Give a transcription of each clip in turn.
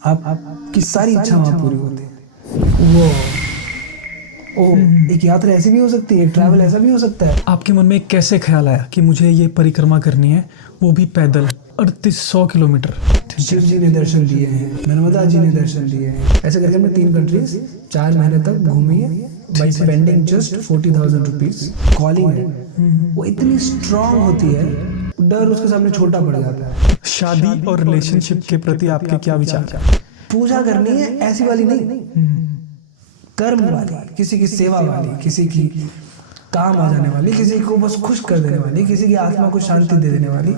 आपकी सारी इच्छा वहाँ पूरी होती है। वो एक यात्रा ऐसी भी हो सकती है, एक ट्रैवल ऐसा भी हो सकता है। आपके मन में कैसे ख्याल आया कि मुझे ये परिक्रमा करनी है, वो भी पैदल 3800 किलोमीटर? शिव जी ने दर्शन दिए हैं, नर्मदा जी ने दर्शन दिए हैं। ऐसे करके हमने 3 कंट्रीज 4 महीने तक घूमी है by spending just 40,000 rupees. Calling है, वो इतनी स्ट्रांग होती है, डर उसके सामने छोटा पड़ जाता है। शादी और रिलेशनशिप के प्रति आपके क्या विचार? पूजा करनी है ऐसी वाली नहीं, कर्म वाली, किसी की सेवा वाली, किसी की काम आ जाने वाली, किसी को बस खुश कर देने वाली, किसी की आत्मा को शांति दे देने वाली।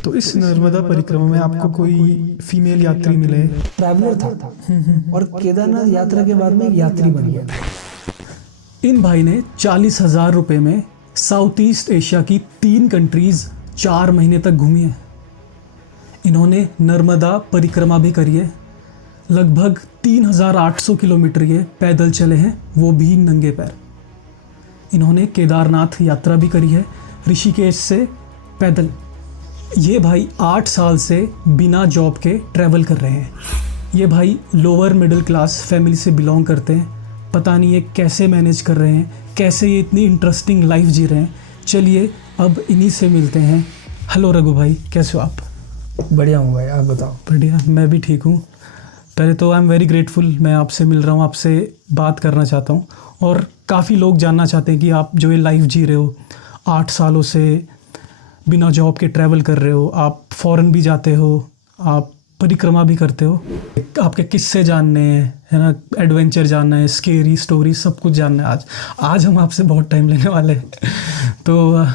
तो इस नर्मदा परिक्रमा में आपको कोई फीमेल यात्री मिले? ट्रैवलर था और केदारनाथ यात्रा के बाद में एक यात्री बन गया। इन भाई ने 40,000 रुपये में साउथ ईस्ट एशिया की 3 कंट्रीज 4 महीने तक घूमी है। इन्होंने नर्मदा परिक्रमा भी करी है, लगभग 3,800 किलोमीटर ये पैदल चले हैं, वो भी नंगे पैर। इन्होंने केदारनाथ यात्रा भी करी है, ऋषिकेश से पैदल। ये भाई 8 साल से बिना जॉब के ट्रैवल कर रहे हैं। ये भाई लोअर मिडिल क्लास फैमिली से बिलोंग करते हैं। पता नहीं ये कैसे मैनेज कर रहे हैं, कैसे ये इतनी इंटरेस्टिंग लाइफ जी रहे हैं। चलिए अब इन्हीं से मिलते हैं। हेलो रघु भाई, कैसे हो आप? बढ़िया हूँ भाई, आप बताओ। बढ़िया, मैं भी ठीक हूँ। पहले तो आई एम वेरी ग्रेटफुल, मैं आपसे मिल रहा हूँ, आपसे बात करना चाहता हूँ। और काफ़ी लोग जानना चाहते हैं कि आप जो ये लाइफ जी रहे हो, 8 सालों से बिना जॉब के ट्रैवल कर रहे हो, आप फॉरेन भी जाते हो, आप परिक्रमा भी करते हो, आपके किस्से जानने हैं, है ना, एडवेंचर जानना है, स्केरी स्टोरी, सब कुछ जानना है। आज हम आपसे बहुत टाइम लेने वाले हैं। तो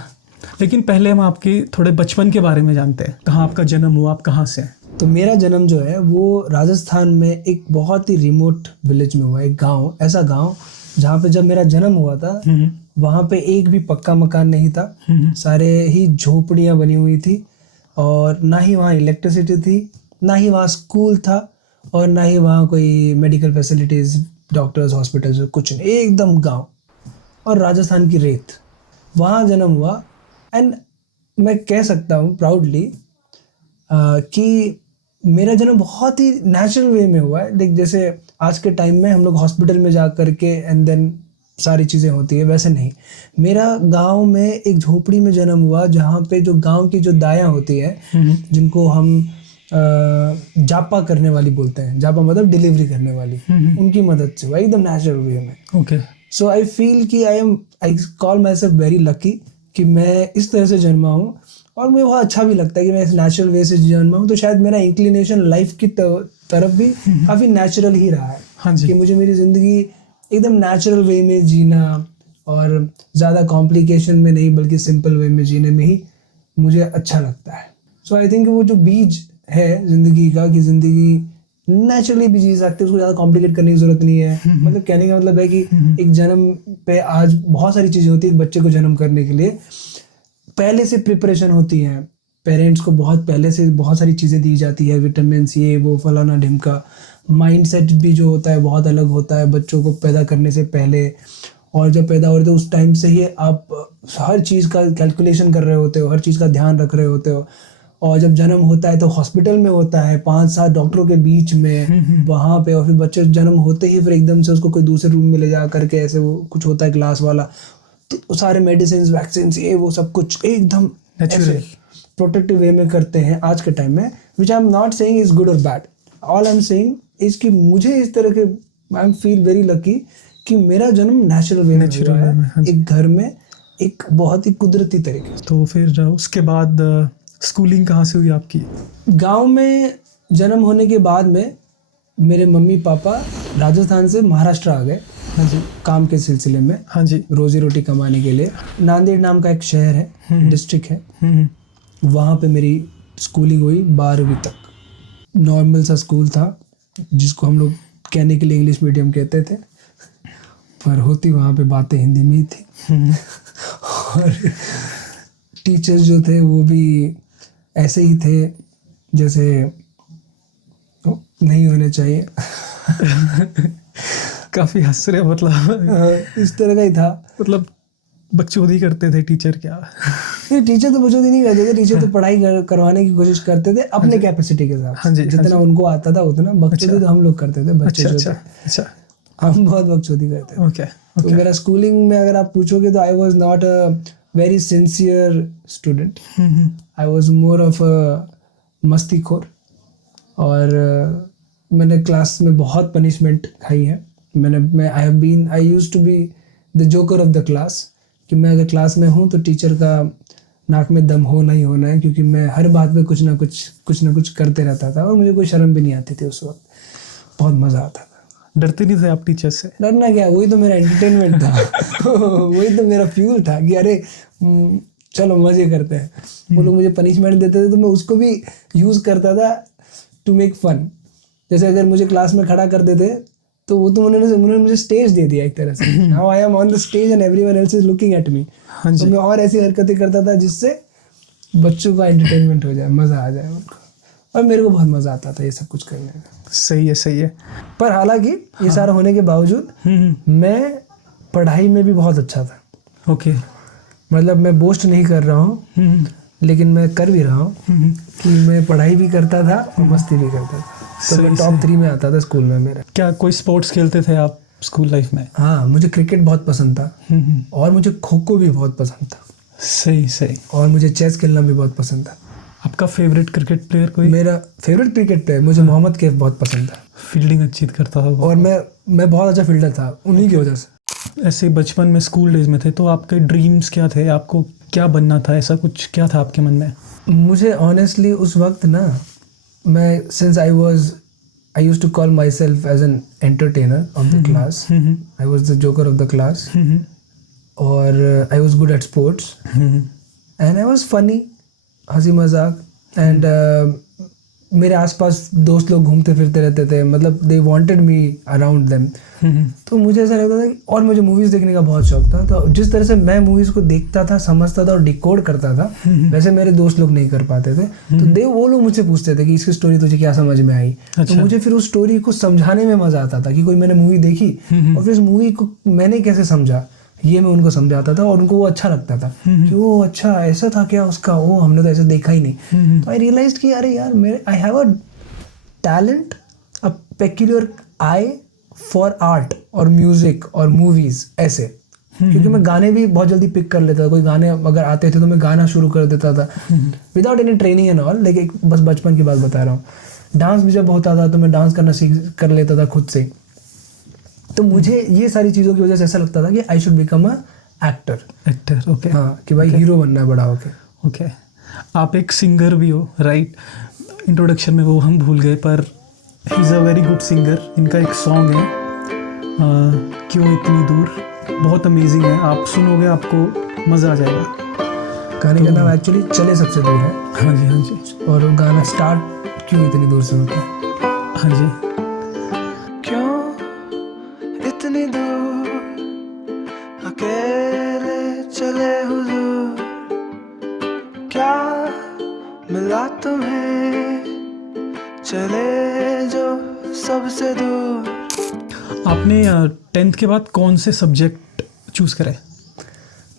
लेकिन पहले हम आपके थोड़े बचपन के बारे में जानते हैं। कहाँ आपका जन्म हुआ, आप कहाँ से हैं? तो मेरा जन्म जो है वो राजस्थान में एक बहुत ही रिमोट विलेज में हुआ, एक गांव, ऐसा गांव जहाँ पे जब मेरा जन्म हुआ था वहाँ पे एक भी पक्का मकान नहीं था, सारे ही झोपड़ियाँ बनी हुई थी, और ना ही वहाँ इलेक्ट्रिसिटी थी, ना ही वहाँ स्कूल था, और ना ही वहाँ कोई मेडिकल फैसिलिटीज़, डॉक्टर्स, हॉस्पिटल्स, कुछ नहीं, एकदम गाँव और राजस्थान की रेत, वहाँ जन्म हुआ। एंड मैं कह सकता हूँ प्राउडली कि मेरा जन्म बहुत ही नेचुरल वे में हुआ है। जैसे आज के टाइम में हम लोग हॉस्पिटल में जा कर के एंड देन सारी चीज़ें होती है, वैसे नहीं। मेरा गांव में एक झोपड़ी में जन्म हुआ, जहाँ पे जो गांव की जो दायां होती है, जिनको हम जापा करने वाली बोलते हैं, जापा मतलब डिलीवरी करने वाली, उनकी मदद से हुआ, एकदम नेचुरल वे में। ओके। सो आई फील कि I call my self very lucky कि मैं इस तरह से जन्मा हूँ, और मुझे बहुत अच्छा भी लगता है कि मैं इस नेचुरल वे से जन्मा हूँ। तो शायद मेरा इंक्लिनेशन लाइफ की तरफ भी काफ़ी नेचुरल ही रहा है। हाँ जी। कि मुझे मेरी ज़िंदगी एकदम नेचुरल वे में जीना, और ज़्यादा कॉम्प्लिकेशन में नहीं बल्कि सिंपल वे में जीने में ही मुझे अच्छा लगता है। सो आई थिंक वो जो बीज है ज़िंदगी का, कि ज़िंदगी नेचुरली भी जी सकते हैं, उसको ज़्यादा कॉम्प्लिकेट करने की ज़रूरत नहीं है। मतलब कहने का मतलब है कि एक जन्म पे आज बहुत सारी चीज़ें होती है। एक बच्चे को जन्म करने के लिए पहले से प्रिपरेशन होती है, पेरेंट्स को बहुत पहले से बहुत सारी चीज़ें दी जाती है, विटामिन, ये वो फलाना ढिमका। माइंडसेट भी जो होता है बहुत अलग होता है बच्चों को पैदा करने से पहले, और जब पैदा हो रहे हो उस टाइम से ही आप हर चीज़ का कैलकुलेशन कर रहे होते हो, हर चीज़ का ध्यान रख रहे होते हो। और जब जन्म होता है तो हॉस्पिटल में होता है, 5-7 डॉक्टरों के बीच में वहाँ पे, और फिर बच्चे जन्म होते ही फिर एकदम से उसको कोई दूसरे रूम में ले जा करके, ऐसे वो कुछ होता है क्लास वाला, तो सारे मेडिसिन, वैक्सीन, ये वो सब कुछ एकदम नेचुरल प्रोटेक्टिव वे में करते हैं आज के टाइम में। Which I am not saying is good और bad, all I am saying is कि मुझे इस तरह के, I am feel very lucky कि मेरा जन्म नेचुरल वे में हुआ है, एक घर में, एक बहुत ही कुदरती तरीके से। तो फिर उसके बाद स्कूलिंग कहाँ से हुई आपकी? गांव में जन्म होने के बाद में मेरे मम्मी पापा राजस्थान से महाराष्ट्र आ गए। हाँ जी। काम के सिलसिले में। हाँ जी। रोजी रोटी कमाने के लिए। नांदेड़ नाम का एक शहर है, डिस्ट्रिक्ट है, वहाँ पे मेरी स्कूलिंग हुई 12वीं तक। नॉर्मल सा स्कूल था, जिसको हम लोग कहने के लिए इंग्लिश मीडियम कहते थे, पर होती वहाँ पे बातें हिंदी में ही थी। और टीचर्स जो थे वो भी ऐसे ही थे जैसे नहीं होने चाहिए। काफ़ी हंस रहे, मतलब इस तरह का ही था। मतलब बकचोदी करते थे टीचर क्या? नहीं, टीचर तो बचौती नहीं करते थे, टीचर तो पढ़ाई करवाने की कोशिश करते थे अपने कैपेसिटी के हिसाब हाँ जी, से, हाँ जितना उनको आता था उतना। बकचोदी तो हम लोग करते थे, बच्चे जो थे अच्छा हम बहुत बकचोदी करते थे। ओके तो मेरा स्कूलिंग में अगर आप पूछोगे तो I was not a very sincere student, I was more of a मस्तीखोर। और मैंने क्लास में बहुत पनिशमेंट खाई है। I used to be the joker of the class, कि मैं अगर क्लास में हूँ तो टीचर का नाक में दम होना ही होना है, क्योंकि मैं हर बात में कुछ ना कुछ करते रहता था और मुझे कोई शर्म भी नहीं आती थी उस वक्त। बहुत मज़ा आता था। डरते नहीं थे आप टीचर से? डरना क्या, वही तो मेरा एंटरटेनमेंट था वही तो मेरा फ्यूल था कि अरे चलो मज़े करते हैं। वो लोग मुझे पनिशमेंट देते थे तो मैं उसको भी यूज़ करता था टू मेक फन। जैसे अगर मुझे क्लास में खड़ा कर देते तो वो तो उन्होंने मुझे स्टेज दे दिया एक तरह से। Now I am on the stage and everyone else is looking at me. तो मैं और ऐसी हरकतें करता था जिससे बच्चों का एंटरटेनमेंट हो जाए, मज़ा आ जाए उनको, और मेरे को बहुत मज़ा आता था ये सब कुछ करने में। सही है। पर हालांकि ये सारा होने के बावजूद मैं पढ़ाई में भी बहुत अच्छा था। ओके, मतलब मैं बोस्ट नहीं कर रहा हूँ, लेकिन मैं कर भी रहा हूँ कि मैं पढ़ाई भी करता था और मस्ती भी करता था। तो मैं टॉप 3 में आता था स्कूल में मेरे। क्या कोई स्पोर्ट्स खेलते थे आप स्कूल लाइफ में? हाँ, मुझे क्रिकेट बहुत पसंद था और मुझे खो खो भी बहुत पसंद था। सही। और मुझे चेस खेलना भी बहुत पसंद था। आपका फेवरेट क्रिकेट प्लेयर कोई? मेरा फेवरेट क्रिकेट प्लेयर मुझे मोहम्मद कैफ बहुत पसंद था। फील्डिंग अच्छी करता था और मैं बहुत अच्छा फील्डर था उन्हीं की वजह से। ऐसे बचपन में स्कूल डेज में थे तो आपके ड्रीम्स क्या थे? आपको क्या बनना था? ऐसा कुछ क्या था आपके मन में? मुझे ऑनेस्टली उस वक्त ना, मैं since I used to call myself as an entertainer of the class. I was the joker of the class. और I was good at sports. And I was funny, हंसी मजाक। एंड मेरे आसपास दोस्त लोग घूमते फिरते रहते थे, मतलब they wanted me around them. तो मुझे ऐसा लगता था कि, और मुझे मूवीज़ देखने का बहुत शौक था। तो जिस तरह से मैं मूवीज़ को देखता था, समझता था और डिकोड करता था, वैसे मेरे दोस्त लोग नहीं कर पाते थे। तो वो लोग मुझसे पूछते थे कि इसकी स्टोरी तुझे क्या समझ में आई। तो मुझे फिर उस स्टोरी को समझाने में मज़ा आता था कि कोई मैंने मूवी देखी और फिर उस मूवी को मैंने कैसे समझा, ये मैं उनको समझाता था और उनको वो अच्छा लगता था कि वो अच्छा ऐसा था क्या उसका, वो हमने तो ऐसे देखा ही नहीं। तो आई रियलाइज्ड कि अरे यार, I have a talent, a peculiar I for art और म्यूजिक और मूवीज ऐसे। क्योंकि मैं गाने भी बहुत जल्दी पिक कर लेता था। कोई गाने अगर आते थे तो मैं गाना शुरू कर देता था without any training and all. लेकिन बस बचपन की बात बता रहा हूँ। डांस भी जब होता था तो मैं डांस करना सीख कर लेता था खुद से। तो मुझे ये सारी चीज़ों की वजह से ऐसा लगता था कि I should become a actor. Okay. हाँ, कि भाई हीरो बनना है बड़ा होके। ओके, आप एक सिंगर भी हो, राइट? इंट्रोडक्शन में वो हम भूल गए, पर he is a very good singer. इनका एक सॉन्ग है क्यों इतनी दूर, बहुत अमेजिंग है। आप सुनोगे आपको मज़ा आ जाएगा। गाने का नाम एक्चुअली चले सबसे दूर है। हाँ जी। और वो गाना स्टार्ट क्यों इतनी दूर से होता है। हाँ जी। क्यों इतनी दूर अकेले चले हुजूर, क्या मिला तुम्हें चले जो सबसे दूर। आपने 10th के बाद कौन से सब्जेक्ट चूज़ करे?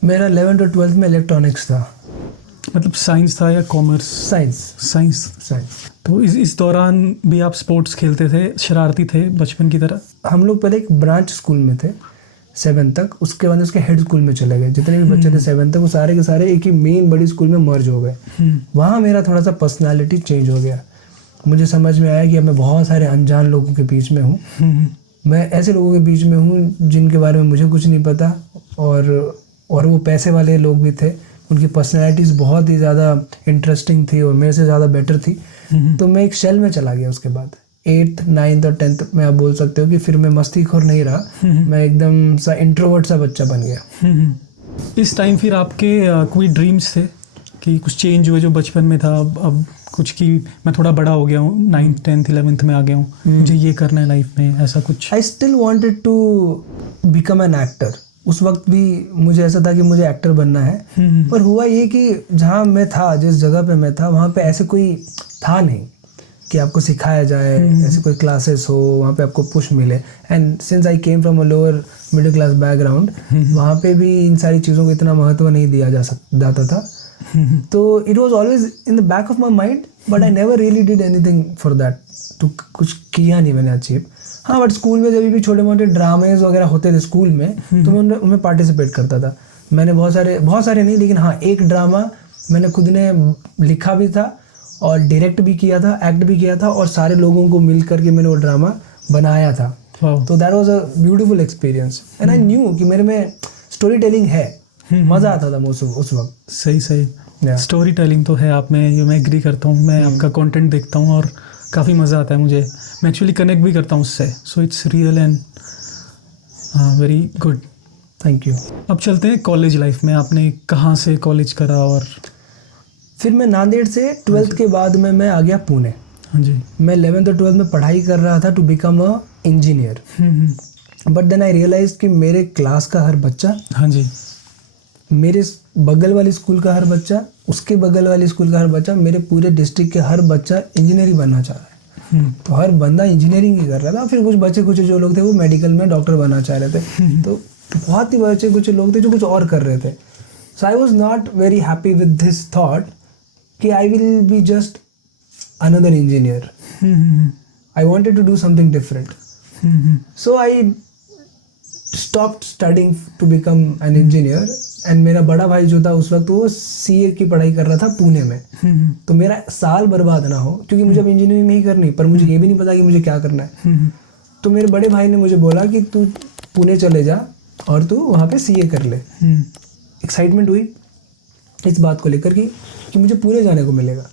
मेरा 11th और 12th में इलेक्ट्रॉनिक्स था। मतलब साइंस था या कॉमर्स? साइंस। तो इस दौरान भी आप स्पोर्ट्स खेलते थे, शरारती थे बचपन की तरह? हम लोग पहले एक ब्रांच स्कूल में थे 7 तक, उसके बाद उसके हेड स्कूल में चले गए। जितने भी बच्चे थे 7 तक वो सारे के सारे एक ही मेन बड़ी स्कूल में मर्ज हो गए। वहाँ मेरा थोड़ा सा पर्सनालिटी चेंज हो गया। मुझे समझ में आया कि अब मैं बहुत सारे अनजान लोगों के बीच में हूँ। मैं ऐसे लोगों के बीच में हूँ जिनके बारे में मुझे कुछ नहीं पता, और वो पैसे वाले लोग भी थे। उनकी पर्सनैलिटीज़ बहुत ही ज़्यादा इंटरेस्टिंग थी और मेरे से ज़्यादा बेटर थी। तो मैं एक शेल में चला गया। उसके बाद 8th 9th और 10th में आप बोल सकते हो कि फिर मैं मस्तीखोर नहीं रहा, मैं एकदम सा इंट्रोवर्ट सा बच्चा बन गया। इस टाइम फिर आपके कोई ड्रीम्स थे कि कुछ चेंज हुए जो बचपन में था, अब कुछ कि मैं थोड़ा बड़ा हो गया हूँ, 9th 10th 11th में आ गया हूँ, मुझे ये करना है लाइफ में, ऐसा कुछ? I still wanted to become an actor. उस वक्त भी मुझे ऐसा था कि मुझे एक्टर बनना है। पर हुआ ये कि जहाँ मैं था, जिस जगह पे मैं था, वहाँ पे ऐसे कोई था नहीं कि आपको सिखाया जाए, ऐसे कोई क्लासेस हो, वहाँ पे आपको पुश मिले। And since I came from a lower middle class background, वहाँ पे भी इन सारी चीज़ों को इतना महत्व नहीं दिया जाता था। तो it was always in the back of my mind, but I never really did anything for that. तो कुछ किया नहीं मैंने अचीव। हाँ, बट स्कूल में जब भी छोटे मोटे ड्रामेज वगैरह होते थे स्कूल में, तो मैं उनमें पार्टिसिपेट करता था। मैंने बहुत सारे नहीं, लेकिन हाँ एक ड्रामा मैंने खुद ने लिखा भी था और डायरेक्ट भी किया था, एक्ट भी किया था, और सारे लोगों को मिल करके मैंने वो ड्रामा बनाया था। तो that was a beautiful experience and I knew कि मेरे में स्टोरी टेलिंग है। मज़ा आता था उस वक्त। सही स्टोरी टेलिंग तो है आप में, ये मैं एग्री करता हूँ। मैं आपका कंटेंट देखता हूँ और काफ़ी मज़ा आता है मुझे। मैं एक्चुअली कनेक्ट भी करता हूँ उससे। So it's real and very good. Thank you. अब चलते हैं कॉलेज लाइफ में। आपने कहाँ से कॉलेज करा? और फिर मैं नांदेड़ से 12th के बाद में मैं आ गया पुणे। हाँ जी। मैं 11th और 12th में पढ़ाई कर रहा था to become a engineer. But then I realise कि मेरे क्लास का हर बच्चा, हाँ जी, मेरे बगल वाली स्कूल का हर बच्चा, उसके बगल वाली स्कूल का हर बच्चा, मेरे पूरे डिस्ट्रिक्ट के हर बच्चा इंजीनियरिंग बनना चाह रहा है। तो हर बंदा इंजीनियरिंग ही कर रहा था। फिर कुछ बच्चे कुछ जो लोग थे वो मेडिकल में डॉक्टर बनना चाह रहे थे। तो बहुत ही बच्चे कुछ लोग थे जो कुछ और कर रहे थे। So I was not very happy with this thought कि I will be just another engineer. I wanted to do something different. So I stopped studying to become an engineer. And मेरा बड़ा भाई जो था उस वक्त वो CA की पढ़ाई कर रहा था पुणे में। तो मेरा साल बर्बाद ना हो, क्योंकि मुझे अब इंजीनियरिंग नहीं करनी, पर मुझे ये भी नहीं पता कि मुझे क्या करना है। तो मेरे बड़े भाई ने मुझे बोला कि तू पुणे चले जा और तू वहाँ पे CA कर ले। एक्साइटमेंट हुई इस बात को लेकर कि मुझे पुणे जाने को मिलेगा।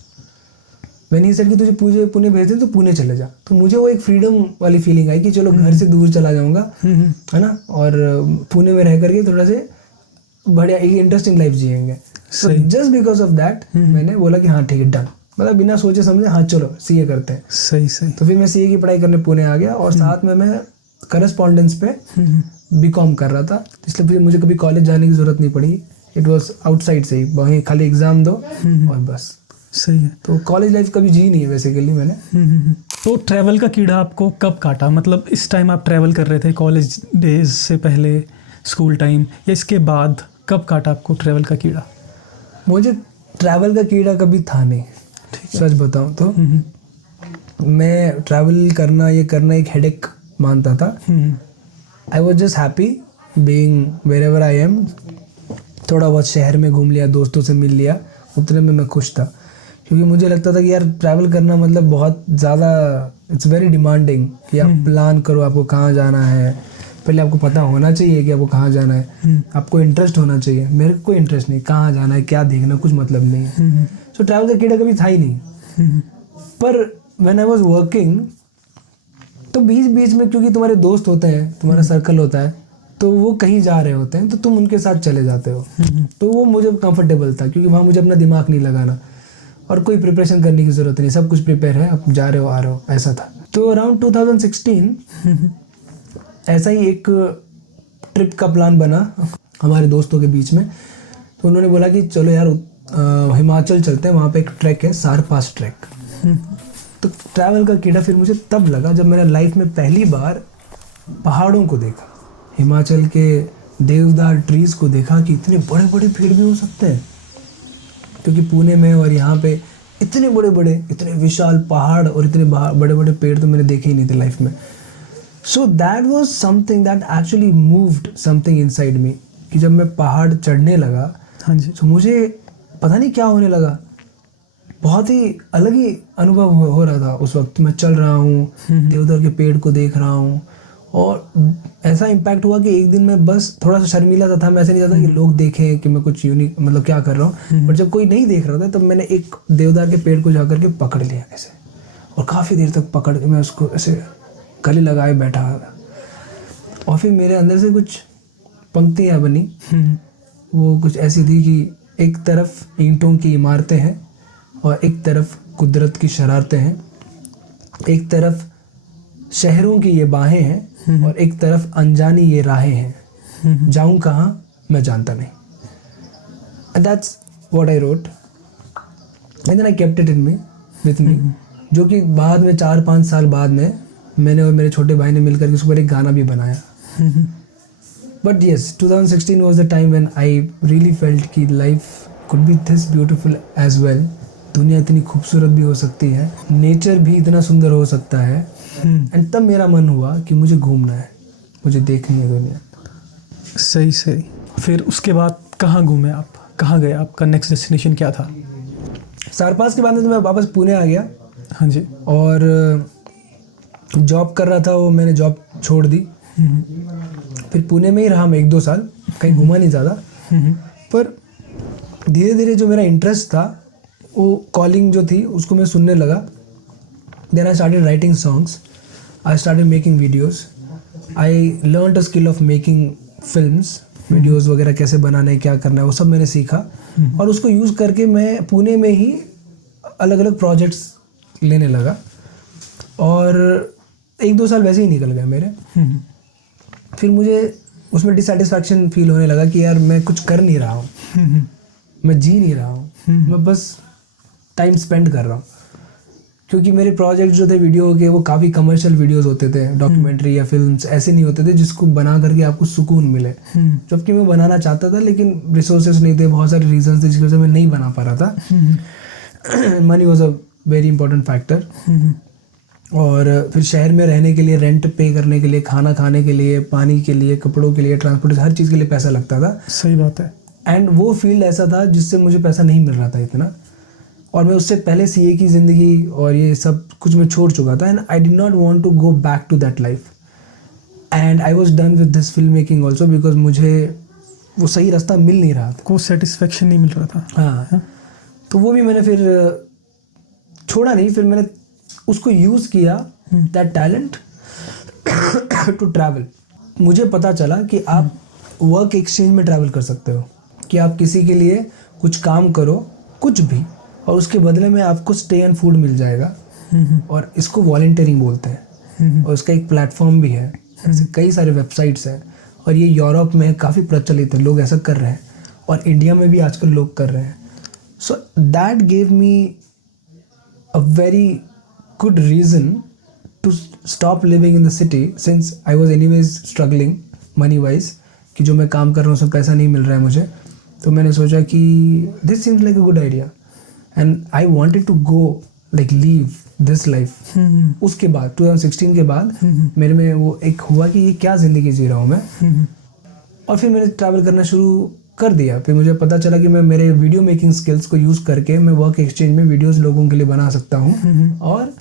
मैंने सर कि तुझे पुणे भेज दें तो पुणे चले जा। तो मुझे वो एक फ्रीडम वाली फीलिंग आई कि चलो घर से दूर चला जाऊंगा, है ना, और पुणे में रह करके थोड़ा से बढ़िया एक इंटरेस्टिंग लाइफ जिएंगे। So just because of that मैंने बोला कि हाँ ठीक है, डन। मतलब बिना सोचे समझे हाँ चलो CA करते हैं। सही। तो फिर मैं CA की पढ़ाई करने पुणे आ गया और साथ में मैं करस्पॉन्डेंस पे BCom कर रहा था, इसलिए फिर मुझे कभी कॉलेज जाने की ज़रूरत नहीं पड़ी। इट वॉज आउटसाइड से ही, वहीं खाली एग्ज़ाम दो और बस। सही है। तो कॉलेज लाइफ कभी जी नहीं है बेसिकली मैंने। तो ट्रैवल का कीड़ा आपको कब काटा? मतलब इस टाइम आप ट्रैवल कर रहे थे कॉलेज डेज से पहले, स्कूल टाइम, या इसके बाद कब काटा आपको ट्रैवल का कीड़ा? मुझे ट्रैवल का कीड़ा कभी था नहीं, सच बताऊं तो। मैं ट्रैवल करना ये करना एक हेडेक मानता था। I was just happy being wherever I am. थोड़ा बहुत शहर में घूम लिया, दोस्तों से मिल लिया, उतने में मैं खुश था। क्योंकि मुझे लगता था कि यार ट्रैवल करना मतलब बहुत ज़्यादा, इट्स वेरी डिमांडिंग कि आप प्लान करो आपको कहाँ जाना है, पहले आपको पता होना चाहिए कि आपको कहाँ जाना है, आपको इंटरेस्ट होना चाहिए। मेरे को कोई इंटरेस्ट नहीं, कहाँ जाना है क्या देखना, कुछ मतलब नहीं है। सो ट्रैवल का कीड़ा कभी था ही नहीं। पर व्हेन आई वाज वर्किंग, तो बीच बीच में क्योंकि तुम्हारे दोस्त होते हैं, तुम्हारा सर्कल होता है, तो वो कहीं जा रहे होते हैं तो तुम उनके साथ चले जाते हो। तो वो मुझे कंफर्टेबल था, क्योंकि वहाँ मुझे अपना दिमाग नहीं लगाना और कोई प्रिपरेशन करने की ज़रूरत नहीं, सब कुछ प्रिपेयर है, आप जा रहे हो आ रहे हो, ऐसा था। तो अराउंड 2016 ऐसा ही एक ट्रिप का प्लान बना हमारे दोस्तों के बीच में। तो उन्होंने बोला कि चलो यार हिमाचल चलते हैं, वहाँ पे एक ट्रैक है, सार पास ट्रैक। तो ट्रैवल का कीड़ा फिर मुझे तब लगा जब मैंने लाइफ में पहली बार पहाड़ों को देखा, हिमाचल के देवदार ट्रीज़ को देखा कि इतने बड़े बड़े पेड़ भी हो सकते हैं। क्योंकि पुणे में और यहाँ पे इतने बड़े बड़े, इतने विशाल पहाड़ और इतने बड़े बड़े पेड़ तो मैंने देखे ही नहीं थे लाइफ में। So that was something that actually moved something inside me, कि जब मैं पहाड़ चढ़ने लगा, हाँ जी, तो मुझे पता नहीं क्या होने लगा, बहुत ही अलग ही अनुभव हो रहा था उस वक्त। मैं चल रहा हूँ, देवदार के पेड़ को देख रहा हूँ, और ऐसा इम्पैक्ट हुआ कि एक दिन मैं बस थोड़ा सा शर्मीला था, मैं ऐसे नहीं चाहता कि लोग देखें कि मैं कुछ यूनिक मतलब क्या कर रहा हूँ। बट जब कोई नहीं देख रहा था तब मैंने एक देवदार के पेड़ को जा करके पकड़ लिया ऐसे, और काफ़ी देर तक पकड़ के मैं उसको ऐसे गले लगाए बैठा। और फिर मेरे अंदर से कुछ पंक्तियाँ बनी। वो कुछ ऐसी थी कि एक तरफ ईंटों की इमारतें हैं और एक तरफ कुदरत की शरारतें हैं, एक तरफ शहरों की ये बाहें हैं और एक तरफ अनजानी ये राहें हैं, जाऊं कहाँ मैं जानता नहीं। And that's what I wrote and then I kept it in me with me, जो कि बाद में 4-5 साल बाद में मैंने और मेरे छोटे भाई ने मिलकर के उस पर एक गाना भी बनाया। But yes, 2016 was the time when I really felt कि life could be this beautiful as well. दुनिया इतनी खूबसूरत भी हो सकती है, नेचर भी इतना सुंदर हो सकता है। एंड तब मेरा मन हुआ कि मुझे घूमना है, मुझे देखनी है दुनिया। सही सही। फिर उसके बाद कहाँ घूमे आप, कहाँ गए, आपका नेक्स्ट डेस्टिनेशन क्या था? सारपास के बाद में तो मैं वापस पुणे आ गया हाँ जी। और जॉब कर रहा था, वो मैंने जॉब छोड़ दी। फिर पुणे में ही रहा मैं 1-2 साल, कहीं घूमा नहीं ज़्यादा। पर धीरे धीरे जो मेरा इंटरेस्ट था, वो कॉलिंग जो थी उसको मैं सुनने लगा। Then I started writing songs, I started making videos, I learn a skill of making films, videos वगैरह कैसे बनाना है, क्या करना है, वो सब मैंने सीखा। और उसको यूज़ करके मैं पुणे में ही अलग अलग प्रोजेक्ट्स लेने लगा और 1-2 साल वैसे ही निकल गए मेरे। फिर मुझे उसमें डिसैटिस्फैक्शन फील होने लगा कि यार मैं कुछ कर नहीं रहा हूँ, मैं जी नहीं रहा हूँ, मैं बस टाइम स्पेंड कर रहा हूँ। क्योंकि मेरे प्रोजेक्ट जो थे वीडियो के, वो काफ़ी कमर्शियल वीडियोस होते थे, डॉक्यूमेंट्री या फिल्म्स ऐसे नहीं होते थे जिसको बना करके आपको सुकून मिले। जबकि मैं बनाना चाहता था लेकिन रिसोर्सेज नहीं थे, बहुत सारे रीजंस थे जिसकी वजह से मैं नहीं बना पा रहा था। Money was a very important factor. और फिर शहर में रहने के लिए, रेंट पे करने के लिए, खाना खाने के लिए, पानी के लिए, कपड़ों के लिए, ट्रांसपोर्ट, हर चीज़ के लिए पैसा लगता था। सही बात है। एंड वो फील्ड ऐसा था जिससे मुझे पैसा नहीं मिल रहा था इतना। और मैं उससे पहले सीए की ज़िंदगी और ये सब कुछ मैं छोड़ चुका था। And I did not want to go back to that life. And I was done with this film making also, because मुझे वो सही रास्ता मिल नहीं रहा था, को सेटिस्फेक्शन नहीं मिल रहा था। हाँ। तो वो भी मैंने फिर छोड़ा नहीं, फिर मैंने उसको यूज़ किया, दैट टैलेंट, टू ट्रैवल। मुझे पता चला कि आप वर्क एक्सचेंज में ट्रैवल कर सकते हो, कि आप किसी के लिए कुछ काम करो, कुछ भी, और उसके बदले में आपको स्टे एंड फूड मिल जाएगा। और इसको वॉलंटियरिंग बोलते हैं। और इसका एक प्लेटफॉर्म भी है, ऐसे कई सारे वेबसाइट्स हैं और ये यूरोप में काफ़ी प्रचलित है, लोग ऐसा कर रहे हैं और इंडिया में भी आजकल लोग कर रहे हैं। So that gave me a very good reason to stop living in the city, since I was anyways struggling money wise, कि जो मैं काम कर रहा हूँ उसमें पैसा नहीं मिल रहा है मुझे। तो मैंने सोचा कि this seems like a good idea and I wanted to go like leave this life. उसके बाद 2016 के बाद मेरे में वो एक हुआ कि ये क्या ज़िंदगी जी रहा हूँ मैं। और फिर मैंने ट्रैवल करना शुरू कर दिया। फिर मुझे पता चला कि मैं मेरे वीडियो मेकिंग स्किल्स को यूज़ करके मैं वर्क एक्सचेंज में वीडियोस लोगों के लिए बना सकता हूँ और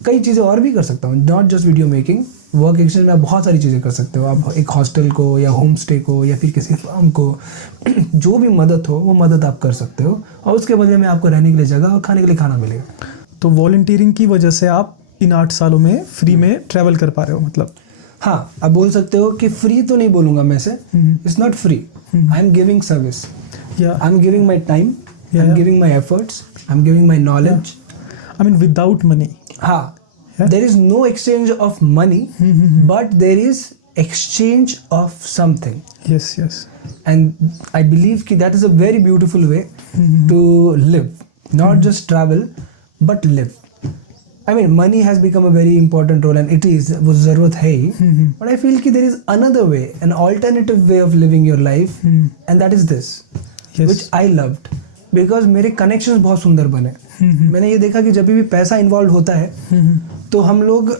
कई चीज़ें और भी कर सकता हूँ, not just video making. Work exchange में आप बहुत सारी चीज़ें कर सकते हो। आप एक हॉस्टल को या होम स्टे को या फिर किसी फार्म को जो भी मदद हो वो मदद आप कर सकते हो और उसके बदले में आपको रहने के लिए जगह और खाने के लिए खाना मिलेगा। तो वॉलंटियरिंग की वजह से आप इन 8 सालों में फ्री में ट्रैवल कर पा रहे हो, मतलब? हाँ, आप बोल सकते हो कि फ्री तो नहीं बोलूँगा मैं से, it's not free, I am giving service, I am giving my time, I am giving my efforts, I am giving my knowledge. I mean without money. हाँ, there is no exchange of money, but there is exchange of something. Yes, yes. And I believe कि that is a very beautiful way to live, not just travel, but live. I mean, money has become a very important role, and it is, वो ज़रूरत है ही, but I feel कि there is another way, an alternative way of living your life, and that is this, Yes. which I loved, because मेरे connections बहुत सुंदर बने। मैंने ये देखा कि जब भी पैसा इन्वॉल्व होता है तो हम लोग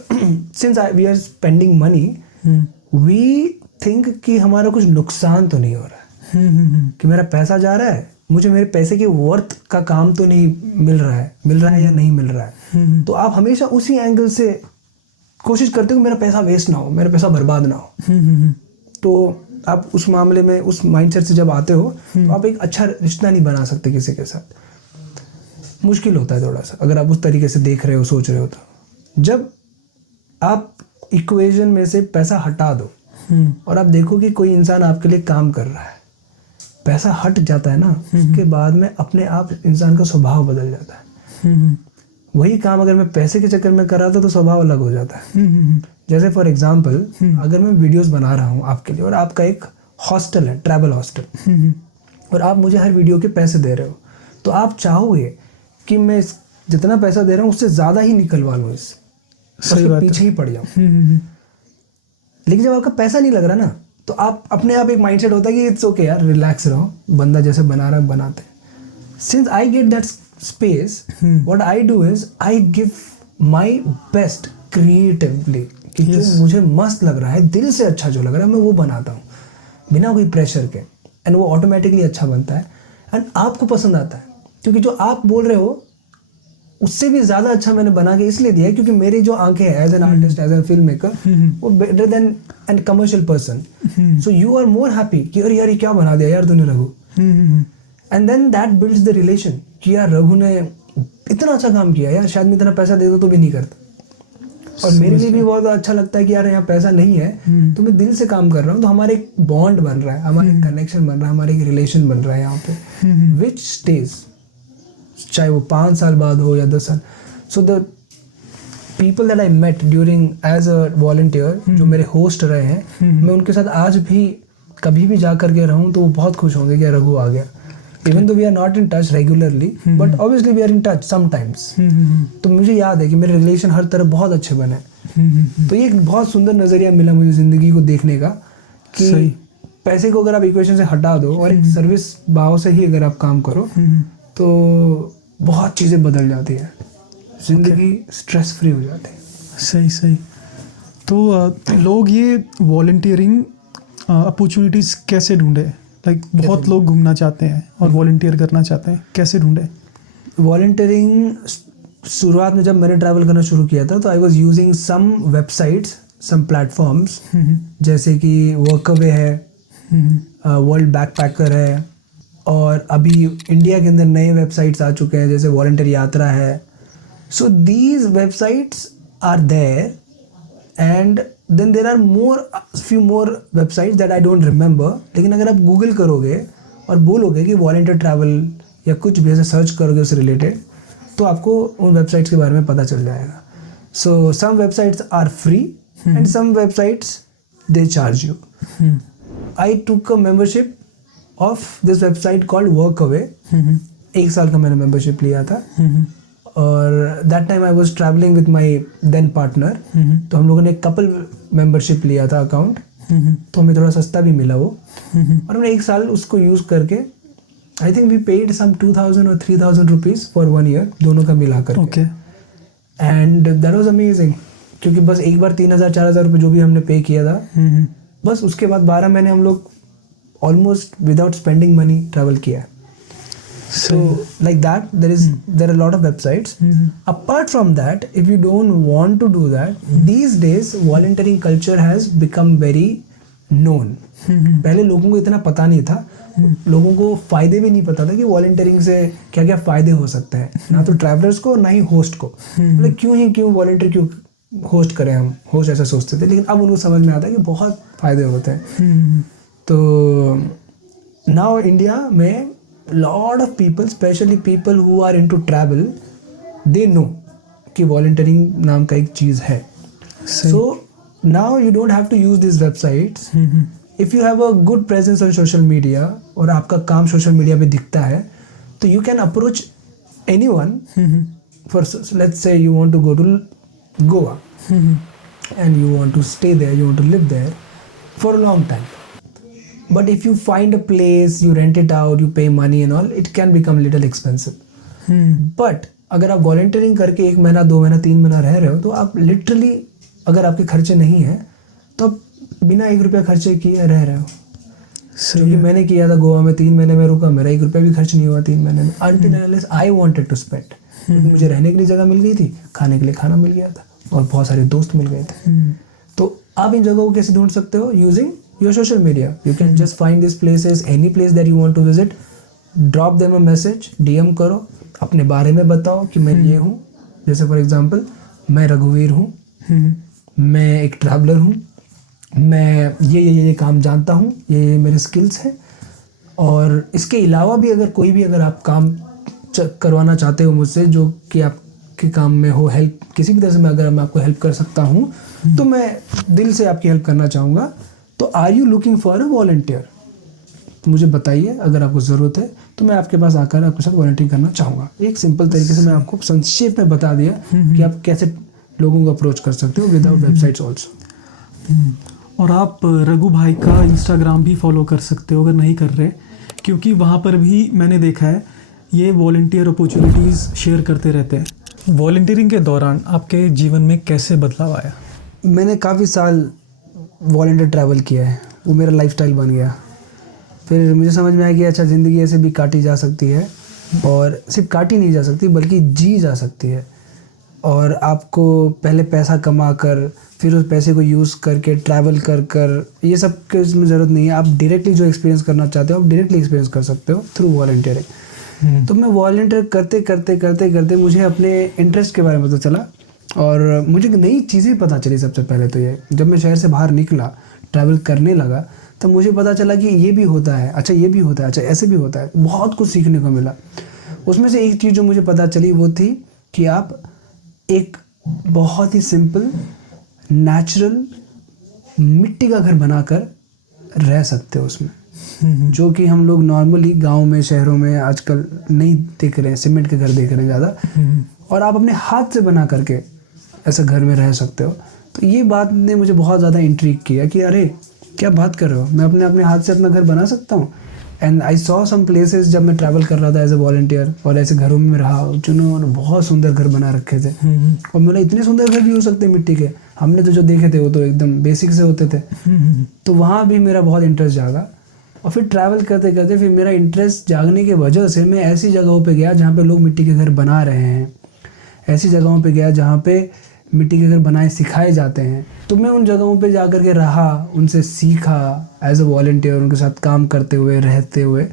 since we are spending money, we think कि हमारा कुछ नुकसान तो नहीं हो रहा है, कि मेरा पैसा जा रहा है, मुझे मेरे पैसे के वर्थ का काम तो नहीं मिल रहा है या नहीं मिल रहा है। तो आप हमेशा उसी एंगल से कोशिश करते हो कि मेरा पैसा वेस्ट ना हो, मेरा पैसा बर्बाद ना हो। तो आप उस मामले में, उस माइंडसेट से जब आते हो तो आप एक अच्छा रिश्ता नहीं बना सकते किसी के साथ। मुश्किल होता है थोड़ा सा, अगर आप उस तरीके से देख रहे हो, सोच रहे हो। तो जब आप इक्वेशन में से पैसा हटा दो और आप देखो कि कोई इंसान आपके लिए काम कर रहा है, पैसा हट जाता है ना, उसके बाद में अपने आप इंसान का स्वभाव बदल जाता है। वही काम अगर मैं पैसे के चक्कर में कर रहा था तो स्वभाव अलग हो जाता है। जैसे फॉर एग्जाम्पल, अगर मैं वीडियोस बना रहा हूँ आपके लिए और आपका एक हॉस्टल है, ट्रैवल हॉस्टल, और आप मुझे हर वीडियो के पैसे दे रहे हो, तो आप चाहोगे कि मैं जितना पैसा दे रहा हूँ उससे ज़्यादा ही निकलवा लूँ, इससे पीछे ही पड़ जाऊँ। लेकिन जब आपका पैसा नहीं लग रहा ना, तो आप अपने आप एक माइंडसेट होता है कि इट्स ओके यार, रिलैक्स रहो, बंदा जैसे बना रहा है बनाते हैं। since I get that space, what I do is I give my best creatively कि जो मुझे मस्त लग रहा है, दिल से अच्छा जो लग रहा है, मैं वो बनाता हूँ बिना कोई प्रेशर के, एंड वो ऑटोमेटिकली अच्छा बनता है एंड आपको पसंद आता है, क्योंकि जो आप बोल रहे हो उससे भी ज़्यादा अच्छा मैंने बना के इसलिए दिया है क्योंकि मेरी जो आंखें हैं as an artist, as an film maker, वो better than N commercial person. So you are more happy कि अरे यार ये क्या बना दिया यार तूने Raghu, and then that builds the relation कि यार रघु ने इतना अच्छा काम किया यार, शायद मैं इतना पैसा दे दो तो भी नहीं करता. और मेरे लिए भी बहुत अच्छा लगता है कि यार यहाँ पैसा नहीं है तो मैं दिल से काम कर रहा हूँ, तो हमारे एक बॉन्ड बन रहा है, हमारे एक कनेक्शन बन रहा है, हमारे एक रिलेशन बन रहा है यहाँ पे, विच स्टेज, चाहे वो 5 साल बाद हो या 10 साल. So the people that I met during as a volunteer, जो मेरे होस्ट रहे हैं, मैं उनके साथ आज भी कभी भी जा करके रहूँ तो वो बहुत खुश होंगे कि रघु आ गया. Even though we are not in touch regularly, but obviously we are in touch sometimes. तो मुझे याद है कि मेरे रिलेशन हर तरह बहुत अच्छे बने. तो ये एक बहुत सुंदर नज़रिया मिला मुझे ज़िंदगी को देखने का कि पैसे को अगर आप इक्वेशन से हटा दो और एक सर्विस भाव से ही अगर आप काम करो तो बहुत चीज़ें बदल जाती हैं, ज़िंदगी स्ट्रेस फ्री हो जाती है. सही सही. तो लोग ये वॉलंटियरिंग अपॉर्चुनिटीज़ कैसे ढूंढे? लाइक बहुत लोग घूमना चाहते हैं और वॉलंटियर करना चाहते हैं, कैसे ढूंढे? वॉलंटियरिंग शुरुआत में जब मैंने ट्रैवल करना शुरू किया था तो I was using some websites, some platforms, जैसे कि वर्कअवे है, वर्ल्ड बैकपैकर है, और अभी इंडिया के अंदर नए वेबसाइट्स आ चुके हैं जैसे वॉलंटियर यात्रा है. So these websites are there and then there are few more websites that I don't remember. लेकिन अगर आप गूगल करोगे और बोलोगे कि वॉलंटियर ट्रैवल या कुछ भी ऐसे सर्च करोगे उससे रिलेटेड, तो आपको उन वेबसाइट्स के बारे में पता चल जाएगा. So some websites are free and some websites they charge you. I took a membership of this website called Workaway. 1 साल का मैंने मेंबरशिप लिया था, और that time I was travelling with my then partner. तो हम लोगों ने कपल मेंबरशिप लिया था अकाउंट, तो हमें थोड़ा सस्ता भी मिला वो, और हमने 1 साल उसको यूज़ करके आई थिंक वी पेड सम 2,000 और 3,000 रुपीज़ फॉर 1 ईयर, दोनों का मिला करके. Okay. And that was amazing, क्योंकि बस एक बार 3,000-4,000 रुपये जो भी हमने पे किया था, बस उसके बाद 12 महीने हम लोग almost without spending money travel किया. So like that, there are a lot of websites. Apart from that, if you don't want to do that, these days volunteering culture has become very known. पहले लोगों को इतना पता नहीं था, लोगों को फायदे भी नहीं पता था कि वॉलंटियरिंग से क्या क्या फायदे हो सकते हैं, ना तो ट्रैवलर्स को ना ही होस्ट को. मतलब क्यों वॉलंटियर क्यों होस्ट करें, हम होस्ट ऐसा सोचते थे, लेकिन अब उनको समझ में आता है कि बहुत फायदे होते हैं. तो नाउ इंडिया में lot of people, especially people who are into travel, they know कि volunteering नाम का एक चीज़ है. So now you don't have to use these websites. If you have a good presence on social media और आपका काम social media पे दिखता है, तो you can approach anyone. For let's say you want to go to Goa and you want to stay there, you want to live there for a long time. But if you find a place, you rent it out, you pay money and all, it can become little expensive. But अगर आप volunteering करके 1 महीना, 2 महीना, 3 महीना रह रहे हो, तो आप literally अगर आपके खर्चे नहीं हैं तो आप बिना 1 रुपया खर्चे किए रह रहे हो. क्योंकि मैंने किया था गोवा में, 3 महीने में रुका, मेरा 1 रुपया भी खर्च नहीं हुआ 3 महीने में. Until unless I wanted to spend. क्योंकि मुझे रहने के लिए जगह मिल गई थी, खाने के लिए खाना मिल गया था, और बहुत सारे दोस्त मिल गए थे. तो आप इन जगहों को कैसे ढूंढ सकते हो? Using your social media. You can just find these places, any place that you want to visit, drop them a message, DM करो, अपने बारे में बताओ कि मैं ये हूँ. जैसे फॉर एग्जांपल मैं रघुवीर हूँ, मैं एक ट्रैवलर हूँ, मैं ये काम जानता हूँ, ये मेरे स्किल्स हैं, और इसके अलावा भी अगर आप काम करवाना चाहते हो मुझसे, जो कि आपके काम में हो, हेल्प किसी भी तरह से मैं अगर मैं आपको हेल्प कर सकता हूँ तो मैं दिल से आपकी हेल्प करना चाहूँगा. तो are you looking for a volunteer? तो मुझे बताइए, अगर आपको ज़रूरत है तो मैं आपके पास आकर आपके साथ वॉलंटियर करना चाहूँगा. एक सिंपल तरीके से मैं आपको संक्षेप में बता दिया कि आप कैसे लोगों को अप्रोच कर सकते हो विदाउट वेबसाइट्स ऑल्सो. और आप रघु भाई का इंस्टाग्राम भी फॉलो कर सकते हो अगर नहीं कर रहे, क्योंकि वहाँ पर भी मैंने देखा है ये वॉलंटियर अपॉर्चुनिटीज़ शेयर करते रहते हैं। वॉलंटियरिंग के दौरान आपके जीवन में कैसे बदलाव आया? मैंने काफ़ी साल वॉलंटियर ट्रैवल किया है, वो मेरा लाइफस्टाइल बन गया। फिर मुझे समझ में आया कि अच्छा, ज़िंदगी ऐसे भी काटी जा सकती है, और सिर्फ काटी नहीं जा सकती बल्कि जी जा सकती है। और आपको पहले पैसा कमा कर फिर उस पैसे को यूज़ करके ट्रैवल कर कर ये सब की इसमें ज़रूरत नहीं है। आप डायरेक्टली जो एक्सपीरियंस करना चाहते हो आप डायरेक्टली एक्सपीरियंस कर सकते हो थ्रू वॉलंटियरिंग। तो मैं वॉलंटियर करते करते करते करते मुझे अपने इंटरेस्ट के बारे में पता चला, और मुझे नई चीज़ें पता चली। सबसे पहले तो ये, जब मैं शहर से बाहर निकला, ट्रैवल करने लगा, तब मुझे पता चला कि ये भी होता है, अच्छा ये भी होता है, अच्छा ऐसे भी होता है। बहुत कुछ सीखने को मिला। उसमें से एक चीज़ जो मुझे पता चली वो थी कि आप एक बहुत ही सिंपल नेचुरल मिट्टी का घर बनाकर रह सकते हो उसमें, जो कि हम लोग नॉर्मली गांव में, शहरों में आजकल नहीं देख रहे हैं। सीमेंट के घर देख रहे हैं ज़्यादा, और आप अपने हाथ से बना करके ऐसा घर में रह सकते हो। तो ये बात ने मुझे बहुत ज़्यादा इंट्रिग किया कि अरे क्या बात कर रहे हो, मैं अपने हाथ से अपना घर बना सकता हूँ। And I saw some places जब मैं ट्रैवल कर रहा था एज ए वॉलंटियर, और ऐसे घरों में रहा जिन्होंने बहुत सुंदर घर बना रखे थे। और मेरा इतने सुंदर घर भी हो सकते हैं मिट्टी के, हमने तो जो देखे थे वो तो एकदम बेसिक से होते थे। तो वहाँ भी मेरा बहुत इंटरेस्ट जागा, और फिर ट्रैवल करते करते फिर मेरा इंटरेस्ट जागने की वजह से मैं ऐसी जगहों पे गया जहाँ पे लोग मिट्टी के घर बना रहे हैं, ऐसी जगहों पे गया जहाँ पे मिट्टी के घर बनाए सिखाए जाते हैं। तो मैं उन जगहों पे जा कर के रहा, उनसे सीखा एज ए वॉलंटियर, उनके साथ काम करते हुए, रहते हुए,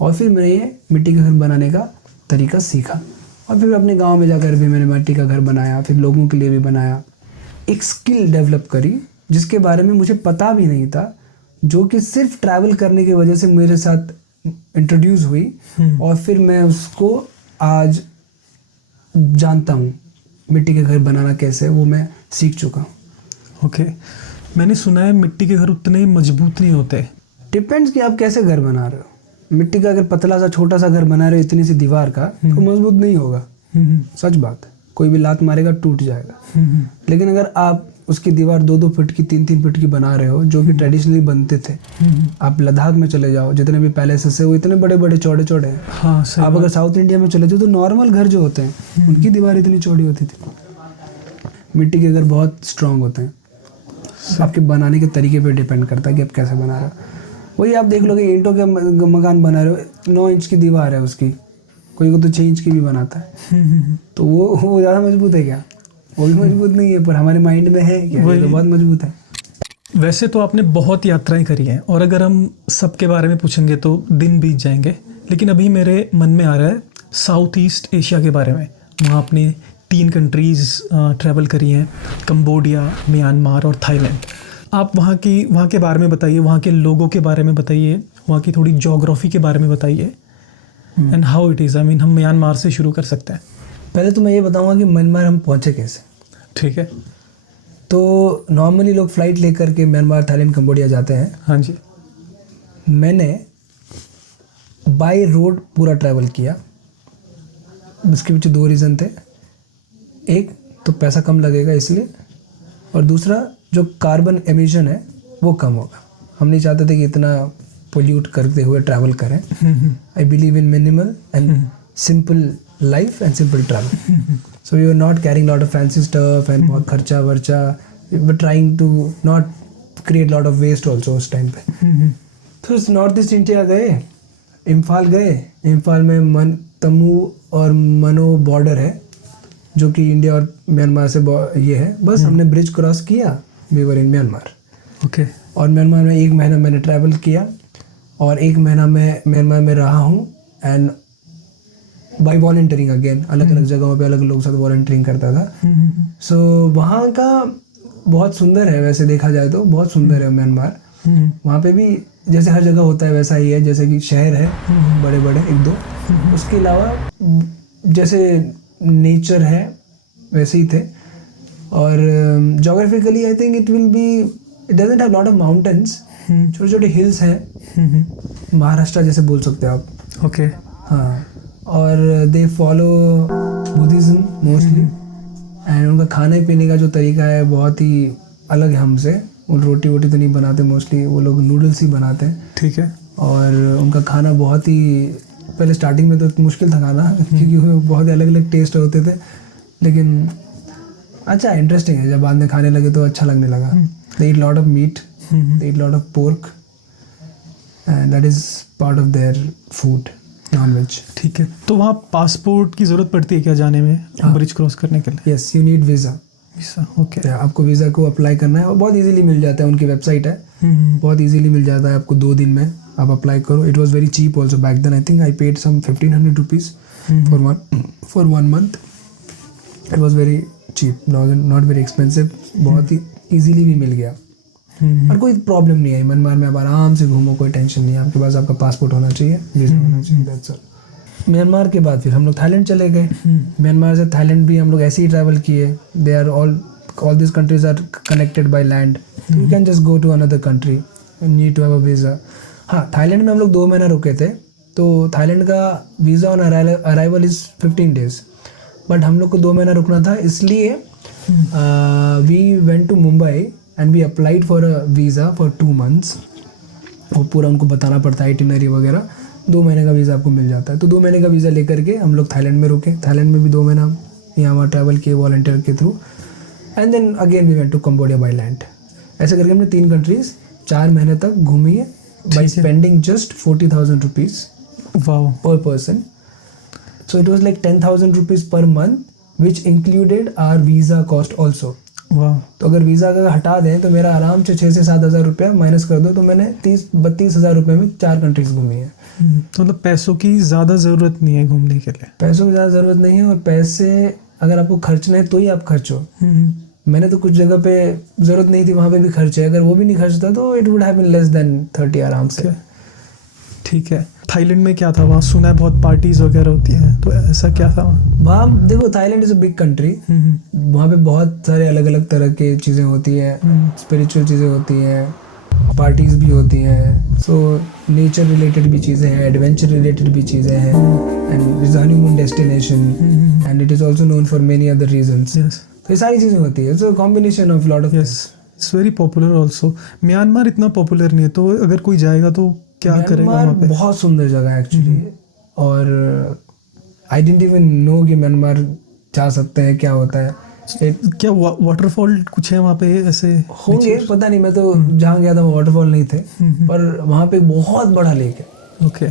और फिर मैंने ये मिट्टी का घर बनाने का तरीका सीखा। और फिर अपने गांव में जाकर भी मैंने मिट्टी का घर बनाया, फिर लोगों के लिए भी बनाया। एक स्किल डेवलप करी जिसके बारे में मुझे पता भी नहीं था, जो कि सिर्फ ट्रैवल करने की वजह से मेरे साथ इंट्रोड्यूस हुई, और फिर मैं उसको आज जानता हूँ। मिट्टी के घर बनाना कैसे है वो मैं सीख चुका हूँ। ओके, मैंने सुना है मिट्टी के घर उतने मजबूत नहीं होते। डिपेंड्स कि आप कैसे घर बना रहे हो। मिट्टी का अगर पतला सा छोटा सा घर बना रहे हो इतनी सी दीवार का, तो मजबूत नहीं होगा। सच बात है, कोई भी लात मारेगा टूट जाएगा। लेकिन अगर आप उसकी दीवार 2-2 फीट की, 3-3 फीट की बना रहे हो, जो कि ट्रेडिशनली बनते थे, आप लद्दाख में चले जाओ, जितने भी पैलेसेस है वो इतने बड़े बड़े चौड़े चौड़े हैं। हाँ, सही आप अगर साउथ इंडिया में चले जाओ तो नॉर्मल घर जो होते हैं उनकी दीवार इतनी चौड़ी होती थी। मिट्टी के घर बहुत स्ट्रांग होते हैं, आपके बनाने के तरीके पे डिपेंड करता है कि आप कैसे बना रहे हो। वही आप देख लो कि ईंटों के मकान बना रहे हो, 9 इंच की दीवार है उसकी, कोई को तो 6 इंच की भी बनाता है। तो वो ज़्यादा मजबूत है क्या? वो भी मजबूत नहीं है, पर हमारे माइंड में है क्या, ये तो बहुत मजबूत है। वैसे तो आपने बहुत यात्राएं करी हैं, और अगर हम सबके बारे में पूछेंगे तो दिन बीत जाएंगे, लेकिन अभी मेरे मन में आ रहा है साउथ ईस्ट एशिया के बारे में। वहाँ आपने 3 कंट्रीज़ ट्रैवल करी हैं, कंबोडिया, म्यांमार और थाईलैंड। आप वहाँ के बारे में बताइए, वहाँ के लोगों के बारे में बताइए, वहाँ की थोड़ी जोग्राफ़ी के बारे में बताइए, and how it is. I mean, हम म्यांमार से शुरू कर सकते हैं। पहले तो मैं ये बताऊंगा कि म्यांमार हम पहुँचे कैसे। ठीक है। तो नॉर्मली लोग फ़्लाइट लेकर के म्यांमार, थाईलैंड, कंबोडिया जाते हैं। हाँ जी। मैंने बाय रोड पूरा ट्रैवल किया। इसके पीछे 2 रीज़न थे। एक तो पैसा कम लगेगा इसलिए, और दूसरा जो कार्बन एमिशन है वो कम होगा। हम नहीं चाहते थे कि इतना पोल्यूट करते हुए ट्रैवल करें। I believe in minimal and simple life and simple travel. So we were not carrying lot of fancy stuff and बहुत खर्चा वर्चा. We were trying to not create lot of waste also उस time पे। तो north east India गए, इम्फाल गए। इम्फाल में तमू और मनो बॉर्डर है, जो कि इंडिया और म्यांमार से ये है। बस हमने ब्रिज क्रॉस किया, we were in Myanmar. Okay. और म्यांमार में 1 महीना मैंने ट्रैवल किया, और 1 महीना मैं म्यांमार में रहा हूँ। एंड बाई वॉलंटियरिंग अगेन, अलग अलग जगहों पे अलग लोगों के साथ वॉलंटियरिंग करता था। सो वहाँ का बहुत सुंदर है, वैसे देखा जाए तो बहुत सुंदर है म्यांमार। वहाँ पे भी जैसे हर जगह होता है वैसा ही है, जैसे कि शहर है बड़े बड़े 1-2, उसके अलावा जैसे नेचर है वैसे ही थे। और geographically I think it doesn't have lot of mountains, छोटे छोटे हिल्स हैं, महाराष्ट्र जैसे बोल सकते हो आप। ओके। हाँ, और they follow Buddhism mostly. And उनका खाने पीने का जो तरीका है बहुत ही अलग है हमसे। वो रोटी वोटी तो नहीं बनाते मोस्टली, वो लोग नूडल्स ही बनाते हैं। ठीक है। और उनका खाना बहुत ही पहले स्टार्टिंग में तो मुश्किल था खाना क्योंकि उसमें बहुत अलग अलग टेस्ट होते थे, लेकिन अच्छा इंटरेस्टिंग है। जब बाद में खाने लगे तो अच्छा लगने लगा। They eat lot of meat, they eat lot of pork and that is part of their food, non veg. ठीक है, तो वहाँ पासपोर्ट की ज़रूरत पड़ती है क्या जाने में, ब्रिज क्रॉस करने के लिए? Yes, you need visa. Visa, okay. आपको वीज़ा को अप्लाई करना है और बहुत इजीली मिल जाता है, उनकी वेबसाइट है, बहुत इजीली मिल जाता है आपको, 2 दिन में आप अप्लाई करो। It was very cheap also back then. I think I paid some 1500 rupees for 1 month. It was very cheap, not very expensive, बहुत ही इजीली भी मिल गया। और कोई प्रॉब्लम नहीं है, म्यांमार में आप आराम से घूमो, कोई टेंशन नहीं है। आपके पास आपका पासपोर्ट होना चाहिए, वीज़ा होना चाहिए, दैट्स ऑल। म्यांमार के बाद फिर हम लोग थाईलैंड चले गए। म्यांमार से थाईलैंड भी हम लोग ऐसे ही ट्रैवल किए। They are all this countries are connected by land, you can just go to another country, you need to have a visa. हाँ, थाईलैंड में हम लोग 2 महीना रुके थे, तो थाईलैंड का visa on arrival is 15 days, but हम लोग को 2 महीना रुकना था, इसलिए we went to Mumbai and we applied for a visa for 2 months. वो पूरा उनको बताना पड़ता है, आइटिनरी वगैरह। 2 महीने का वीज़ा आपको मिल जाता है। तो 2 महीने का वीज़ा लेकर के हम लोग थाईलैंड में रुके। थाईलैंड में भी 2 महीना यहाँ वहाँ ट्रैवल किए वॉलंटियर के through, and then again we went to Cambodia by land. ऐसे करके हमने 3 कंट्रीज़ 4 महीने तक घूमी है by spending just 40,000 rupees per person. So it was like 10,000 rupees per month, which included our visa cost also. वाह। तो अगर वीज़ा अगर हटा दें तो मेरा आराम से 6 से 7 हज़ार रुपया माइनस कर दो, तो मैंने 30-32 हज़ार रुपये में 4 कंट्रीज घूमी है। तो मतलब पैसों की ज़्यादा ज़रूरत नहीं है घूमने के लिए? पैसों की ज़्यादा ज़रूरत नहीं है, और पैसे अगर आपको खर्चने हैं तो ही आप खर्चो। मैंने तो कुछ जगह पे ज़रूरत नहीं थी, वहाँ पे भी खर्चे, अगर वो भी नहीं खर्चता तो it would have been less than 30 आराम से। ठीक है। थाईलैंड में क्या था? वहाँ सुना है बहुत पार्टीज़ वगैरह होती हैं, तो ऐसा क्या था वहाँ? देखो, Thailand is a big country, वहाँ पे बहुत सारे अलग अलग तरह की चीज़ें होती हैं, स्पिरिचुअल चीज़ें होती हैं, पार्टीज़ भी होती हैं, सो नेचर रिलेटेड भी चीज़ें हैं, एडवेंचर रिलेटेड भी चीज़ें हैं, and is honeymoon destination, and it is also known for many other reasons. तो ये सारी चीज़ें होती है, so combination of lot of. It's very popular also. Myanmar इतना पॉपुलर नहीं है, तो अगर कोई जाएगा तो क्या करेगा वहाँ पे? बहुत सुंदर जगह है एक्चुअली, और आई डिडंट इवन नो कि म्यांमार जा सकते हैं, क्या होता है। क्या वाटरफॉल कुछ है वहाँ पे ऐसे? होंगे, पता नहीं, मैं तो जहाँ गया था वाटरफॉल नहीं थे, पर वहाँ पे बहुत बड़ा लेक है। ओके।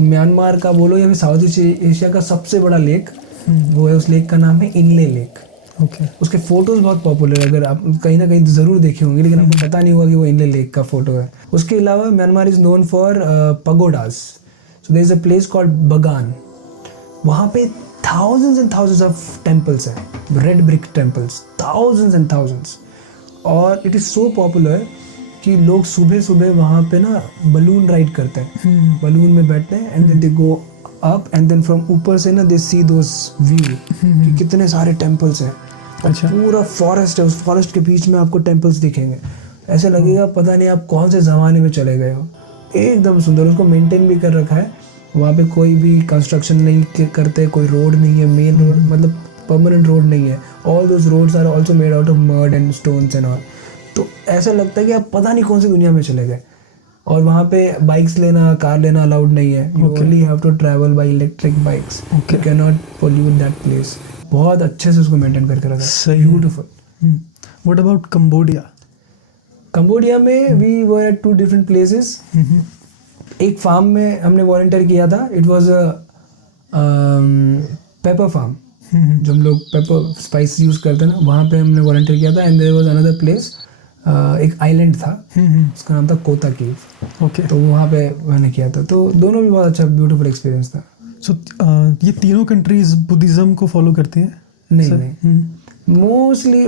म्यांमार का बोलो या फिर साउथ ईस्ट एशिया का सबसे बड़ा लेक वो है, उस लेक का नाम है इनले लेक। ओके। उसके फोटोज बहुत पॉपुलर है, अगर आप कहीं ना कहीं ज़रूर देखे होंगे, लेकिन आपको पता नहीं होगा कि वो इनले लेक का फोटो है। उसके अलावा Myanmar is known for pagodas. So there is a place called Bagan, वहाँ पे thousands and thousands of temples है, red brick temples, thousands and thousands। और इट इज़ सो पॉपुलर कि लोग सुबह सुबह वहाँ पे ना बलून राइड करते हैं, बलून में बैठते हैं, and then they go up, and then from ऊपर से ना दे सी दोस व्यू कि कितने सारे टेम्पल्स हैं। अच्छा। पूरा फॉरेस्ट है, उस फॉरेस्ट के बीच में आपको टेम्पल्स दिखेंगे, ऐसे लगेगा पता नहीं आप कौन से ज़माने में चले गए हो। एकदम सुंदर, उसको मेंटेन भी कर रखा है। वहाँ पे कोई भी कंस्ट्रक्शन नहीं करते, कोई रोड नहीं है, मेन रोड मतलब परमानेंट रोड नहीं है। All those roads are also made out of mud and stones and all. तो ऐसा लगता है कि आप पता नहीं कौन सी दुनिया में चले गए। और वहाँ पे बाइक्स लेना, कार लेना अलाउड नहीं है, you only have to travel by electric bikes, you can not pollute that place. बहुत अच्छे से उसको मेंटेन करके रखा है, beautiful. What about Cambodia? Cambodia में we were at 2 different places. एक फार्म में हमने वॉलंटियर किया था, it was a paper farm, जो हम लोग पेपर स्पाइस यूज़ करते हैं ना, वहाँ पे हमने वॉलंटियर किया था। And there was another place, एक आइलैंड था, उसका नाम था कोता केव। ओके। तो वहाँ पे मैंने किया था, तो दोनों भी बहुत अच्छा ब्यूटीफुल एक्सपीरियंस था। सो ये तीनों कंट्रीज बुद्धिज़्म को फॉलो करती हैं? नहीं, मोस्टली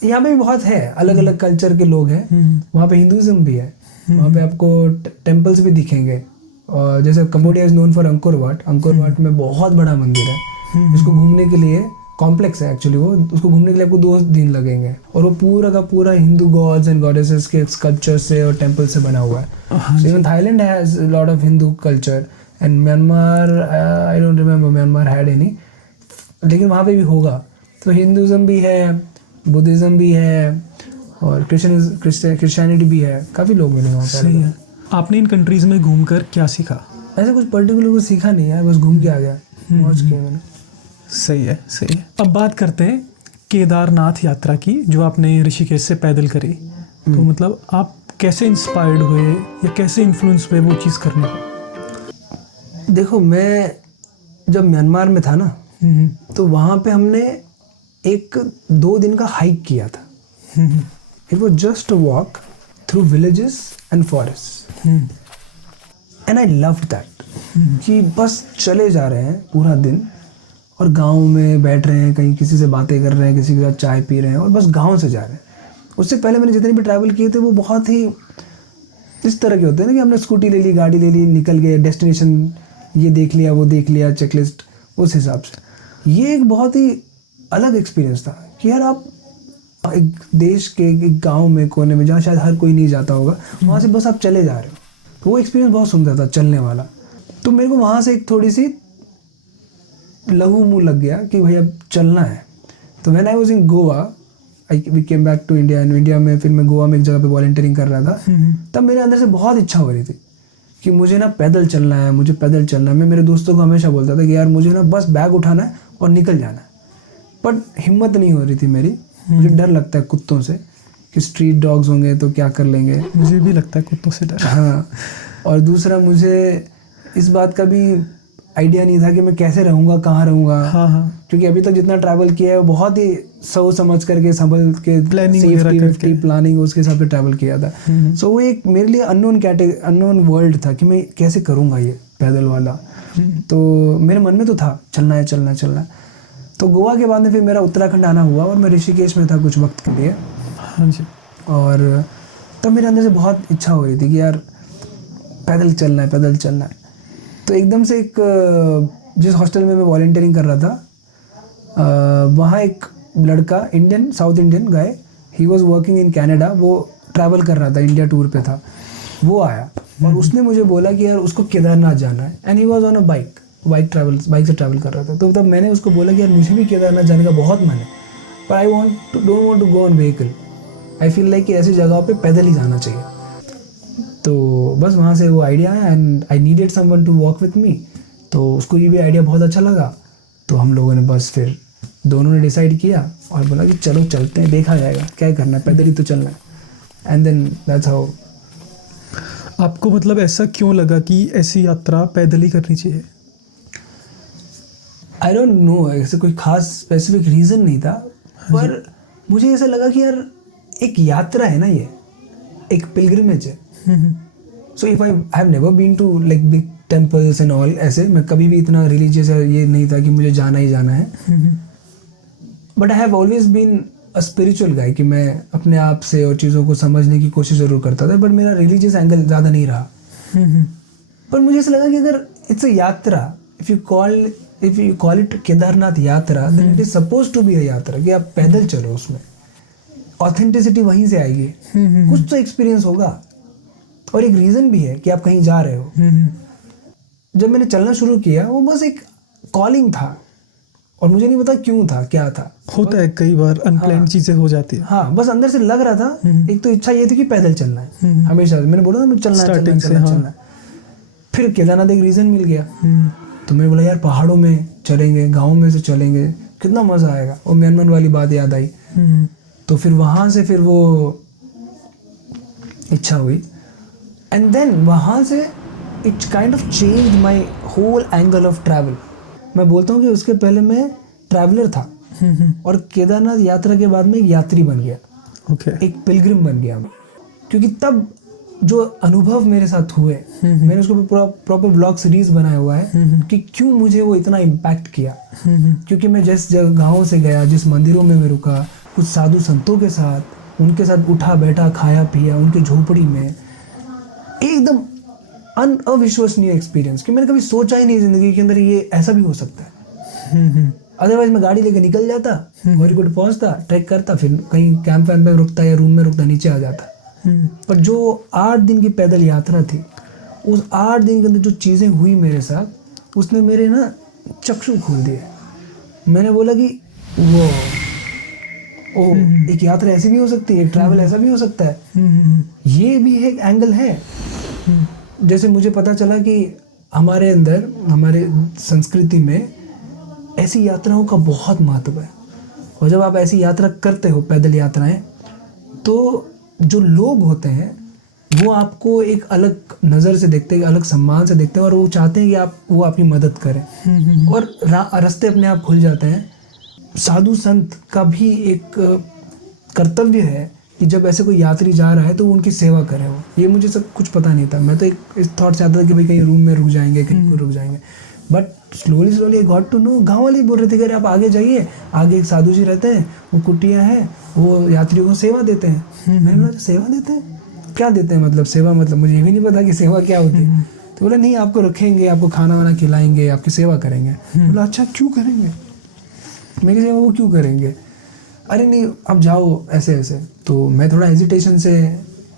यहाँ पे भी बहुत है, अलग अलग कल्चर के लोग हैं। वहाँ पे हिंदुज़म भी है, वहाँ पे आपको टेम्पल्स भी दिखेंगे। और जैसे Cambodia is known for Angkor Wat में बहुत बड़ा मंदिर है, जिसको घूमने के लिए कॉम्प्लेक्स है एक्चुअली वो, उसको घूमने के लिए आपको 2 दिन लगेंगे, और वो पूरा का पूरा हिंदू गॉड्स एंड गॉडेसेस के स्कल्पचर से और टेम्पल से बना हुआ है। Even Thailand has lot of Hindu culture, and Myanmar, I don't remember Myanmar had any, लेकिन वहाँ पे भी होगा। तो हिंदुज़म भी है, बुद्धिज़्म भी है, और क्रिश्चियनिटी भी है, काफ़ी लोग मिले वहाँ पे। सही है। आपने इन कंट्रीज़ में घूमकर क्या सीखा? ऐसा कुछ पर्टिकुलर कुछ सीखा नहीं यार, बस घूम के आ गया, मौज किया मैंने। सही है, सही है। अब बात करते हैं केदारनाथ यात्रा की, जो आपने ऋषिकेश से पैदल करी। तो मतलब आप कैसे इंस्पायर्ड हुए या कैसे इन्फ्लुएंस हुए वो चीज़ करने को? देखो, मैं जब म्यांमार में था ना, तो वहाँ पे हमने एक 2 दिन का हाइक किया था। It was just a walk through villages and forest, and I loved that कि बस चले जा रहे हैं पूरा दिन और गांव में बैठ रहे हैं, कहीं किसी से बातें कर रहे हैं, किसी के साथ चाय पी रहे हैं और बस गांव से जा रहे हैं। उससे पहले मैंने जितने भी ट्रैवल किए थे वो बहुत ही इस तरह के होते हैं ना कि हमने स्कूटी ले ली, गाड़ी ले ली, निकल गए, डेस्टिनेशन ये देख लिया, वो देख लिया, चेकलिस्ट, उस हिसाब से। ये एक बहुत ही अलग एक्सपीरियंस था कि यार आप एक देश के एक गाँव में कोने में, जहाँ शायद हर कोई नहीं जाता होगा, वहाँ से बस आप चले जा रहे हो। तो वो एक्सपीरियंस बहुत सुंदर था, चलने वाला। तो मेरे को वहाँ से एक थोड़ी सी लहू मुँह लग गया कि भाई अब चलना है। तो when I was in Goa, we came back to India, and India में फिर मैं गोवा में एक जगह पे वॉलंटियरिंग कर रहा था। तब मेरे अंदर से बहुत इच्छा हो रही थी कि मुझे ना पैदल चलना है, मुझे पैदल चलना है। मैं मेरे दोस्तों को हमेशा बोलता था कि यार मुझे ना बस बैग उठाना है और निकल जाना है, बट हिम्मत नहीं हो रही थी मेरी। मुझे डर लगता है कुत्तों से कि स्ट्रीट डॉग्स होंगे तो क्या कर लेंगे। मुझे भी लगता है कुत्तों से डर। हाँ, और दूसरा मुझे इस बात का भी आइडिया नहीं था कि मैं कैसे रहूँगा, कहाँ रहूँगा। हाँ, क्योंकि अभी तक जितना ट्रैवल किया है वो बहुत ही सोच समझ करके, संभल के, Planning सेफ्टी वगैरह करके। प्लानिंग उसके हिसाब से ट्रैवल किया था। सो वो एक मेरे लिए अननोन वर्ल्ड था कि मैं कैसे करूँगा ये पैदल वाला। तो मेरे मन में तो था चलना है, चलना है, चलना है। तो गोवा के बाद में फिर मेरा उत्तराखंड आना हुआ और मैं ऋषिकेश में था कुछ वक्त के लिए। हाँ जी। और तब मेरे अंदर से बहुत इच्छा हो रही थी कि यार पैदल चलना है, पैदल चलना है। तो एकदम से एक जिस हॉस्टल में मैं वॉलंटियरिंग कर रहा था, वहाँ एक लड़का, Indian, south Indian guy, he was working in Canada, वो ट्रैवल कर रहा था, इंडिया टूर पे था। वो आया और उसने मुझे बोला कि यार उसको केदारनाथ जाना है, and he was on a bike से ट्रैवल कर रहा था। तो तब मैंने उसको बोला कि यार मुझे भी केदारनाथ जाने का बहुत मन है, पर I don't want to go on vehicle. I feel like कि ऐसी जगहों पे पैदल ही जाना चाहिए। तो बस वहाँ से वो आइडिया आया, and I needed someone to walk with me. तो उसको ये भी आइडिया बहुत अच्छा लगा। तो हम लोगों ने बस फिर दोनों ने डिसाइड किया और बोला कि चलो चलते हैं, देखा जाएगा क्या करना है, पैदल ही तो चलना है। And then that's how. आपको मतलब ऐसा क्यों लगा कि ऐसी यात्रा पैदल ही करनी चाहिए? आई डोंट नो, ऐसे कोई खास स्पेसिफिक रीज़न नहीं था, पर मुझे ऐसा लगा कि यार एक यात्रा है ना, ये एक पिलग्रिमेज है। So if I have never been to like big temples and all, ऐसे मैं कभी भी इतना रिलीजियस ये नहीं था कि मुझे जाना ही जाना है। But I have always been a spiritual guy, कि मैं अपने आप से और चीज़ों को समझने की कोशिश ज़रूर करता था, बट मेरा रिलीजियस एंगल ज़्यादा नहीं रहा। पर मुझे ऐसा लगा कि अगर it's a yatra, if you call it Kedarnath yatra, then it is suppose to be a yatra, कि आप पैदल चलो, उसमें ऑथेंटिसिटी वहीं से आएगी, कुछ तो एक्सपीरियंस होगा और एक रीज़न भी है कि आप कहीं जा रहे हो। जब मैंने चलना शुरू किया, वो बस एक कॉलिंग था और मुझे नहीं पता क्यों था, क्या था। होता है कई बार अनप्लान्ड चीजें हो जाती है। हाँ, बस अंदर से लग रहा था। एक तो इच्छा ये थी कि पैदल चलना है, हमेशा मैंने बोला ना, मुझे चलना है, Starting से, चलना है। फिर केदारनाथ एक रीज़न मिल गया। तो मैं बोला यार पहाड़ों में चलेंगे, गाँव में से चलेंगे, कितना मज़ा आएगा। वो म्यांमार वाली बात याद आई। तो फिर वहाँ से फिर वो इच्छा हुई, एंड देन वहाँ से it kind of change my whole angle of travel. मैं बोलता हूँ कि उसके पहले मैं ट्रैवलर था और केदारनाथ यात्रा के बाद में एक यात्री बन गया, एक पिलग्रिम बन गया मैं। क्योंकि तब जो अनुभव मेरे साथ हुए, मैंने उसको प्रॉपर ब्लॉग सीरीज बनाया हुआ है कि क्यों मुझे वो इतना इम्पैक्ट किया। क्योंकि मैं जिस जगहों से गया, जिस मंदिरों में मैं रुका, कुछ साधु संतों के साथ, उनके साथ उठा बैठा, खाया पिया, उनकी झोपड़ी में, एकदम अविश्वसनीय एक्सपीरियंस कि मैंने कभी सोचा ही नहीं ज़िंदगी के अंदर ये ऐसा भी हो सकता है। अदरवाइज मैं गाड़ी लेकर निकल जाता, गौरीकुंड पहुंचता, ट्रैक करता, फिर कहीं कैंप वैम्प में रुकता या रूम में रुकता, नीचे आ जाता। पर जो 8 दिन की पैदल यात्रा थी, उस 8 दिन के अंदर जो चीज़ें हुई मेरे साथ, उसने मेरे ना चक्षु खोल दिए। मैंने बोला कि वो एक यात्रा ऐसी भी हो सकती है, एक ट्रैवल ऐसा भी हो सकता है, ये भी एक एंगल है। जैसे मुझे पता चला कि हमारे अंदर, हमारे संस्कृति में ऐसी यात्राओं का बहुत महत्व है। और जब आप ऐसी यात्रा करते हो, पैदल यात्राएं, तो जो लोग होते हैं वो आपको एक अलग नज़र से देखते हैं, अलग सम्मान से देखते हैं, और वो चाहते हैं कि वो आपकी मदद करें, और रास्ते अपने आप खुल जाते हैं। साधु संत का भी एक कर्तव्य है कि जब ऐसे कोई यात्री जा रहा है तो वो उनकी सेवा करे। वो ये मुझे सब कुछ पता नहीं था। मैं तो एक इस थॉट से आता था कि भाई कहीं रूम में रुक जाएंगे, कहीं को रुक जाएंगे, but slowly I got to know. गाँव वाले बोल रहे थे कि आप आगे जाइए, आगे एक साधु जी रहते हैं, वो कुटिया है, वो यात्रियों को सेवा देते हैं। मैंने बोला सेवा देते हैं, क्या देते हैं, मतलब सेवा, मतलब मुझे ये भी नहीं पता कि सेवा क्या होती है। तो बोला नहीं, आपको रखेंगे, आपको खाना वाना खिलाएंगे, आपकी सेवा करेंगे। बोला अच्छा, क्यों करेंगे, मेरी सेवा वो क्यों करेंगे? अरे नहीं, आप जाओ ऐसे ऐसे। तो मैं थोड़ा हेजिटेशन से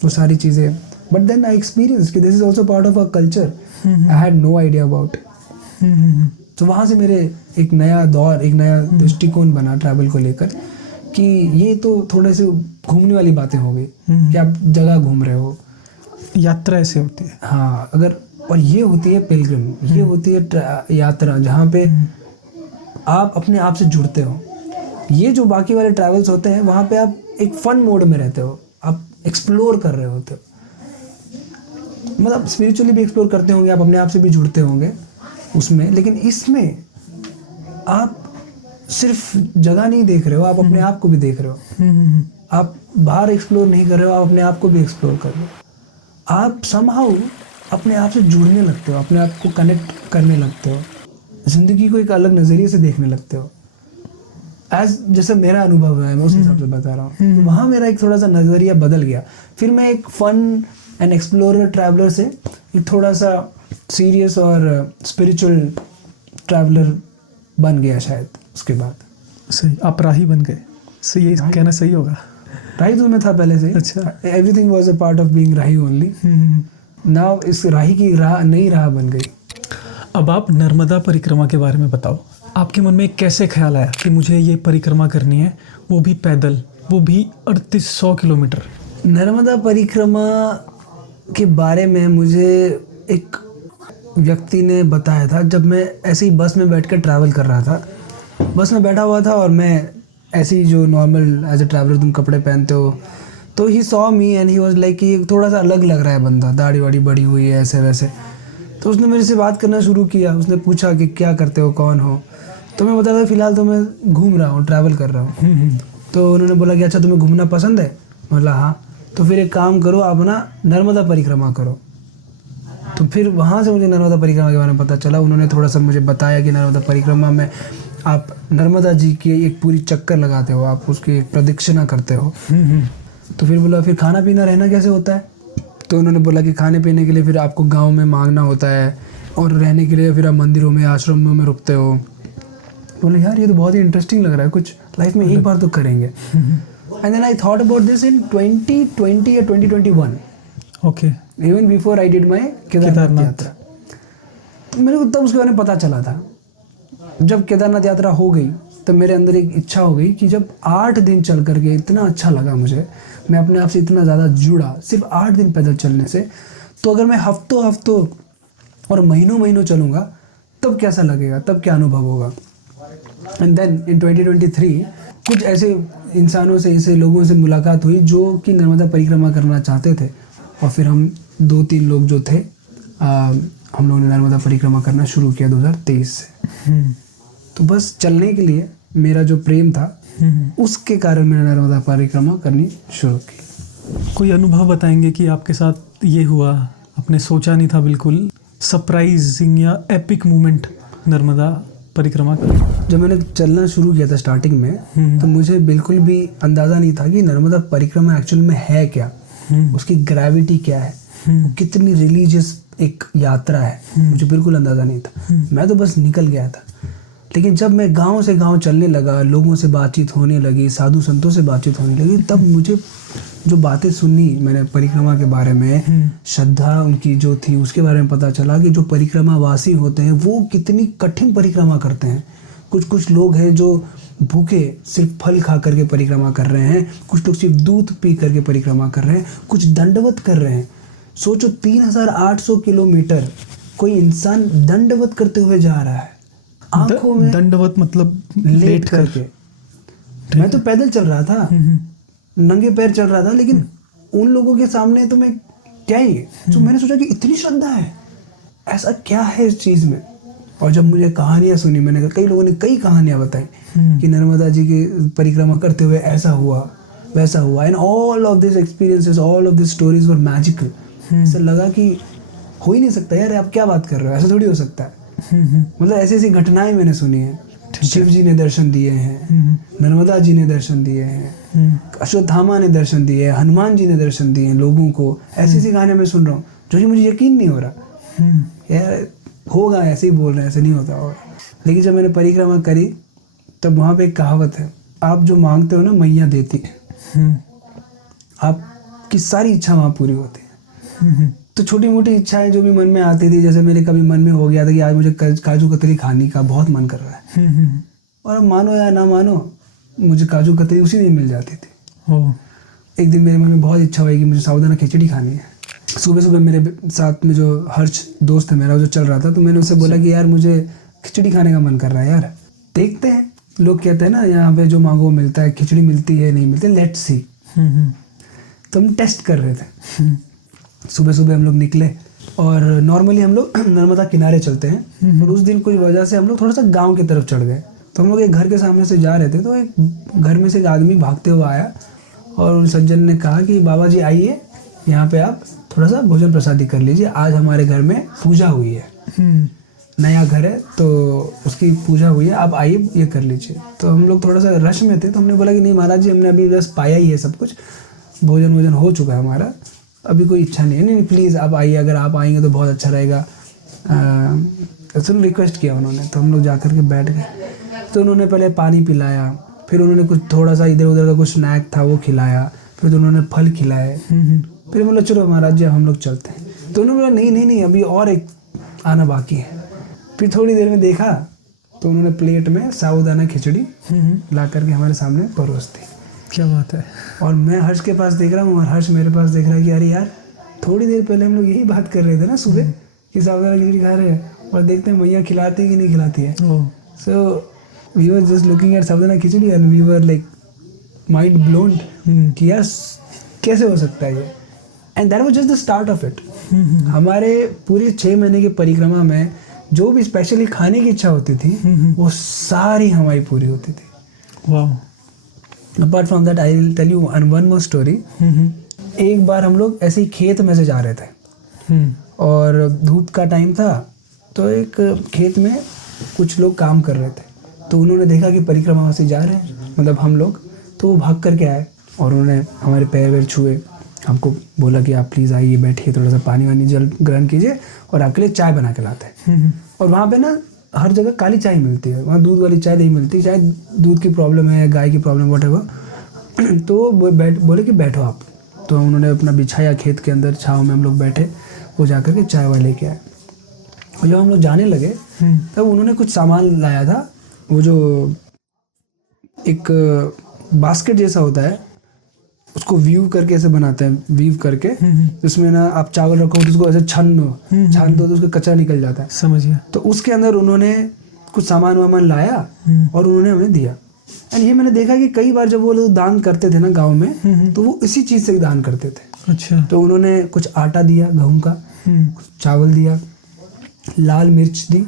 वो सारी चीज़ें, बट देन आई एक्सपीरियंस कि this is also part of a culture. I had no idea about. तो वहाँ से मेरे एक नया दौर, एक नया दृष्टिकोण बना ट्रैवल को लेकर, कि ये तो थोड़े से घूमने वाली बातें हो गई कि आप जगह घूम रहे हो, यात्रा ऐसे होती है। हाँ, अगर, और ये होती है पिलग्रिम, ये होती है यात्रा जहाँ पे आप अपने आप से जुड़ते हो। ये जो बाकी वाले ट्रैवल्स होते हैं, वहाँ पे आप एक फन मोड में रहते हो, आप एक्सप्लोर कर रहे होते हो, मतलब स्पिरिचुअली भी एक्सप्लोर करते होंगे, आप अपने आप से भी जुड़ते होंगे उसमें। लेकिन इसमें आप सिर्फ जगह नहीं देख रहे हो, आप अपने आप को भी देख रहे हो। आप बाहर एक्सप्लोर नहीं कर रहे हो, आप अपने आप को भी एक्सप्लोर कर रहे हो। आप समहाउ अपने आप से जुड़ने लगते हो, अपने आप को कनेक्ट करने लगते हो, ज़िंदगी को एक अलग नज़रिए से देखने लगते हो। जैसे मेरा अनुभव है, मैं उस हिसाब से बता रहा हूँ। तो वहाँ मेरा एक थोड़ा सा नज़रिया बदल गया। फिर मैं एक फन एंड एक्सप्लोरर ट्रैवलर से एक थोड़ा सा सीरियस और स्पिरिचुअल ट्रैवलर बन गया शायद उसके बाद। सही, आप राही बन गए। सही, ये कहना सही होगा। राही तो मैं था पहले से। अच्छा, everything was a part of being Rahi only. Now इस राही की नई राह बन गई। अब आप नर्मदा परिक्रमा के बारे में बताओ। आपके मन में कैसे ख्याल आया कि मुझे ये परिक्रमा करनी है, वो भी पैदल, वो भी 3800 किलोमीटर? नर्मदा परिक्रमा के बारे में मुझे एक व्यक्ति ने बताया था, जब मैं ऐसे ही बस में बैठकर ट्रैवल कर रहा था। बस में बैठा हुआ था और मैं ऐसे ही जो नॉर्मल एज ए ट्रैवलर तुम कपड़े पहनते हो, तो he saw me and he was like कि थोड़ा सा अलग लग रहा है बंदा, दाढ़ी वाड़ी बड़ी हुई है ऐसे वैसे। तो उसने मेरे से बात करना शुरू किया। उसने पूछा कि क्या करते हो, कौन हो? तो मैं बता था फिलहाल तो मैं घूम रहा हूँ, ट्रैवल कर रहा हूँ। तो उन्होंने बोला कि अच्छा तुम्हें घूमना पसंद है? बोला हाँ। तो फिर एक काम करो, आप ना नर्मदा परिक्रमा करो। तो फिर वहाँ से मुझे नर्मदा परिक्रमा के बारे में पता चला। उन्होंने थोड़ा सा मुझे बताया कि नर्मदा परिक्रमा में आप नर्मदा जी की एक पूरी चक्कर लगाते हो, आप उसकी एक प्रदक्षिणा करते हो। तो फिर बोला फिर खाना पीना रहना कैसे होता है? तो उन्होंने बोला कि खाने पीने के लिए फिर आपको गांव में मांगना होता है, और रहने के लिए फिर आप मंदिरों में, आश्रमों में रुकते हो। बोले यार ये तो बहुत ही इंटरेस्टिंग लग रहा है, कुछ लाइफ में एक बार तो करेंगे। And then I thought about this in 2020 या 2021। Okay, even before I did my Kedarnath yatra. तो मेरे को तब उसके बारे में पता चला था। जब केदारनाथ यात्रा हो गई तब मेरे अंदर एक इच्छा हो गई कि जब 8 दिन चल करके इतना अच्छा लगा मुझे, मैं अपने आप से इतना ज़्यादा जुड़ा सिर्फ 8 दिन पैदल चलने से, तो अगर मैं हफ्तों और महीनों चलूँगा तब कैसा लगेगा, तब क्या अनुभव होगा। एंड देन इन 2023 कुछ ऐसे इंसानों से, ऐसे लोगों से मुलाकात हुई जो कि नर्मदा परिक्रमा करना चाहते थे, और फिर हम 2-3 लोग जो थे, हम लोगों ने नर्मदा परिक्रमा करना शुरू किया 2023 से। तो बस चलने के लिए मेरा जो प्रेम था, उसके कारण मैंने नर्मदा परिक्रमा करनी शुरू की। कोई अनुभव बताएंगे कि आपके साथ ये हुआ, आपने सोचा नहीं था, बिल्कुल सरप्राइजिंग या एपिक मोमेंट नर्मदा परिक्रमा का? जब मैंने चलना शुरू किया था स्टार्टिंग में, तो मुझे बिल्कुल भी अंदाज़ा नहीं था कि नर्मदा परिक्रमा एक्चुअल में है क्या, उसकी ग्रेविटी क्या है, वो कितनी रिलीजियस एक यात्रा है, मुझे बिल्कुल अंदाज़ा नहीं था। मैं तो बस निकल गया था। लेकिन जब मैं गांव से गांव चलने लगा, लोगों से बातचीत होने लगी, साधु संतों से बातचीत होने लगी, तब मुझे जो बातें सुनी मैंने परिक्रमा के बारे में, श्रद्धा उनकी जो थी उसके बारे में पता चला कि जो परिक्रमावासी होते हैं वो कितनी कठिन परिक्रमा करते हैं। कुछ लोग हैं जो भूखे सिर्फ फल खा करके परिक्रमा कर रहे हैं, कुछ लोग सिर्फ दूध पी करके परिक्रमा कर रहे हैं, कुछ दंडवत कर रहे हैं। सोचो 3800 किलोमीटर कोई इंसान दंडवत करते हुए जा रहा है, आंखों में दंडवत मतलब लेट करके। मैं तो पैदल चल रहा था, नंगे पैर चल रहा था, लेकिन उन लोगों के सामने तो मैं क्या ही। तो मैंने सोचा कि इतनी श्रद्धा है, ऐसा क्या है इस चीज़ में। और जब मुझे कहानियाँ सुनी, मैंने कहा, कई लोगों ने कई कहानियाँ बताई कि नर्मदा जी की परिक्रमा करते हुए ऐसा हुआ वैसा हुआ, and all of this experiences, all of this stories were magical. ऐसा लगा कि हो ही नहीं सकता यार, आप क्या बात कर रहे हो, ऐसा थोड़ी हो सकता है। मतलब ऐसी ऐसी घटनाएं मैंने सुनी हैं। शिव जी ने दर्शन दिए हैं, नर्मदा जी ने दर्शन दिए हैं, अश्वत्थामा ने दर्शन दिए हैं, हनुमान जी ने दर्शन दिए हैं लोगों को। ऐसी ऐसी कहानियां मैं सुन रहा हूँ जो कि मुझे यकीन नहीं हो रहा यार, होगा ऐसे ही बोल रहे हैं, ऐसे नहीं होता होगा। लेकिन जब मैंने परिक्रमा करी तब वहाँ पे एक कहावत है, आप जो मांगते हो ना मैया देती है। आपकी सारी इच्छा वहाँ पूरी होती है। तो छोटी मोटी इच्छाएं जो भी मन में आती थी, जैसे मेरे कभी मन में हो गया था कि आज मुझे काजू कतली खाने का बहुत मन कर रहा है, और अब मानो या ना मानो मुझे काजू कतली उसी दिन मिल जाती थी। एक दिन मेरे मन में बहुत इच्छा हुई कि मुझे साबूदाना खिचड़ी खानी है। सुबह सुबह मेरे साथ में जो हर्ष दोस्त है मेरा, जो चल रहा था, तो मैंने उससे बोला कि यार मुझे खिचड़ी खाने का मन कर रहा है यार, देखते हैं। लोग कहते हैं ना यहाँ पे जो मांगो मिलता है, खिचड़ी मिलती है नहीं मिलती, लेट्स सी। तो हम टेस्ट कर रहे थे। सुबह सुबह हम लोग निकले, और नॉर्मली हम लोग नर्मदा किनारे चलते हैं, और उस दिन कोई वजह से हम लोग थोड़ा सा गांव की तरफ चढ़ गए। तो हम लोग एक घर के सामने से जा रहे थे, तो एक घर में से एक आदमी भागते हुए आया, और उन सज्जन ने कहा कि बाबा जी आइए, यहाँ पे आप थोड़ा सा भोजन प्रसादी कर लीजिए, आज हमारे घर में पूजा हुई है, नया घर है तो उसकी पूजा हुई है, आप आइए ये कर लीजिए। तो हम लोग थोड़ा सा रश में थे, तो हमने बोला कि नहीं महाराज जी, हमने अभी बस पाया ही है सब कुछ, भोजन वोजन हो चुका है हमारा, अभी कोई इच्छा नहीं है। नहीं प्लीज़ आप आइए, अगर आप आएंगे तो बहुत अच्छा रहेगा। चलो रिक्वेस्ट किया उन्होंने, तो हम लोग जा कर के बैठ गए। तो उन्होंने पहले पानी पिलाया, फिर उन्होंने कुछ थोड़ा सा इधर उधर का कुछ स्नैक था वो खिलाया, फिर तो उन्होंने फल खिलाए। फिर बोला चलो महाराज जी हम लोग चलते हैं। तो उन्होंने बोला नहीं अभी और एक आना बाकी है। फिर थोड़ी देर में देखा तो उन्होंने प्लेट में साबूदाना खिचड़ी ला करके हमारे सामने परोस दी। क्या बात है। और मैं हर्ष के पास देख रहा हूँ, और हर्ष मेरे पास देख रहा है कि अरे यार थोड़ी देर पहले हम लोग यही बात कर रहे थे ना सुबह कि साबूदाना खिचड़ी खा रहे हैं, और देखते हैं मैया खिलाती है कि नहीं खिलाती है। So we were just looking at sabudana khichdi and we were like mind blown कि यार कैसे हो सकता है ये। And that was just the start of it. हमारे पूरे 6 महीने की परिक्रमा में जो भी स्पेशली खाने की इच्छा होती थी वो सारी हमारी पूरी होती थी। वाह। Apart from that I will tell you one more story. एक बार हम लोग ऐसे ही खेत में से जा रहे थे, और धूप का टाइम था, तो एक खेत में कुछ लोग काम कर रहे थे, तो उन्होंने देखा कि परिक्रमा से जा रहे हैं, मतलब हम लोग, तो वो भाग करके आए और उन्होंने हमारे पैर वैर छुए, हमको बोला कि आप प्लीज़ आइए, बैठिए, थोड़ा सा पानी वानी जल ग्रहण कीजिए, और आपके लिए चाय बना के लाते हैं। और वहाँ पे ना हर जगह काली चाय मिलती है, वहाँ दूध वाली चाय नहीं मिलती, शायद दूध की प्रॉब्लम है, गाय की प्रॉब्लम व्हाटएवर। तो वो बोले कि बैठो आप। तो उन्होंने अपना बिछाया खेत के अंदर, छाँव में हम लोग बैठे, वो जा कर के चाय वाले लेके आए। और जब हम लोग जाने लगे तब उन्होंने कुछ सामान लाया था, वो जो एक बास्केट जैसा होता है, उसको वीव करके ऐसे बनाते हैं, वीव करके उसमें ना आप चावल रखो तो उसको ऐसे छान दो तो उसका कचरा निकल जाता है, समझ गया। तो उसके अंदर उन्होंने कुछ सामान वामान लाया और उन्होंने हमें दिया। एंड ये मैंने देखा कि कई बार जब वो लोग दान करते थे ना गांव में, तो वो इसी चीज़ से दान करते थे। अच्छा। तो उन्होंने कुछ आटा दिया गेहूं का, कुछ चावल दिया, लाल मिर्च दी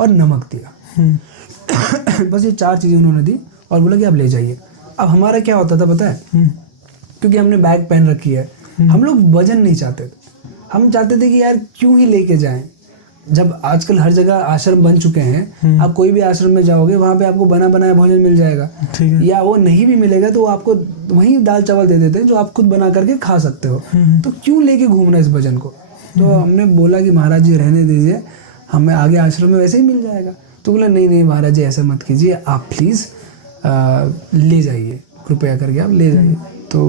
और नमक दिया। बस ये 4 चीज़ें उन्होंने दी और बोला कि आप ले जाइए। अब हमारा क्या होता था पता है, क्योंकि हमने बैग पहन रखी है, हम लोग वजन नहीं चाहते थे। हम चाहते थे कि यार क्यों ही लेके जाएं, जब आजकल हर जगह आश्रम बन चुके हैं, आप कोई भी आश्रम में जाओगे वहाँ पे आपको बना बनाया भोजन मिल जाएगा, या वो नहीं भी मिलेगा तो वो आपको वहीं दाल चावल दे देते हैं जो आप खुद बना करके खा सकते हो। तो क्यों लेके घूमना इस वजन को। तो हमने बोला कि महाराज जी रहने दीजिए, हमें आगे आश्रम में वैसे ही मिल जाएगा। तो बोला नहीं महाराज जी ऐसा मत कीजिए, आप प्लीज़ ले जाइए, कृपया करके आप ले जाइए। तो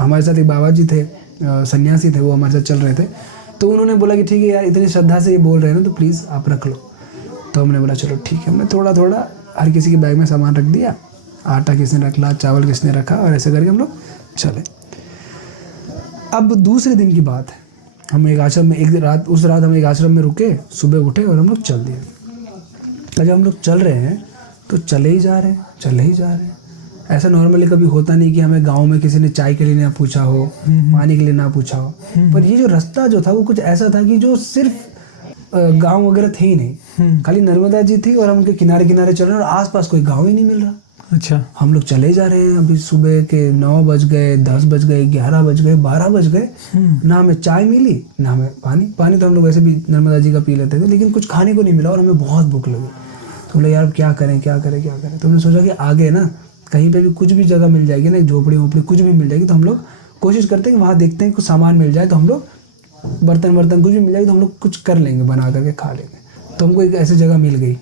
हमारे साथ एक बाबा जी थे, सन्यासी थे, वो हमारे साथ चल रहे थे। तो उन्होंने बोला कि ठीक है यार, इतनी श्रद्धा से ये बोल रहे हैं ना, तो प्लीज़ आप रख लो। तो हमने बोला चलो ठीक है। हमने थोड़ा थोड़ा हर किसी के बैग में सामान रख दिया, आटा किसने रख ला, चावल किसने रखा, और ऐसे करके हम लोग चले। अब दूसरे दिन की बात है, हम एक आश्रम में उस रात हम एक आश्रम में रुके, सुबह उठे और हम लोग चल दिए। और जब हम लोग चल रहे हैं तो चले ही जा रहे हैं। ऐसा नॉर्मली कभी होता नहीं कि हमें गांव में किसी ने चाय के लिए ना पूछा हो, पानी के लिए ना पूछा हो। पर ये जो रास्ता जो था वो कुछ ऐसा था कि जो सिर्फ गांव वगैरह थे ही नहीं, खाली नर्मदा जी थी और हम उनके किनारे किनारे चल रहे हैं और आसपास कोई गांव ही नहीं मिल रहा। अच्छा। हम लोग चले जा रहे हैं, अभी सुबह के 9 बज गए, 10 बज गए, 11 बज गए, 12 बज गए, ना हमें चाय मिली ना हमें पानी तो हम लोग वैसे भी नर्मदा जी का पी लेते थे, लेकिन कुछ खाने को नहीं मिला और हमें बहुत भूख लगी। तो बोले यार क्या करें। तो हमने सोचा कि आगे ना कहीं पे भी कुछ भी जगह मिल जाएगी ना, एक झोपड़ी वोपड़ी कुछ भी मिल जाएगी, तो हम लोग कोशिश करते हैं कि वहाँ देखते हैं कुछ सामान मिल जाए, तो हम लोग बर्तन कुछ भी मिल जाएगी तो हम लोग कुछ कर लेंगे, बना करके खा लेंगे। तो हमको एक ऐसी जगह मिल गई,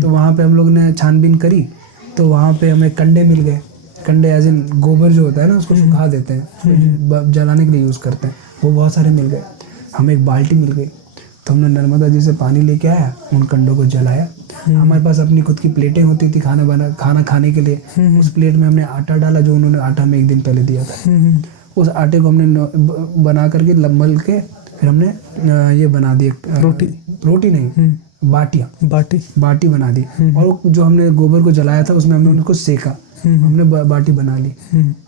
तो वहाँ पे हम लोग ने छानबीन करी, तो वहाँ पे हमें कंडे मिल गए। कंडे एज इन गोबर जो होता है ना, उसको सुखा देते हैं, जलाने के लिए यूज़ करते हैं, वो बहुत सारे मिल गए। हमें एक बाल्टी मिल गई, तो हमने नर्मदा जी से पानी लेके आया, उन कंडों को जलाया। हमारे पास अपनी खुद की प्लेटें होती थी खाना खाने के लिए। उस प्लेट में हमने आटा डाला, जो उन्होंने आटा हमें एक दिन पहले दिया था। उस आटे को हमने बना करके मल के फिर हमने ये बना दी, रोटी नहीं, बाटी बना दी। और जो हमने गोबर को जलाया था उसमें हमने उनको सेका, हमने बाटी बना ली।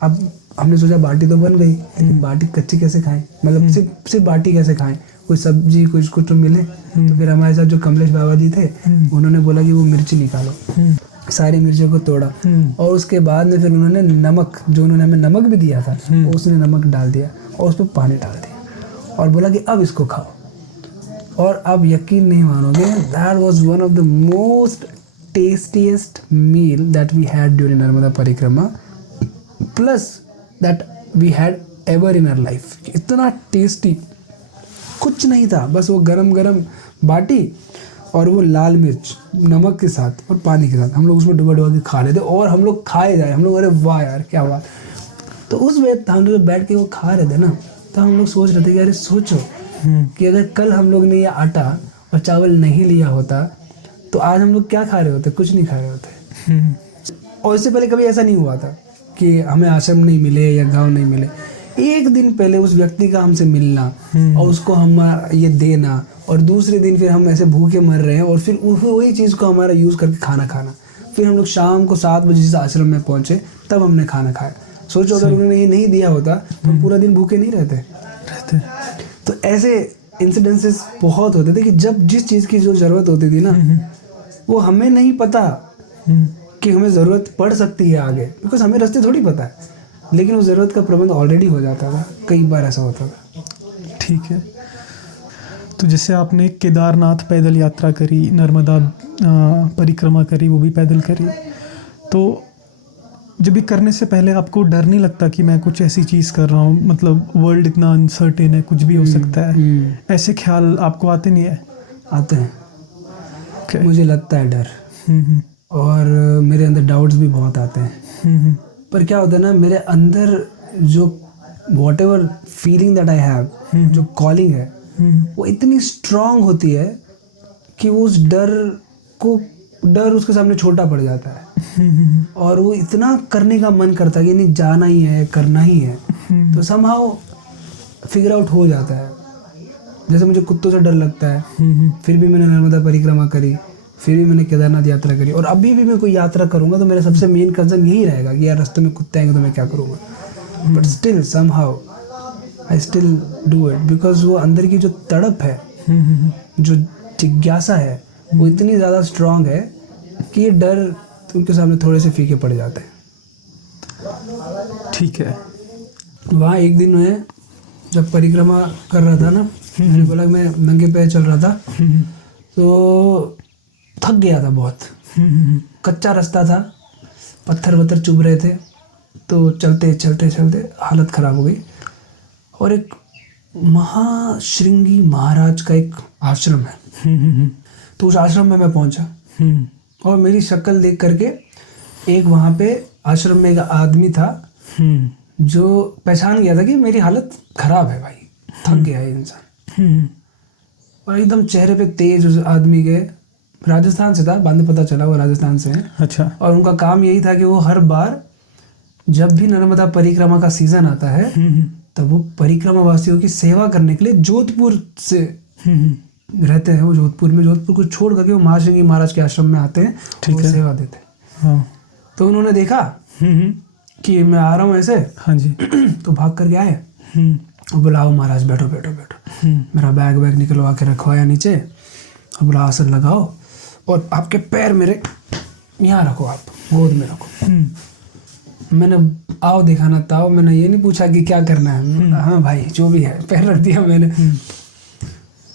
अब हमने सोचा बाटी तो बन गई, लेकिन बाटी कच्ची कैसे खाएं, मतलब सिर्फ बाटी कैसे खाएं, कोई सब्जी कुछ तो मिले। तो फिर हमारे साथ जो कमलेश बाबा जी थे, उन्होंने बोला कि वो मिर्ची निकालो। सारी मिर्चियों को तोड़ा और उसके बाद में फिर उन्होंने नमक, जो उन्होंने हमें नमक भी दिया था, उसने नमक डाल दिया और उस पर पानी डाल दिया और बोला कि अब इसको खाओ। और अब यकीन नहीं मानोगे, that was one of the most tastiest meal that we had during Narmada parikrama, plus that we had ever in our life. इतना टेस्टी कुछ नहीं था, बस वो गरम बाटी और वो लाल मिर्च नमक के साथ और पानी के साथ हम लोग उसमें डुबा के खा रहे थे। और हम लोग खाए जाए, हम लोग अरे वाह यार क्या बात। तो उस वक्त हम लोग बैठ के वो खा रहे थे ना, तो हम लोग सोच रहे थे कि अरे सोचो कि अगर कल हम लोग ने ये आटा और चावल नहीं लिया होता तो आज हम लोग क्या खा रहे होते, कुछ नहीं खा रहे होते। और इससे पहले कभी ऐसा नहीं हुआ था कि हमें आश्रम नहीं मिले या गांव नहीं मिले। एक दिन पहले उस व्यक्ति का हमसे मिलना और उसको हम ये देना, और दूसरे दिन फिर हम ऐसे भूखे मर रहे हैं और फिर वही चीज़ को हमारा यूज़ करके खाना। फिर हम लोग शाम को 7 बजे जिस आश्रम में पहुँचे तब हमने खाना खाया। सोचो अगर उन्होंने ये नहीं दिया होता तो हम पूरा दिन भूखे नहीं रहते। तो ऐसे इंसिडेंसेस बहुत होते थे कि जब जिस चीज़ की जो ज़रूरत होती थी ना, वो हमें नहीं पता कि हमें ज़रूरत पड़ सकती है आगे, बिकॉज हमें रास्ते थोड़ी पता है, लेकिन उस ज़रूरत का प्रबंध ऑलरेडी हो जाता था। कई बार ऐसा होता था। ठीक है, तो जैसे आपने केदारनाथ पैदल यात्रा करी, नर्मदा परिक्रमा करी, वो भी पैदल करी, तो जब ये करने से पहले आपको डर नहीं लगता कि मैं कुछ ऐसी चीज़ कर रहा हूँ, मतलब वर्ल्ड इतना अनसर्टेन है, कुछ भी हो सकता है, ऐसे ख्याल आपको आते नहीं है? आते हैं। मुझे लगता है डर, और मेरे अंदर डाउट्स भी बहुत आते हैं। पर क्या होता है ना, मेरे अंदर जो whatever feeling that I have, जो कॉलिंग है, वो इतनी स्ट्रांग होती है कि वो उस डर उसके सामने छोटा पड़ जाता है। और वो इतना करने का मन करता है कि नहीं जाना ही है, करना ही है। तो somehow फिगर आउट हो जाता है। जैसे मुझे कुत्तों से डर लगता है, फिर भी मैंने नर्मदा परिक्रमा करी, फिर भी मैंने केदारनाथ यात्रा करी, और अभी भी मैं कोई यात्रा करूँगा तो मेरा सबसे मेन कंसर्न यही रहेगा कि यार रास्ते में कुत्ते आएंगे तो मैं क्या करूँगा। But still somehow I still do it, because वो अंदर की जो तड़प है, जो जिज्ञासा है, वो इतनी ज़्यादा स्ट्रांग है कि ये डर उनके सामने थोड़े से फीके पड़ जाते हैं। ठीक है। वहाँ एक दिन मैं जब परिक्रमा कर रहा था ना, मैंने बोला मैं नंगे पैर चल रहा था, तो थक गया था बहुत। कच्चा रास्ता था, पत्थर चुभ रहे थे, तो चलते चलते हालत ख़राब हो गई। और एक महाश्रृंगी महाराज का एक आश्रम है, तो उस आश्रम में मैं पहुंचा, और मेरी शक्ल देख करके एक वहाँ पे आश्रम में एक आदमी था जो पहचान गया था कि मेरी हालत ख़राब है भाई, थक गया है इंसान। और एकदम चेहरे पे तेज उस आदमी के, राजस्थान से था, बाद में पता चला वो राजस्थान से है। अच्छा। और उनका काम यही था कि वो हर बार जब भी नर्मदा परिक्रमा का सीज़न आता है तब वो परिक्रमा वासियों की सेवा करने के लिए जोधपुर से रहते हैं, वो जोधपुर में, जोधपुर को छोड़ करके वो महाशृंगी महाराज के आश्रम में आते हैं, ठीक वो है। सेवा देते हैं। हाँ। तो उन्होंने देखा कि मैं आ रहा हूँ ऐसे, हाँ जी। तो भाग करके आए और बुलाओ महाराज, बैठो बैठो बैठो। मेरा बैग वैग निकलवा के रखवाया नीचे, और बोला आसन लगाओ और आपके पैर मेरे यहाँ रखो, आप गोद में रखो। मैंने आओ दिखाना ताओ, मैंने ये नहीं पूछा कि क्या करना है, हाँ भाई जो भी है, पैर रख दिया मैंने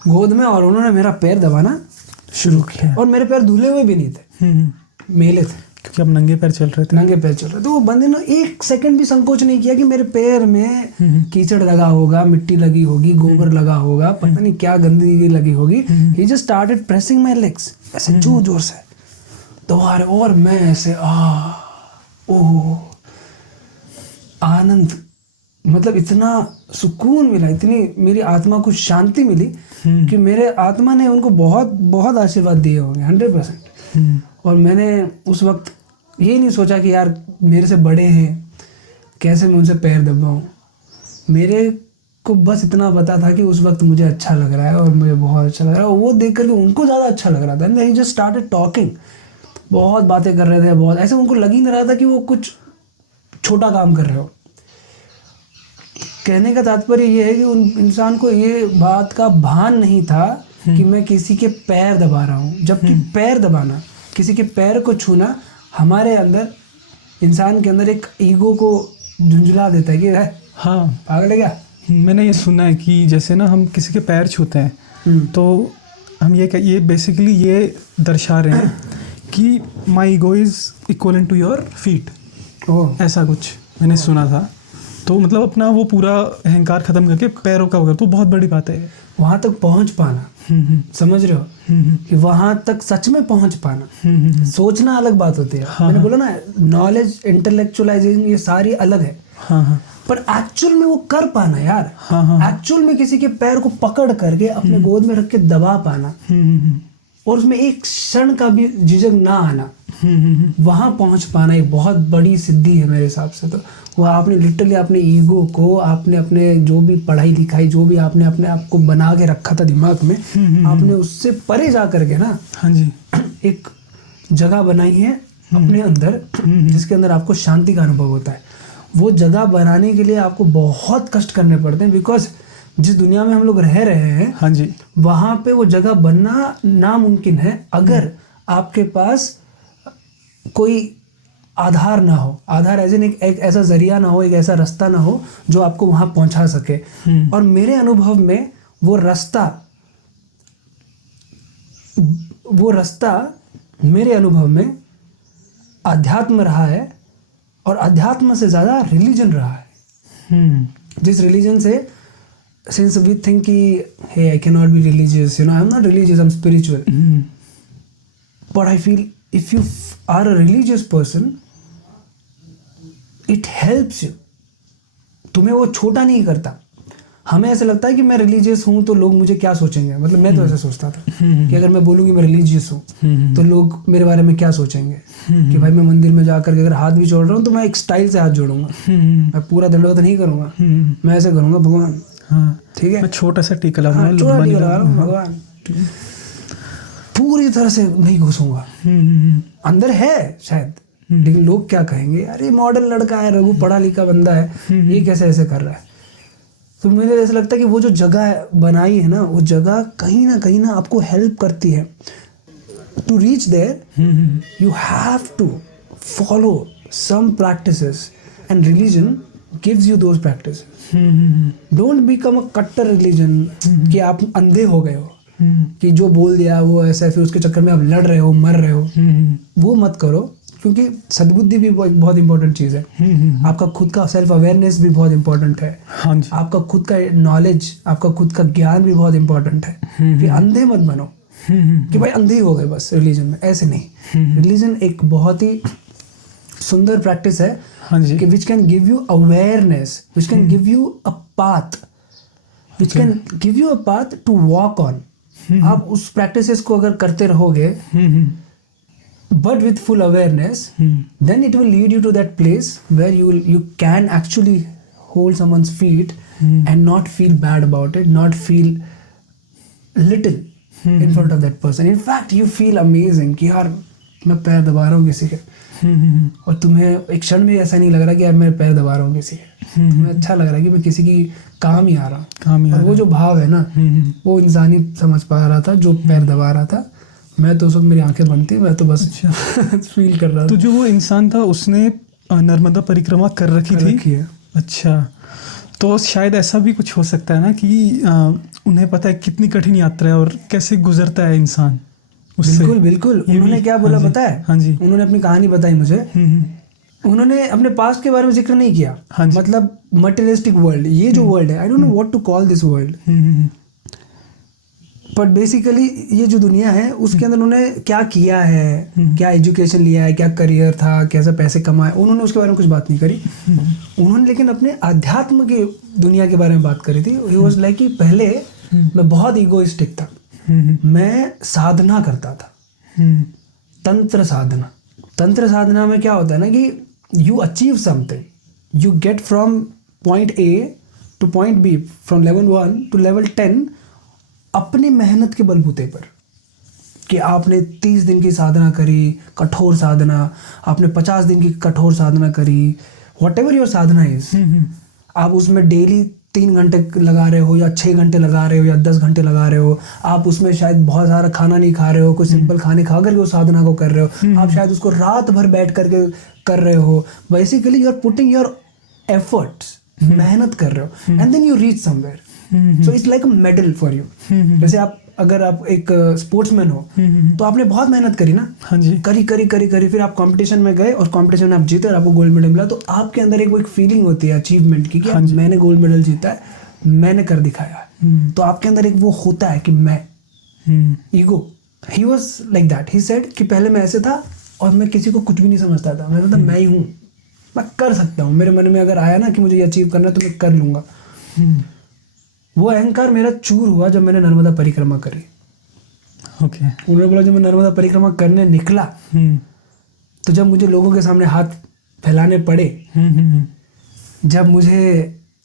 गोद में, और उन्होंने मेरा पैर दबाना शुरू किया। और मेरे पैर धुले हुए भी नहीं थे, मेले थे, क्योंकि अब नंगे पैर चल रहे थे। नंगे पैर चल रहे। तो वो बंदे ने एक सेकंड भी संकोच नहीं किया कि मेरे पैर में कीचड़ लगा होगा, मिट्टी लगी होगी, गोबर लगा होगा, पता नहीं क्या गंदगी लगी होगी। He just started pressing my legs ऐसे जोर जोर से दोबारा, और मैं ऐसे ओह आनंद, मतलब इतना सुकून मिला, इतनी मेरी आत्मा को शांति मिली कि मेरे आत्मा ने उनको बहुत बहुत आशीर्वाद दिए होंगे 100%। और मैंने उस वक्त ये नहीं सोचा कि यार मेरे से बड़े हैं, कैसे मैं उनसे पैर दबाऊं। मेरे को बस इतना पता था कि उस वक्त मुझे अच्छा लग रहा है और मुझे बहुत अच्छा लग रहा है, और वो देख करके उनको ज़्यादा अच्छा लग रहा था। And he just started talking, बहुत बातें कर रहे थे, बहुत ऐसे उनको लग ही नहीं रहा था कि वो कुछ छोटा काम कर रहे हो। कहने का तात्पर्य ये है कि उन इंसान को ये बात का भान नहीं था कि मैं किसी के पैर दबा रहा हूँ, जबकि पैर दबाना, किसी के पैर को छूना हमारे अंदर, इंसान के अंदर एक ईगो को झुंझला देता है कि हाँ, पागल है क्या। मैंने ये सुना है कि जैसे ना हम किसी के पैर छूते हैं तो हम ये बेसिकली ये दर्शा रहे हैं कि my ego is equal to your feet, ऐसा कुछ मैंने सुना था। तो मतलब अपना वो पूरा अहंकार खत्म करके पैरों का वगैरह, तो बहुत बड़ी बात है वहां तक पहुंच पाना। समझ रहे हो कि वहां तक सच में पहुंच पाना। सोचना अलग बात होती है। मैंने बोला ना, नॉलेज, इंटेलेक्चुअलाइजेशन, ये सारी अलग है। हाँ। पर एक्चुअल में वो कर पाना यार, एक्चुअल में किसी के पैर को पकड़ करके अपने गोद में रख के दबा पाना, और उसमें एक क्षण का भी झिझक ना आना, वहां पहुंच पाना एक बहुत बड़ी सिद्धि है मेरे हिसाब से। तो वो आपने लिटरली अपने ईगो को, आपने अपने जो भी पढ़ाई लिखाई, जो भी आपने अपने आप को बना के रखा था दिमाग में, आपने उससे परे जा करके ना, हाँ जी, एक जगह बनाई है अपने अंदर, जिसके अंदर आपको शांति का अनुभव होता है। वो जगह बनाने के लिए आपको बहुत कष्ट करने पड़ते हैं, बिकॉज जिस दुनिया में हम लोग रह रहे हैं, हाँ जी, वहाँ पे वो जगह बनना नामुमकिन है अगर आपके पास कोई आधार ना हो। आधार एज इन एक ऐसा जरिया ना हो, एक ऐसा रास्ता ना हो जो आपको वहाँ पहुँचा सके। और मेरे अनुभव में वो रास्ता मेरे अनुभव में अध्यात्म रहा है, और अध्यात्म से ज़्यादा रिलीजन रहा है। जिस रिलीजन से, since we think कि hey, I cannot be religious, you know, I'm not religious, I'm spiritual. But I feel if you are a religious person, it helps you. तुम्हें वो छोटा नहीं करता। हमें ऐसा लगता है कि मैं रिलीजियस हूँ तो लोग मुझे क्या सोचेंगे, मतलब मैं तो ऐसा सोचता था कि अगर मैं बोलूँ कि मैं रिलीजियस हूँ तो लोग मेरे बारे में क्या सोचेंगे, कि भाई मैं मंदिर में जाकर के अगर हाथ भी जोड़ रहा हूँ तो मैं एक स्टाइल से हाथ जोड़ूंगा, मैं पूरा दंडवत नहीं करूँगा, मैं ऐसे करूँगा भगवान, हाँ ठीक है, मैं छोटा सा टीका लगा हाँ, छोटा टीका लगा रहा हूँ भगवान, पूरी तरह से नहीं घुसूंगा। अंदर है शायद, लेकिन लोग क्या कहेंगे, अरे मॉडर्न लड़का है, रघु पढ़ा लिखा बंदा है, ये कैसे ऐसे कर रहा है। तो मुझे ऐसा लगता है कि वो जो जगह बनाई है ना, वो जगह कहीं ना आपको हेल्प करती है। To reach there you have to follow some practices, and religion gives you those practice. Don't become a कट्टर रिलीजन कि आप अंधे हो गए हो, कि जो बोल दिया वो ऐसा, फिर उसके चक्कर में आप लड़ रहे हो, मर रहे हो। वो मत करो, क्योंकि सद्बुद्धि भी बहुत इंपॉर्टेंट चीज़ है। आपका खुद का सेल्फ अवेयरनेस भी बहुत इंपॉर्टेंट है। हाँ जी, आपका खुद का नॉलेज, आपका खुद का ज्ञान भी बहुत इंपॉर्टेंट है। कि अंधे मत बनो कि भाई अंधे ही हो गए बस रिलीजन में, ऐसे नहीं। रिलीजन एक बहुत ही सुंदर प्रैक्टिस है, हाँ जी, कि which can give you awareness, which can give you a path, which can give you a path to walk on. आप उस प्रैक्टिसेस को अगर करते रहोगे, but with full awareness, then it will lead you to that place where you can actually hold someone's feet and not feel bad about it, not feel little in front of that person. In fact, you feel amazing कि यार मैं पैर दबा रहा हूँ किसी के, और तुम्हें एक क्षण में ऐसा नहीं लग रहा कि यार मैं पैर दबा रहा हूँ किसी के, तुम्हें अच्छा लग रहा है कि मैं किसी की काम ही आ रहा हूँ। और वो जो भाव है ना, वो इंसान ही समझ पा रहा था जो पैर दबा रहा था। मैं तो उस वक्त मेरी आंखें बंद थी, मैं तो बस फील कर रहा था। तो जो वो इंसान था उसने नर्मदा परिक्रमा कर रखी थी। है। अच्छा, तो शायद ऐसा भी कुछ हो सकता है ना कि उन्हें पता है कितनी कठिन यात्रा है और कैसे गुजरता है इंसान उससे। बिल्कुल बिल्कुल। उन्होंने क्या बोला पता है? हाँ जी। उन्होंने अपनी कहानी बताई मुझे। उन्होंने अपने पास्ट के बारे में जिक्र नहीं किया। हाँ जी। मतलब मटेरियलिस्टिक वर्ल्ड, ये जो वर्ल्ड है, I don't know what to call this world, but basically ये जो दुनिया है उसके अंदर उन्होंने क्या किया है, क्या एजुकेशन लिया है, क्या करियर था, कैसे पैसे कमाए, उन्होंने उसके बारे में कुछ बात नहीं करी। उन्होंने लेकिन अपने अध्यात्म की दुनिया के बारे में बात करी थी। ही वाज लाइक कि पहले मैं बहुत ईगोइस्टिक था, मैं साधना करता था, तंत्र साधना। तंत्र साधना में क्या होता है ना कि you achieve something, you get from point A to point B, from level 1 to level 10 अपनी मेहनत के बलबूते पर। कि आपने 30 दिन की साधना करी, कठोर साधना, आपने 50 दिन की कठोर साधना करी, what ever your Sadhana is, आप उसमें डेली 3 घंटे लगा रहे हो या 6 घंटे लगा रहे हो या 10 घंटे लगा रहे हो, आप उसमें शायद बहुत सारा खाना नहीं खा रहे हो, कुछ सिंपल खाने खा करके उस साधना को कर रहे हो, आप शायद उसको रात भर बैठ करके कर रहे हो। Basically you are putting your efforts, मेहनत कर रहे हो, and then you reach somewhere. So it's like a medal for you. जैसे अगर आप एक स्पोर्ट्समैन हो तो आपने बहुत मेहनत करी ना, हाँ जी, करी, फिर आप कंपटीशन में गए और कंपटीशन में आप जीते और आपको गोल्ड मेडल मिला, तो आपके अंदर एक फीलिंग होती है अचीवमेंट की कि हाँ मैंने गोल्ड मेडल जीता है, मैंने कर दिखाया है। तो आपके अंदर एक वो होता है कि मैं, ego. He was like that. He said कि पहले मैं ऐसे था और मैं किसी को कुछ भी नहीं समझता था, मैं मतलब मैं ही हूँ, मैं कर सकता हूँ, मेरे मन में अगर आया ना कि मुझे ये अचीव करना है तो मैं कर लूँगा। वो अहंकार मेरा चूर हुआ जब मैंने नर्मदा परिक्रमा करी। ओके। उन्होंने बोला जब मैं नर्मदा परिक्रमा करने निकला तो जब मुझे लोगों के सामने हाथ फैलाने पड़े, जब मुझे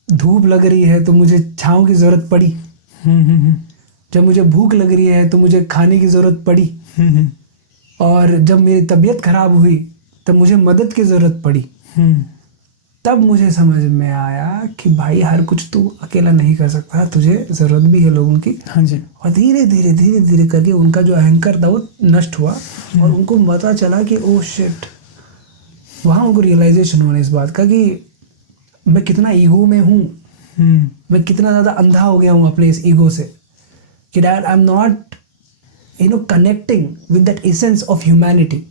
धूप लग रही है तो मुझे छाँव की ज़रूरत पड़ी, जब मुझे भूख लग रही है तो मुझे खाने की ज़रूरत पड़ी, और जब मेरी तबीयत खराब हुई तब मुझे मदद की ज़रूरत पड़ी, तब मुझे समझ में आया कि भाई हर कुछ तू अकेला नहीं कर सकता, तुझे ज़रूरत भी है लोगों की। हाँ जी। और धीरे धीरे करके उनका जो अहंकार था वो नष्ट हुआ और उनको पता चला कि ओ शिट, वहाँ उनको रियलाइजेशन हुआ इस बात का कि मैं कितना ईगो में हूँ, मैं कितना ज़्यादा अंधा हो गया हूँ अपने इस ईगो से, कि that I am not connecting with that essence of humanity.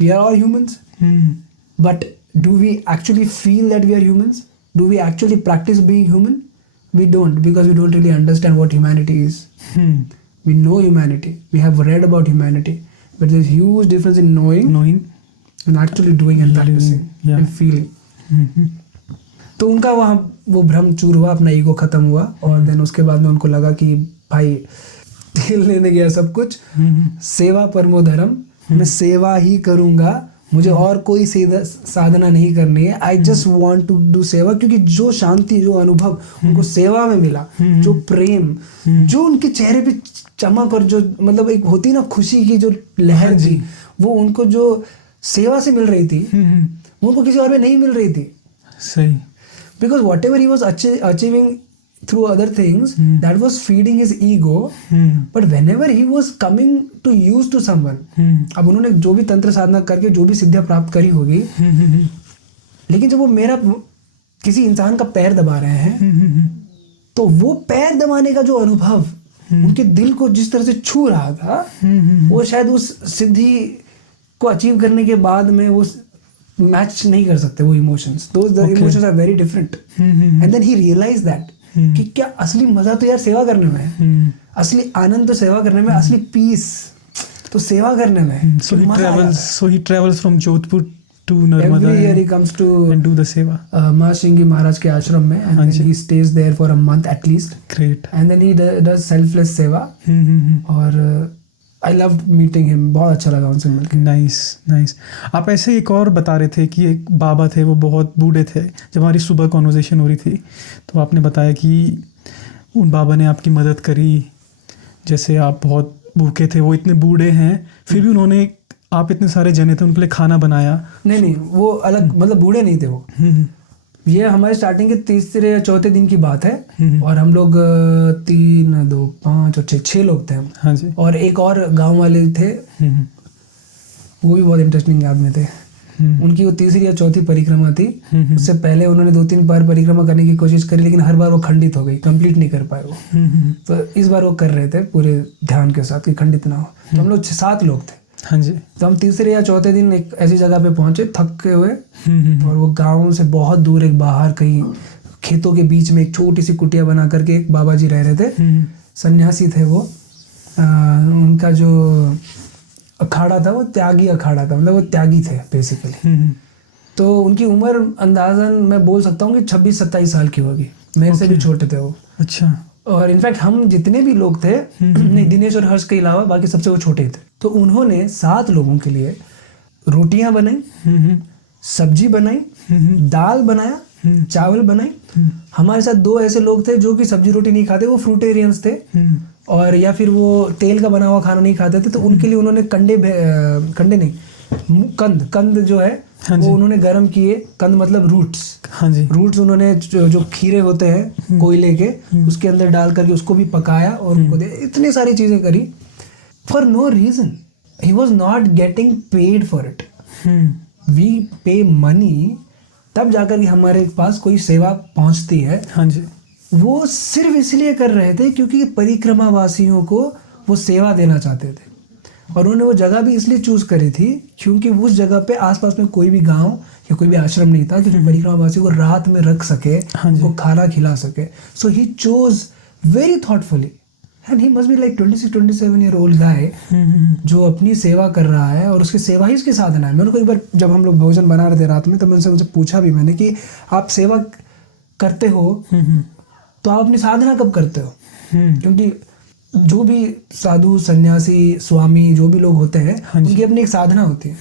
We are all humans, but do we actually feel that we are humans? Do we actually practice being human? We don't, because we don't really understand what humanity is. We know humanity, we have read about humanity, but there's huge difference in knowing and actually doing and practicing and feeling. तो उनका वहाँ वो भ्रम चूर हुआ, अपना ego खत्म हुआ, और देन उसके बाद में उनको लगा कि भाई तेल लेने गया सब कुछ, सेवा परमो धर्म, मैं सेवा ही करूँगा, मुझे और कोई साधना नहीं करनी है। I just want to do seva, क्योंकि जो शांति, जो अनुभव उनको सेवा में मिला, जो प्रेम, जो उनके चेहरे पे चमक और जो मतलब एक होती ना खुशी की जो लहर थी, वो उनको जो सेवा से मिल रही थी वो उनको किसी और में नहीं मिल रही थी। सही। Because what ever he was achieving through other things, that was feeding his ego, but whenever he was coming to use to someone, अब उन्होंने जो भी तंत्र साधना करके जो भी सिद्धियां प्राप्त करी होगी, लेकिन जब वो मेरा किसी इंसान का पैर दबा रहे हैं, तो वो पैर दबाने का जो अनुभव उनके दिल को जिस तरह से छू रहा था, वो शायद उस सिद्धि को अचीव करने के बाद में वो मैच नहीं कर सकते वो emotions. Those emotions are very different. And then he realized that कि क्या असली मजा तो यार सेवा करने में है, असली आनंद तो सेवा करने में, असली पीस तो सेवा करने में है। So he travels from Jodhpur to Narmada. Every year he comes to and do the seva. माँ सिंह महाराज के आश्रम में, and then he stays there for a month at least. Great. And then he does selfless सेवा। और I love meeting him, बहुत अच्छा लगा उनसे मिलकर। Nice nice. आप ऐसे एक और बता रहे थे कि एक बाबा थे, वो बहुत बूढ़े थे। जब हमारी सुबह कॉन्वर्जेशन हो रही थी तो आपने बताया कि उन बाबा ने आपकी मदद करी, जैसे आप बहुत भूखे थे, वो इतने बूढ़े हैं फिर भी उन्होंने, आप इतने सारे जने थे उनके लिए खाना बनाया। नहीं वो अलग, मतलब बूढ़े नहीं थे वो। ये हमारे स्टार्टिंग के तीसरे या चौथे दिन की बात है, और हम लोग 3, 2, 5 और 6 लोग थे हम। हाँ जी। और एक और गांव वाले थे, वो भी बहुत इंटरेस्टिंग आदमी थे। उनकी वो तीसरी या चौथी परिक्रमा थी। उससे पहले उन्होंने 2-3 बार परिक्रमा करने की कोशिश करी, लेकिन हर बार वो खंडित हो गई, कंप्लीट नहीं कर पाए वो। तो इस बार वो कर रहे थे पूरे ध्यान के साथ कि खंडित ना हो। तो हम लोग 7 लोग थे। हाँ जी। तो हम तीसरे या चौथे दिन एक ऐसी जगह पे पहुंचे, थके हुए, और वो गांव से बहुत दूर एक बाहर कहीं खेतों के बीच में एक छोटी सी कुटिया बना करके एक बाबा जी रह रहे थे। सन्यासी थे वो। उनका जो अखाड़ा था वो त्यागी अखाड़ा था, मतलब वो त्यागी थे बेसिकली। तो उनकी उम्र अंदाजन मैं बोल सकता हूँ कि 26-27 साल की होगी, मेरे से भी छोटे थे वो। अच्छा। और इनफैक्ट हम जितने भी लोग थे, नहीं दिनेश और हर्ष के अलावा बाकी सबसे वो छोटे थे। तो उन्होंने 7 लोगों के लिए रोटियां बनाई, सब्जी बनाई, दाल बनाया, चावल बनाई। हमारे साथ 2 ऐसे लोग थे जो कि सब्जी रोटी नहीं खाते, वो फ्रूटेरियंस थे, और या फिर वो तेल का बना हुआ खाना नहीं खाते थे। तो उनके लिए उन्होंने कंडे नहीं, कंद जो है वो उन्होंने गर्म किए। कंद मतलब रूट्स। हाँ जी। रूट्स उन्होंने जो खीरे होते हैं कोयले के, उसके अंदर डाल करके उसको भी पकाया और उनको दे। इतनी सारी चीजें करी for no reason. He was not getting paid for it. We pay money तब जाकर के हमारे पास कोई सेवा पहुंचती है। हाँ जी। वो सिर्फ इसलिए कर रहे थे क्योंकि परिक्रमा वासियों को वो सेवा देना चाहते थे। और उन्होंने वो जगह भी इसलिए चूज करी थी क्योंकि उस जगह पे आसपास में कोई भी गांव या कोई भी आश्रम नहीं था, क्योंकि परिक्रमा वासियों को रात में रख सके, उनको खाना खिला सके। So he chose very thoughtfully, and he must be like 26-27 year old guy जो अपनी सेवा कर रहा है, और उसकी सेवा ही उसकी साधना है। मैंने को एक बार जब हम लोग भोजन बना रहे थे रात में, तब उनसे मुझे पूछा भी मैंने कि आप सेवा करते हो तो आप अपनी साधना कब करते हो? क्योंकि जो भी साधु सन्यासी स्वामी जो भी लोग होते हैं, उनकी अपनी एक साधना होती है,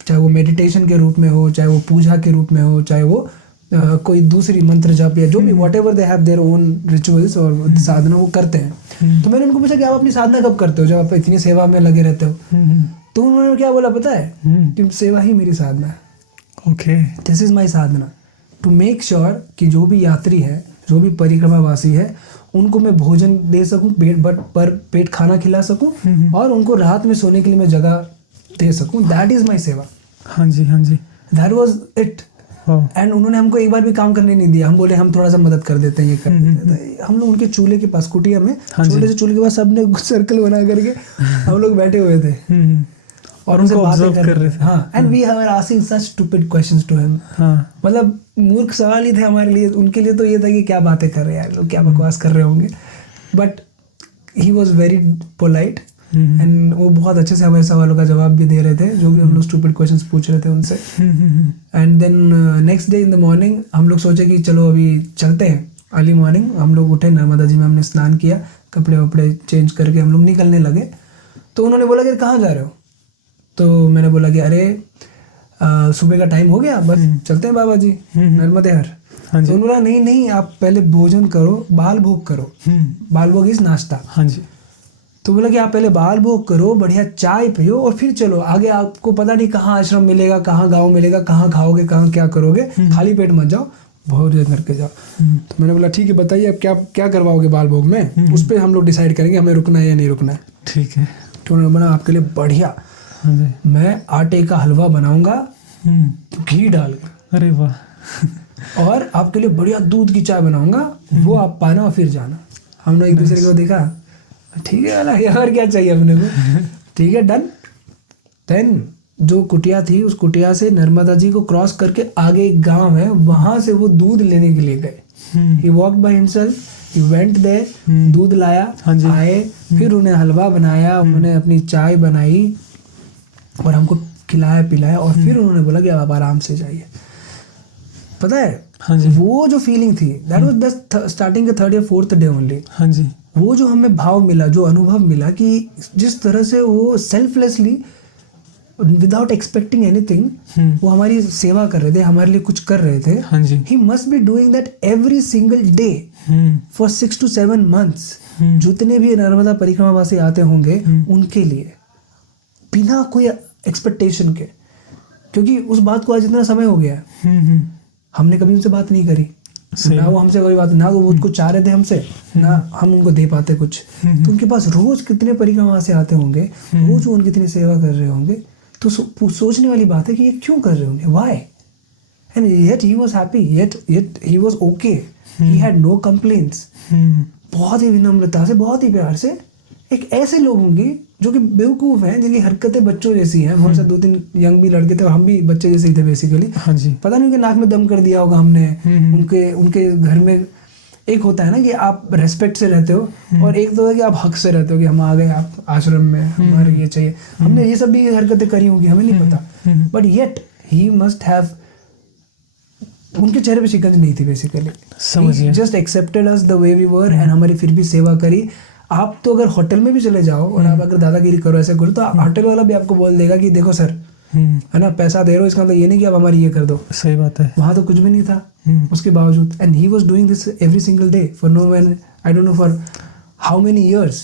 चाहे वो मेडिटेशन के रूप में हो, चाहे वो पूजा के रूप में हो, चाहे वो कोई दूसरी मंत्र जप या जो भी whatever they have their own rituals और साधना वो करते हैं। तो मैंने उनको पूछा कि आप अपनी साधना कब करते हो जब आप इतनी सेवा में लगे रहते हो? तो उन्होंने क्या बोला पता है? कि सेवा ही मेरी साधना है। Okay, this is my sadhana, to make sure कि जो भी यात्री है, जो भी परिक्रमावासी है, उनको मैं भोजन दे सकूं, पेट खाना खिला सकूं, और उनको रात में सोने के लिए मैं जगह दे सकूं। दैट इज माई सेवा। हाँ जी, हाँ जी, दैट वाज इट। एंड उन्होंने हमको एक बार भी काम करने नहीं दिया। हम बोले हम थोड़ा सा मदद कर देते हैं, ये कर देते हैं। हम लोग उनके चूल्हे के पास, कुटिया में छोटे से चूल्हे के पास सबने सर्कल बना करके हम लोग बैठे हुए थे और उनसे बातें कर रहे थे। हाँ, and we were asking such stupid questions to him. मतलब मूर्ख सवाल ही थे हमारे लिए। उनके लिए तो ये था कि क्या बातें कर रहे हैं यार लोग, क्या बकवास कर रहे होंगे। But he was very polite, and वो बहुत अच्छे से हमारे सवालों का जवाब भी दे रहे थे, जो भी हम लोग स्टूपिड क्वेश्चंस पूछ रहे थे उनसे। And then next day in the morning हम लोग सोचे कि चलो अभी चलते हैं। अर्ली मॉर्निंग हम लोग उठे, नर्मदा जी में हमने स्नान किया, कपड़े वपड़े चेंज करके हम लोग निकलने लगे। तो उन्होंने बोला कि कहाँ जा रहे हो? तो मैंने बोला कि अरे सुबह का टाइम हो गया, बस चलते हैं बाबा जी नर्मदे हर। तो उन्होंने बोला नहीं आप पहले भोजन करो, बाल भोग करो। बाल भोग इज नाश्ता। हाँ जी। तो बोला कि आप पहले बाल भोग करो, बढ़िया चाय पियो, और फिर चलो आगे। आपको पता नहीं कहाँ आश्रम मिलेगा, कहाँ गांव मिलेगा, कहाँ खाओगे, कहाँ क्या करोगे, खाली पेट मत जाओ, भोजन करके जाओ। तो मैंने बोला ठीक है, बताइए आप क्या क्या करवाओगे बाल भोग में, उस पर हम लोग डिसाइड करेंगे हमें रुकना है या नहीं रुकना है। ठीक है। तो उन्होंने बोला आपके लिए बढ़िया, मैं आटे का हलवा बनाऊंगा घी डालकर, अरे वाह, और आपके लिए बढ़िया दूध की चाय बनाऊंगा, वो आप पाना और फिर जाना। हमने एक दूसरे को देखा, ठीक है वाला, और क्या चाहिए अपने को, ठीक है डन। देन जो कुटिया थी, उस कुटिया से नर्मदा जी को क्रॉस करके आगे एक गांव है, वहां से वो दूध लेने के लिए गए। He walked by himself, he went there, दूध लाया, आए, फिर उन्हें हलवा बनाया, उन्होंने अपनी चाय बनाई और हमको खिलाया पिलाया, और फिर उन्होंने बोला कि अब आप आराम से जाइए। पता है, हाँ जी, वो जो फीलिंग थी, दैट वाज द स्टार्टिंग के 3rd या 4th डे ओनली। हाँ जी, वो जो हमें भाव मिला, जो अनुभव मिला कि जिस तरह से वो सेल्फलेसली विदाउट एक्सपेक्टिंग एनीथिंग वो हमारी सेवा कर रहे थे, हमारे लिए कुछ कर रहे थे. हाँ जी. He must be doing that every single day for 6 to 7 months. जितने भी नर्मदा परिक्रमा वासी आते होंगे उनके लिए, बिना कोई एक्सपेक्टेशन के. क्योंकि उस बात को आज इतना समय हो गया है, हमने कभी उनसे बात नहीं करी, ना वो हमसे कोई बात, ना वो कुछ चाह रहे थे हमसे, ना हम उनको दे पाते कुछ. तो उनके पास रोज कितने परिक्रमा से आते होंगे, रोज वो उनकी कितनी सेवा कर रहे होंगे. तो सोचने वाली बात है कि ये क्यों कर रहे होंगे, why. And yet he was happy, yet he was okay, he had no complaints. बहुत ही विनम्रता से, बहुत ही प्यार से. एक ऐसे लोग होंगे जो कि बेवकूफ़ हैं, जिनकी हरकतें बच्चों जैसी हैं. हमारे साथ 2-3 यंग भी लड़के थे और हम भी बच्चे जैसे ही थे बेसिकली. हाँ जी. पता नहीं उनके नाक में दम कर दिया होगा हमने. उनके घर में एक होता है ना कि आप रेस्पेक्ट से रहते हो, और एक तो है कि आप हक से रहते हो कि हम आ गए आप आश्रम में, हमारे ये चाहिए. हमने ये सब भी हरकतें करी होंगी, हमें नहीं पता. But yet he must have, उनके चेहरे पे शिकंज नहीं थी बेसिकली. समझिए. Just accepted us the way we were and हमारी फिर भी सेवा करी. आप तो अगर होटल में भी चले जाओ और आप अगर दादागिरी करो, ऐसे करो, तो होटल वाला भी आपको बोल देगा कि देखो सर, है ना, पैसा दे रहे हो, इसका मतलब ये नहीं कि आप हमारी ये कर दो. सही बात है. वहाँ तो कुछ भी नहीं था उसके बावजूद. And he was doing this every single day for no man, I don't know for how many years,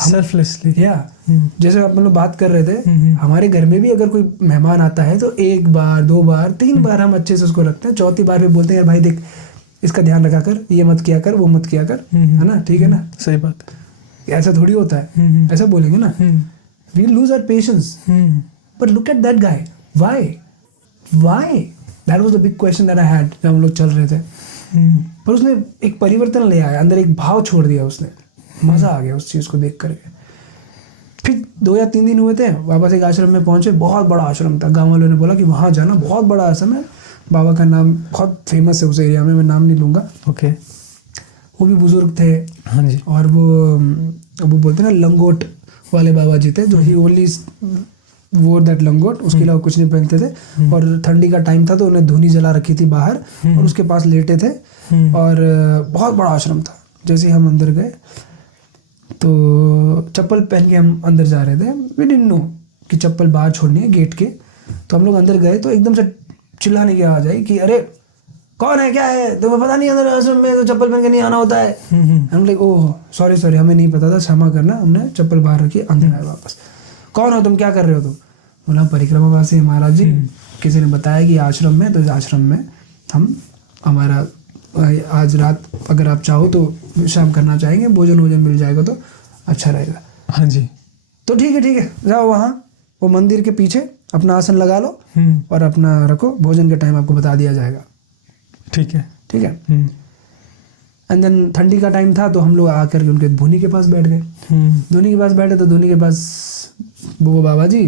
selflessly. या जैसे आप लोग बात कर रहे थे, हमारे घर में भी अगर कोई मेहमान आता है तो 1 बार 2 बार 3 बार हम अच्छे से उसको रखते हैं. 4थी बार भी बोलते हैं यार भाई देख, इसका ध्यान रखा कर, ये मत किया कर, वो मत किया कर, है ना, ठीक है ना. सही बात. ऐसा थोड़ी होता है, ऐसा बोलेंगे ना, we lose our patience. But look at that guy, why that was the big question that I had जब हम लोग चल रहे थे. पर उसने एक परिवर्तन ले आया, अंदर एक भाव छोड़ दिया उसने. मजा आ गया उस चीज को देख करके. फिर 2 या 3 दिन हुए थे, वापस एक आश्रम में पहुंचे. बहुत बड़ा आश्रम था. गाँव वालों ने बोला कि वहाँ जाना, बहुत बड़ा आश्रम है, बाबा का नाम बहुत फेमस है उस एरिया में, मैं नाम नहीं लूँगा. ओके. वो भी बुजुर्ग थे. हाँ जी. और वो बोलते हैं ना, लंगोट वाले बाबा जी थे, जो ही ओनली वो दैट लंगोट, उसके अलावा कुछ नहीं पहनते थे. और ठंडी का टाइम था तो उन्हें धुनी जला रखी थी बाहर, और उसके पास लेटे थे. और बहुत बड़ा आश्रम था. जैसे ही हम अंदर गए तो चप्पल पहन के हम अंदर जा रहे थे. वी डिडंट नो कि चप्पल बाहर छोड़नी है गेट के. तो हम लोग अंदर गए तो एकदम से चिल्लाने की आवाज आई कि अरे कौन है, क्या है, तुम्हें पता नहीं अंदर आश्रम में तो चप्पल पहन के नहीं आना होता है. हम लाइक ओह सॉरी हमें नहीं पता था, क्षमा करना, हमने चप्पल बाहर रखी, अंदर आए वापस. कौन हो तुम, क्या कर रहे हो तुम. बोला परिक्रमा वासी महाराज जी, किसी ने बताया कि आश्रम में, तो इस आश्रम में हम हमारा आज रात अगर आप चाहो तो विश्राम करना चाहेंगे, भोजन मिल जाएगा तो अच्छा रहेगा. हाँ जी. तो ठीक है, जाओ वहाँ वो मंदिर के पीछे अपना आसन लगा लो और अपना रखो, भोजन के टाइम आपको बता दिया जाएगा. ठीक है. एंड देन ठंडी का टाइम था तो हम लोग आकर के उनके धोनी के पास बैठ गए. धोनी के पास बैठे तो धोनी के पास वो बाबा जी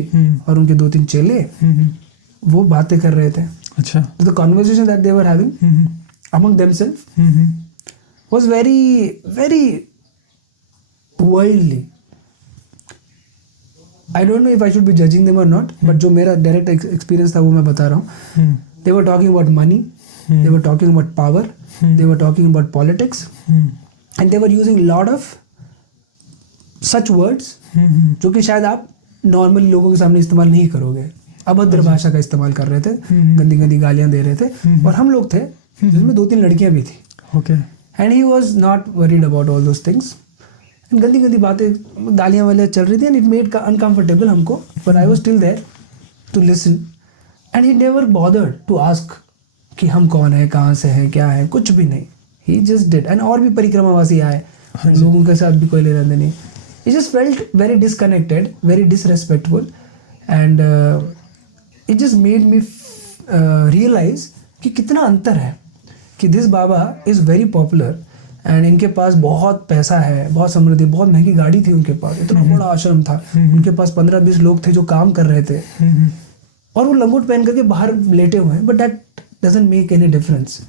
और उनके 2-3 चेले वो बातें कर रहे थे. अच्छा. The conversation that they were having among themselves was very worldly. I don't know if I should be judging them or not, but जो मेरा direct experience था वो मैं बता रहा हूँ. They were talking about money, they were talking about power, they were talking about politics, and they were using lot of such words जो कि शायद आप नॉर्मली लोगों के सामने इस्तेमाल नहीं करोगे. अभद्र भाषा का इस्तेमाल कर रहे थे, गंदी गालियां दे रहे थे. और हम लोग थे जिसमें 2-3 लड़कियां भी थी. Okay. And he was not worried about all those things. And गंदी बातें, गालियां वाले चल रही थी. एंड इट मेड अनकंफर्टेबल हमको, but I was still there to listen. And he never bothered to ask कि हम कौन है, कहाँ से हैं, क्या है, कुछ भी नहीं. He just did. एंड और भी परिक्रमावासी आए, लोगों के साथ भी कोई ले रहते नहीं. He just felt very disconnected, very disrespectful. And it just made me realise कि कितना अंतर है कि this baba is very popular and इनके पास बहुत पैसा है, बहुत समृद्धि, बहुत महंगी गाड़ी थी उनके पास, इतना बड़ा आश्रम था, उनके पास 15-20 लोग थे जो काम कर रहे थे, और वो लंगोट पहन करके बाहर लेटे हुए हैं. But that doesn't make any difference.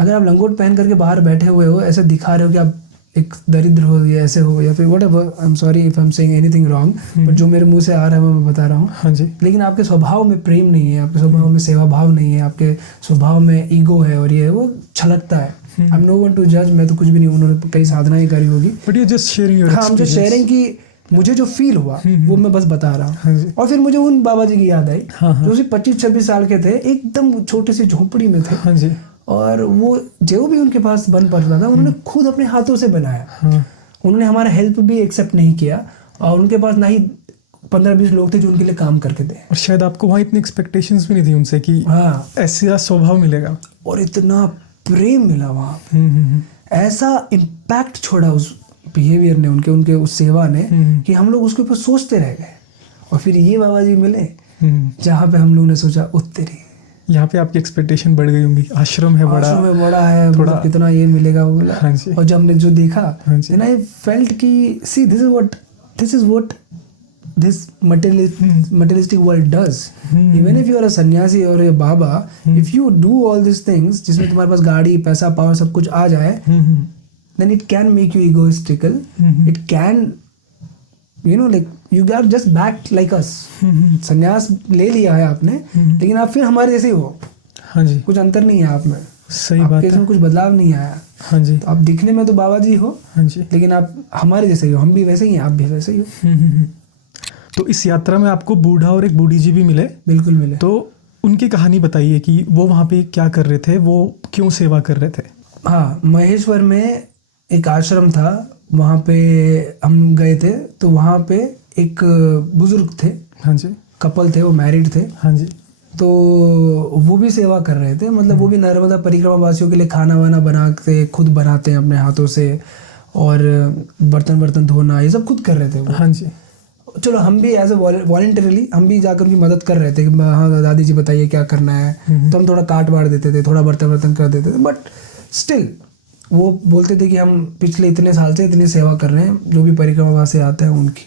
अगर आप लंगोट पहन करके बाहर बैठे हुए हो, ऐसे दिखा रहे हो कि आप एक दरिद्र हो या ऐसे हो या फिर whatever, I am sorry if I am saying anything wrong, but जो मेरे मुंह से आ रहा है मैं बता रहा हूँ. हाँ जी. लेकिन आपके स्वभाव में प्रेम नहीं है, आपके स्वभाव में सेवा भाव नहीं है, आपके स्वभाव में ईगो है और ये वो छलकता है. I am no one to जज, मैं तो कुछ भी नहीं, उन्होंने कई साधनाएं करी होगी, but you just sharing your हाँ, हम जो शेयरिंग की मुझे जो फील हुआ वो मैं बस बता रहा हाँ जी। हूँ। और फिर मुझे उन बाबा जी की याद आई हाँ, हाँ। जो सिर्फ 25-26 साल के थे, एकदम छोटी सी झोपड़ी में थे, हाँ जी। और वो जो भी उनके पास बन पड़ता था उन्होंने खुद अपने हाथों से बनाया। हाँ। उन्होंने हमारा हेल्प भी एक्सेप्ट नहीं किया, और उनके पास ना ही 15-20 लोग थे जो उनके लिए काम करके थे। और शायद आपको वहाँ इतनी एक्सपेक्टेशंस भी नहीं थी उनसे कि हाँ, ऐसा स्वभाव मिलेगा, और इतना प्रेम मिला वहाँ, ऐसा इम्पैक्ट छोड़ा उस बिहेवियर ने, उनके उस सेवा ने, कि हम लोग उसके ऊपर सोचते रह गए। और फिर ये बाबा जी मिले जहाँ पे हम लोग ने सोचा उत्तरी, यहाँ पे आपकी एक्सपेक्टेशन बढ़ गई होंगी, आश्रम है बड़ा, आश्रम में बड़ा है, थोड़ा मतलब कितना ये मिलेगा वो मिला। हाँ जी। और जब हमने जो देखा, हाँ जी। then I felt कि see this is what this materialistic world does. Even if you are a sannyasi or a baba, if you do all these things, जिसमें तुम्हारे पास गाड़ी, पैसा, पावर सब कुछ आ जाए, then it can make you egoistical. It can, you know, like you are just backed like us. संन्यास ले लिया है आपने, लेकिन आप फिर हमारे जैसे ही हो, हाँ जी, कुछ अंतर नहीं है आप में, सही बात आपके है। इसमें कुछ बदलाव नहीं आया। हाँ जी, तो आप दिखने में तो बाबा जी हो, हाँ जी। लेकिन आप हमारे जैसे ही हो, हम भी वैसे ही हैं, आप भी वैसे ही हो। तो इस यात्रा में आपको बूढ़ा और एक बूढ़ी जी भी मिले, बिल्कुल मिले। तो उनकी कहानी बताइए कि वो वहाँ पे क्या कर रहे थे, वो क्यों सेवा कर रहे थे। हाँ, महेश्वर में एक आश्रम था, वहाँ पे हम गए थे, तो वहाँ पे एक बुजुर्ग थे, हाँ जी, कपल थे, वो मैरिड थे, हाँ जी, तो वो भी सेवा कर रहे थे। मतलब वो भी नर्मदा परिक्रमा वासियों के लिए खाना वाना बनाते, खुद बनाते हैं अपने हाथों से, और बर्तन धोना ये सब खुद कर रहे थे वो। हाँ जी, चलो हम भी एज ए वॉलंटरीली हम भी जाकर उनकी मदद कर रहे थे कि हाँ दादी जी बताइए क्या करना है, तो हम थोड़ा काट बांट देते थे, थोड़ा बर्तन कर देते थे, बट स्टिल वो बोलते थे कि हम पिछले इतने साल से इतनी सेवा कर रहे हैं जो भी परिक्रमा वहाँ से आते हैं उनकी।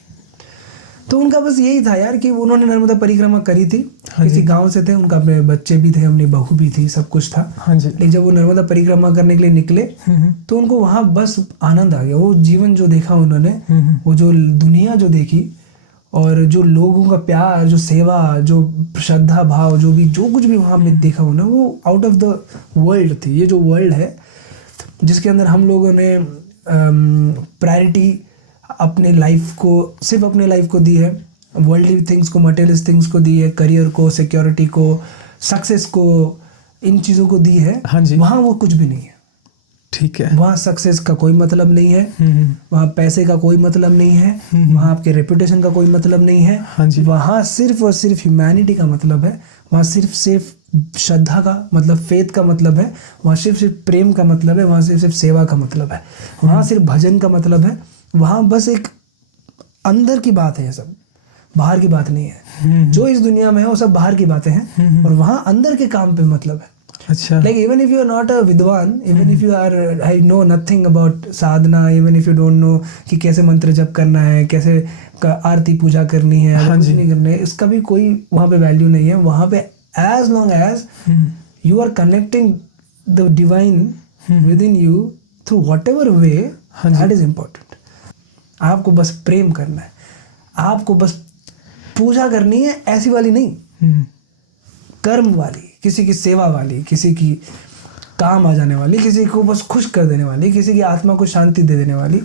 तो उनका बस यही था यार कि उन्होंने नर्मदा परिक्रमा करी थी, किसी गांव से थे, उनका अपने बच्चे भी थे, अपनी बहू भी थी, सब कुछ था। हाँ जी, लेकिन जब वो नर्मदा परिक्रमा करने के लिए निकले तो उनको वहाँ बस आनंद आ गया। वो जीवन जो देखा उन्होंने, वो जो दुनिया जो देखी, और जो लोगों का प्यार, जो सेवा, जो श्रद्धा भाव, जो कुछ भी वहाँ पे देखा उन्होंने, वो आउट ऑफ द वर्ल्ड थी। ये जो वर्ल्ड है जिसके अंदर हम लोगों ने प्रायोरिटी अपने लाइफ को, सिर्फ अपने लाइफ को दी है, वर्ल्डली थिंग्स को, मटेरियलिस्ट थिंग्स को दी है, करियर को, सिक्योरिटी को, सक्सेस को, इन चीज़ों को दी है। हाँ जी, वहाँ वो कुछ भी नहीं है। ठीक है, वहाँ सक्सेस का कोई मतलब नहीं है, वहाँ पैसे का कोई मतलब नहीं है, वहाँ आपके रेपुटेशन का कोई मतलब नहीं है। हाँ जी, वहाँ सिर्फ और सिर्फ ह्यूमैनिटी का मतलब है, वहाँ सिर्फ श्रद्धा का मतलब, फेथ का मतलब है, वहाँ सिर्फ प्रेम का मतलब है, वहाँ सिर्फ सेवा का मतलब है, वहाँ सिर्फ भजन का मतलब है। वहाँ बस एक अंदर की बात है, ये सब बाहर की बात नहीं है। जो इस दुनिया में है वो सब बाहर की बातें हैं, और वहाँ अंदर के काम पे मतलब है। अच्छा, Like even if you are not a vidwan, even if you are, I know nothing about sadhana, even if you don't know कि कैसे मंत्र जप करना है, कैसे आरती पूजा करनी है, कुछ नहीं करना है, इसका भी कोई वहाँ पे वैल्यू नहीं है। वहाँ पे as long as you are connecting the divine within you through whatever way, that is important. आपको बस प्रेम करना है, आपको बस पूजा करनी है, ऐसी वाली नहीं, कर्म वाली, किसी की सेवा वाली, किसी की काम आ जाने वाली, किसी को बस खुश कर देने वाली, किसी की आत्मा को शांति दे देने वाली।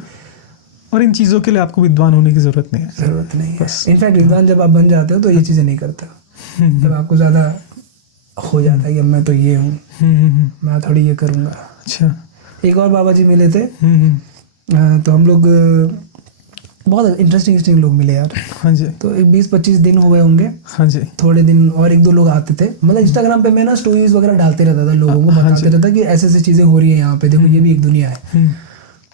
और इन चीज़ों के लिए आपको विद्वान होने की ज़रूरत नहीं है। ज़रूरत नहीं है। इनफैक्ट विद्वान जब आप बन जाते हो तो ये चीज़ें नहीं करते हो, तब आपको ज़्यादा हो जाता है कि अब मैं तो ये हूँ, मैं थोड़ी ये करूँगा। अच्छा, एक और बाबा जी मिले थे, तो हम लोग बहुत इंटरेस्टिंग लोग मिले यार। हाँ जी, तो 20-25 दिन हो गए होंगे। हाँ जी, थोड़े दिन और 1-2 लोग आते थे, मतलब इंस्टाग्राम पे मैं ना स्टोरीज वगैरह डालते रहता था, लोगों को बताते रहता कि ऐसे ऐसे चीज़ें हो रही है यहाँ पे, देखो ये भी एक दुनिया है।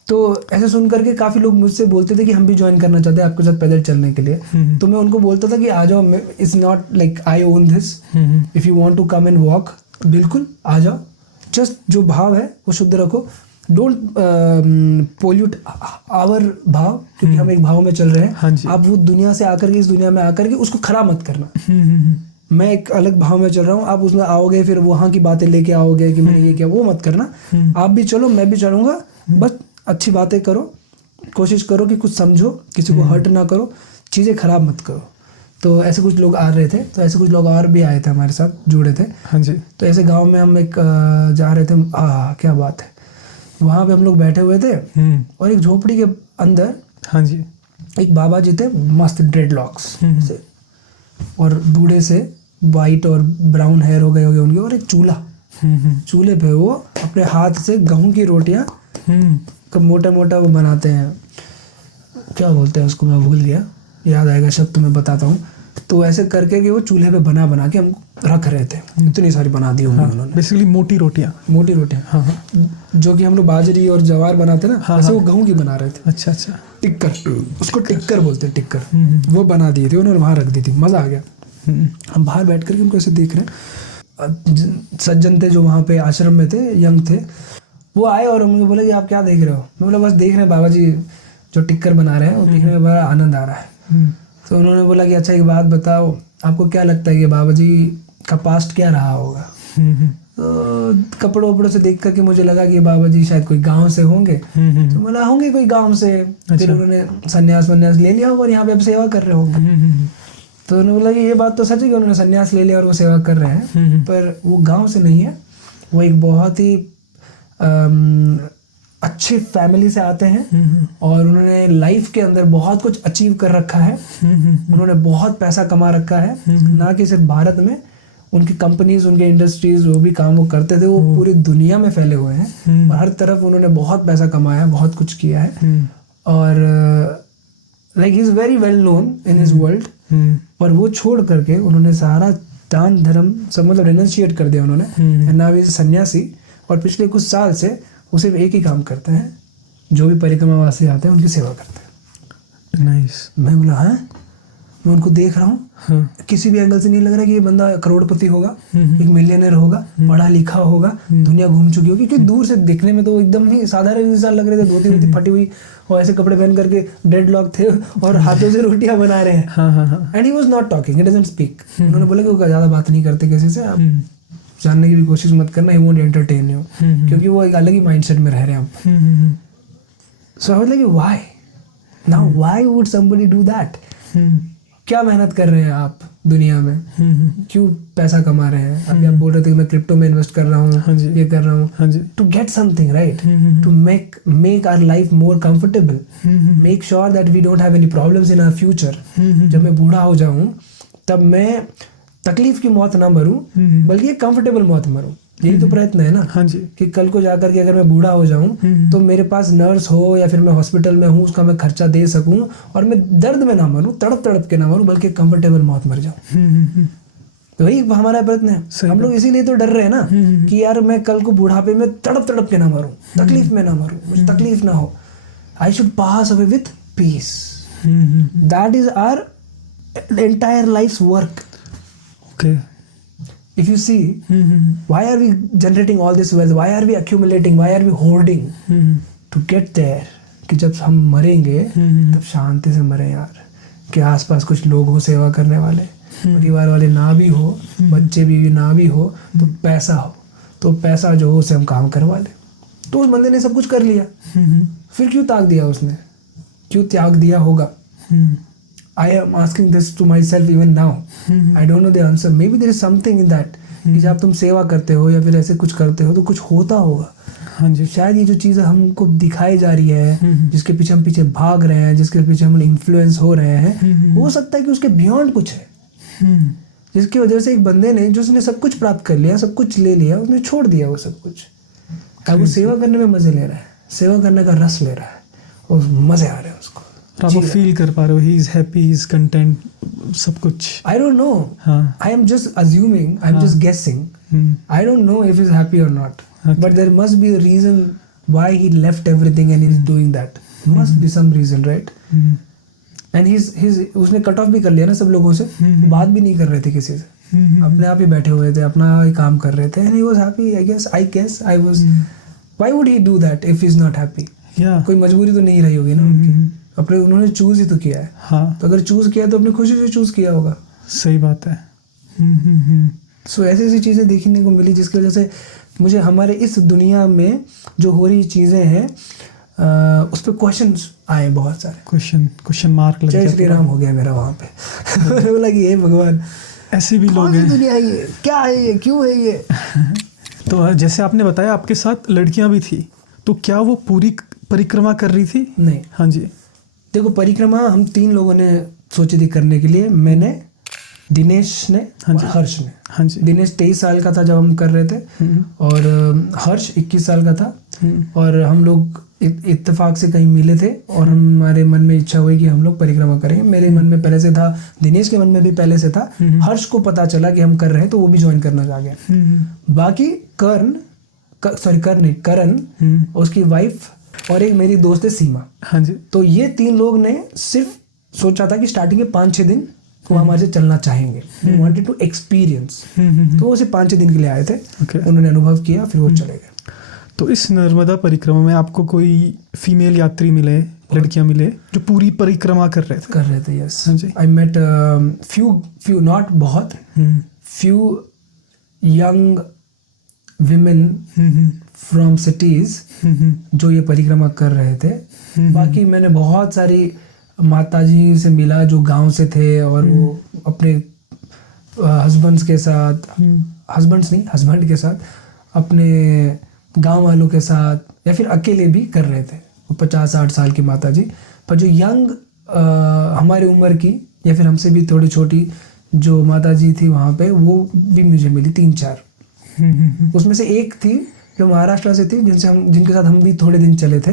तो ऐसे सुन करके काफ़ी लोग मुझसे बोलते थे कि हम भी ज्वाइन करना चाहते हैं आपके साथ पैदल चलने के लिए। तो मैं उनको बोलता था कि आ जाओ, it's not like I own this, if you want to come and walk, बिल्कुल आ जाओ, जस्ट जो भाव है वो शुद्ध रखो, डोंट पोल्यूट आवर भाव, क्योंकि हम एक भाव में चल रहे हैं। हाँ जी, आप वो दुनिया से आकर के, इस दुनिया में आकर के उसको खराब मत करना। मैं एक अलग भाव में चल रहा हूँ, आप उसमें आओगे फिर वहाँ की बातें लेके आओगे कि मैंने ये किया, वो मत करना। आप भी चलो, मैं भी चलूँगा, बस अच्छी बातें करो, कोशिश करो कि कुछ समझो, किसी को हर्ट ना करो, चीज़ें खराब मत करो। तो ऐसे कुछ लोग आ रहे थे, तो ऐसे कुछ लोग और भी आए थे हमारे साथ, जुड़े थे। हाँ जी, तो ऐसे गांव में हम एक जा रहे थे, क्या बात है। वहाँ पे हम लोग बैठे हुए थे और एक झोपड़ी के अंदर हाँ जी। एक बाबा जी थे, मस्त ड्रेडलॉक्स से, और बूढ़े से वाइट और ब्राउन हेयर हो गए उनके, और एक चूल्हा, चूल्हे पे वो अपने हाथ से गेहूं की रोटियां कब मोटा मोटा वो बनाते हैं, क्या बोलते हैं उसको, मैं भूल गया, याद आएगा शब्द तो मैं बताता हूँ। तो ऐसे करके कि वो चूल्हे पे बना के हम रख रहे थे, इतनी सारी बना दी होंगी उन्होंने। बेसिकली मोटी रोटियां। हाँ, जो कि हम लोग बाजरी और जवार बनाते ना, ऐसे वो गेहूं की बना रहे थे। अच्छा अच्छा। टिक्कर, उसको टिक्कर बोलते हैं, टिक्कर, वो बना दिए थे उन्होंने, वहाँ रख दी थी। मज़ा आ गया। हम बाहर बैठ करके उनको ऐसे देख रहे हैं। सज्जन थे जो वहाँ पे आश्रम में थे, यंग थे, वो आए और मुझे बोले कि आप क्या देख रहे हो? मैं बोला बस देख रहे हैं बाबा जी जो टिक्कर बना रहे हैं, वो देखने में बड़ा आनंद आ रहा है। तो उन्होंने बोला कि अच्छा एक बात बताओ, आपको क्या लगता है कि बाबा जी का पास्ट क्या रहा होगा? तो कपड़ों वपड़ों से देख करके मुझे लगा कि बाबा जी शायद कोई गांव से होंगे। तो बोला होंगे कोई गांव से, फिर उन्होंने संन्यास वन्यास ले लिया होगा और यहाँ पे अब सेवा कर रहे होंगे। तो उन्होंने बोला कि ये बात तो सच है कि उन्होंने संन्यास ले लिया और वो सेवा कर रहे हैं, पर वो गांव से नहीं है, वो एक बहुत ही अच्छी फैमिली से आते हैं और उन्होंने लाइफ के अंदर बहुत कुछ अचीव कर रखा है। उन्होंने बहुत पैसा कमा रखा है, ना कि सिर्फ भारत में, उनकी कंपनीज, उनके इंडस्ट्रीज, जो भी काम वो करते थे वो पूरी दुनिया में फैले हुए हैं और हर तरफ उन्होंने बहुत पैसा कमाया, बहुत कुछ किया है। और like he is very well known in his world. पर वो छोड़ करके उन्होंने सारा दान धर्म सब मतलब रेनशिएट कर दिया उन्होंने, एंड नाउ ही इज सन्यासी। और पिछले कुछ साल से वो सिर्फ एक ही काम करते हैं, जो भी परिक्रमावासी आते हैं उनकी सेवा करते हैं। नाइस। मैं बोला हाँ, मैं उनको देख रहा हूँ, किसी भी एंगल से नहीं लग रहा कि ये बंदा करोड़पति होगा, एक मिलियनर होगा, पढ़ा लिखा होगा, दुनिया घूम चुकी होगी, क्योंकि दूर से दिखने में तो एकदम ही साधारण इंसान लग रहे थे, धोती फटी हुई और ऐसे कपड़े पहन करके डेडलॉक थे और हाथों से रोटियां बना रहे हैं। And he was not talking, he doesn't speak. उन्होंने बोला कि वो ज़्यादा बात नहीं करते किसी से, आप जानने की भी कोशिश मत करना, ही वोंट एंटरटेन यू, क्योंकि वो एक अलग ही माइंडसेट में रह रहे हैं। So I was like why now, why would somebody do that? क्या मेहनत कर रहे हैं आप दुनिया में, क्यों पैसा कमा रहे हैं? अभी आप बोल रहे थे कि मैं क्रिप्टो में इन्वेस्ट कर रहा हूँ, ये कर रहा हूँ, to get something, right, to make our life more comfortable, make sure that we don't have any problems in our future. जब मैं बूढ़ा हो जाऊँ तब मैं तकलीफ की मौत ना मरूं, बल्कि एक कंफर्टेबल मौत मरूं। यही तो प्रयत्न है ना। हाँ जी। कि कल को जाकर के अगर मैं बूढ़ा हो जाऊं तो मेरे पास नर्स हो या फिर मैं हॉस्पिटल में हूं, उसका मैं खर्चा दे सकूं और मैं दर्द में ना मरूं, तड़प तड़प के ना मरूं, बल्कि कंफर्टेबल मौत मर जाऊं। तो वही हमारा प्रयत्न है। हम लोग इसीलिए तो डर रहे हैं ना कि यार मैं कल को बुढ़ापे में तड़प तड़प के ना मरूं, तकलीफ में ना मरूं, मुझे तकलीफ ना हो। I should pass away with peace. That is our entire life's work. Okay. If you see, why are we generating all this wealth? Why are we accumulating? Why are we hoarding? To get there, कि जब हम मरेंगे तब शांति से मरें यार, कि आसपास कुछ लोग हो सेवा करने वाले, परिवार वाले ना भी हो, बच्चे भी ना भी हो, तो पैसा हो, तो पैसा जो हो उसे हम काम करवा ले। तो उस बंदे ने सब कुछ कर लिया, फिर क्यों त्याग दिया उसने? क्यों त्याग दिया होगा? I am asking this to myself even now. I don't know the answer. Maybe there is something in that. कि जब तुम सेवा करते हो या फिर ऐसे कुछ करते हो तो कुछ होता होगा। हाँ जी। शायद ये जो चीज़ें हमको दिखाई जा रही है, जिसके पीछे हम पीछे भाग रहे हैं, जिसके पीछे हम इन्फ्लुएंस हो रहे हैं, हो सकता है कि उसके बियॉन्ड कुछ है, जिसकी वजह से एक बंदे ने, जो उसने सब कुछ प्राप्त कर लिया, सब कुछ ले लिया, उसने छोड़ दिया वो सब कुछ। अब वो सेवा करने में मजे ले रहा है, सेवा करने का रस ले रहा है और मजे आ रहे हैं उसको। आप फील कर पा रहे हो, he is happy, he is content, सब कुछ। I don't know. I am just assuming. I am just guessing. I don't know if he's happy or not. But there must be a reason why he left everything and he's doing that. Must be some reason, right? And उसने cut off भी कर लिया ना सब लोगों से, बात भी नहीं कर रहे थे किसी से, अपने आप ही बैठे हुए थे, अपना ही काम कर रहे थे, and he was happy. I guess I was. Why would he do that if he's not happy? कोई मजबूरी तो नहीं रही होगी ना उनकी, अपने उन्होंने चूज ही तो किया है। हाँ। तो अगर चूज किया तो अपनी खुशी से चूज किया होगा। सही बात है। सो ऐसी ऐसी चीज़ें देखने को मिली जिसकी वजह से मुझे हमारे इस दुनिया में जो हो रही चीज़ें हैं उस पर क्वेश्चंस आए, बहुत सारे क्वेश्चन मार्क लगे। जय श्री राम हो गया मेरा वहाँ पे। मैंने बोला कि हे भगवान, ऐसे भी लोग हैं, दुनिया है ये, क्या है ये, क्यों है ये? तो जैसे आपने बताया आपके साथ लड़कियां भी थी, तो क्या वो पूरी परिक्रमा कर रही थी? नहीं, हाँ जी। देखो परिक्रमा हम 3 लोगों ने सोची थी करने के लिए, मैंने, दिनेश ने हाँ और जी। हर्ष ने। हाँ जी। दिनेश 23 साल का था जब हम कर रहे थे, और हर्ष 21 साल का था, और हम लोग इत्तेफाक से कहीं मिले थे, और हमारे मन में इच्छा हुई कि हम लोग परिक्रमा करेंगे। मेरे मन में पहले से था, दिनेश के मन में भी पहले से था, हर्ष को पता चला कि हम कर रहे हैं तो वो भी ज्वाइन करना चाह गया। बाकी करण, उसकी वाइफ और एक मेरी दोस्त है सीमा। हाँ जी। तो ये 3 लोग ने सिर्फ सोचा था कि स्टार्टिंग के 5-6 दिन वो हमारे से चलना चाहेंगे, वांटेड टू एक्सपीरियंस। तो वो सिर्फ 5-6 दिन के लिए आए थे, उन्होंने अनुभव किया, फिर वो चले गए। तो इस नर्मदा परिक्रमा में आपको कोई फीमेल यात्री मिले, लड़कियां मिले जो पूरी परिक्रमा कर रहे थे? यस। हाँ जी। आई मेट फ्यू नॉट बहुत, few young women from cities जो ये परिक्रमा कर रहे थे। बाकी मैंने बहुत सारी माताजी से मिला जो गांव से थे, और वो अपने हस्बैंड के साथ, अपने गांव वालों के साथ, या फिर अकेले भी कर रहे थे। वो 50-60 साल की माताजी, पर जो यंग हमारी उम्र की या फिर हमसे भी थोड़ी छोटी जो माताजी थी वहाँ पे, वो भी मुझे मिली 3-4। उसमें से एक थी जो महाराष्ट्र से थी, जिनके साथ हम भी थोड़े दिन चले थे,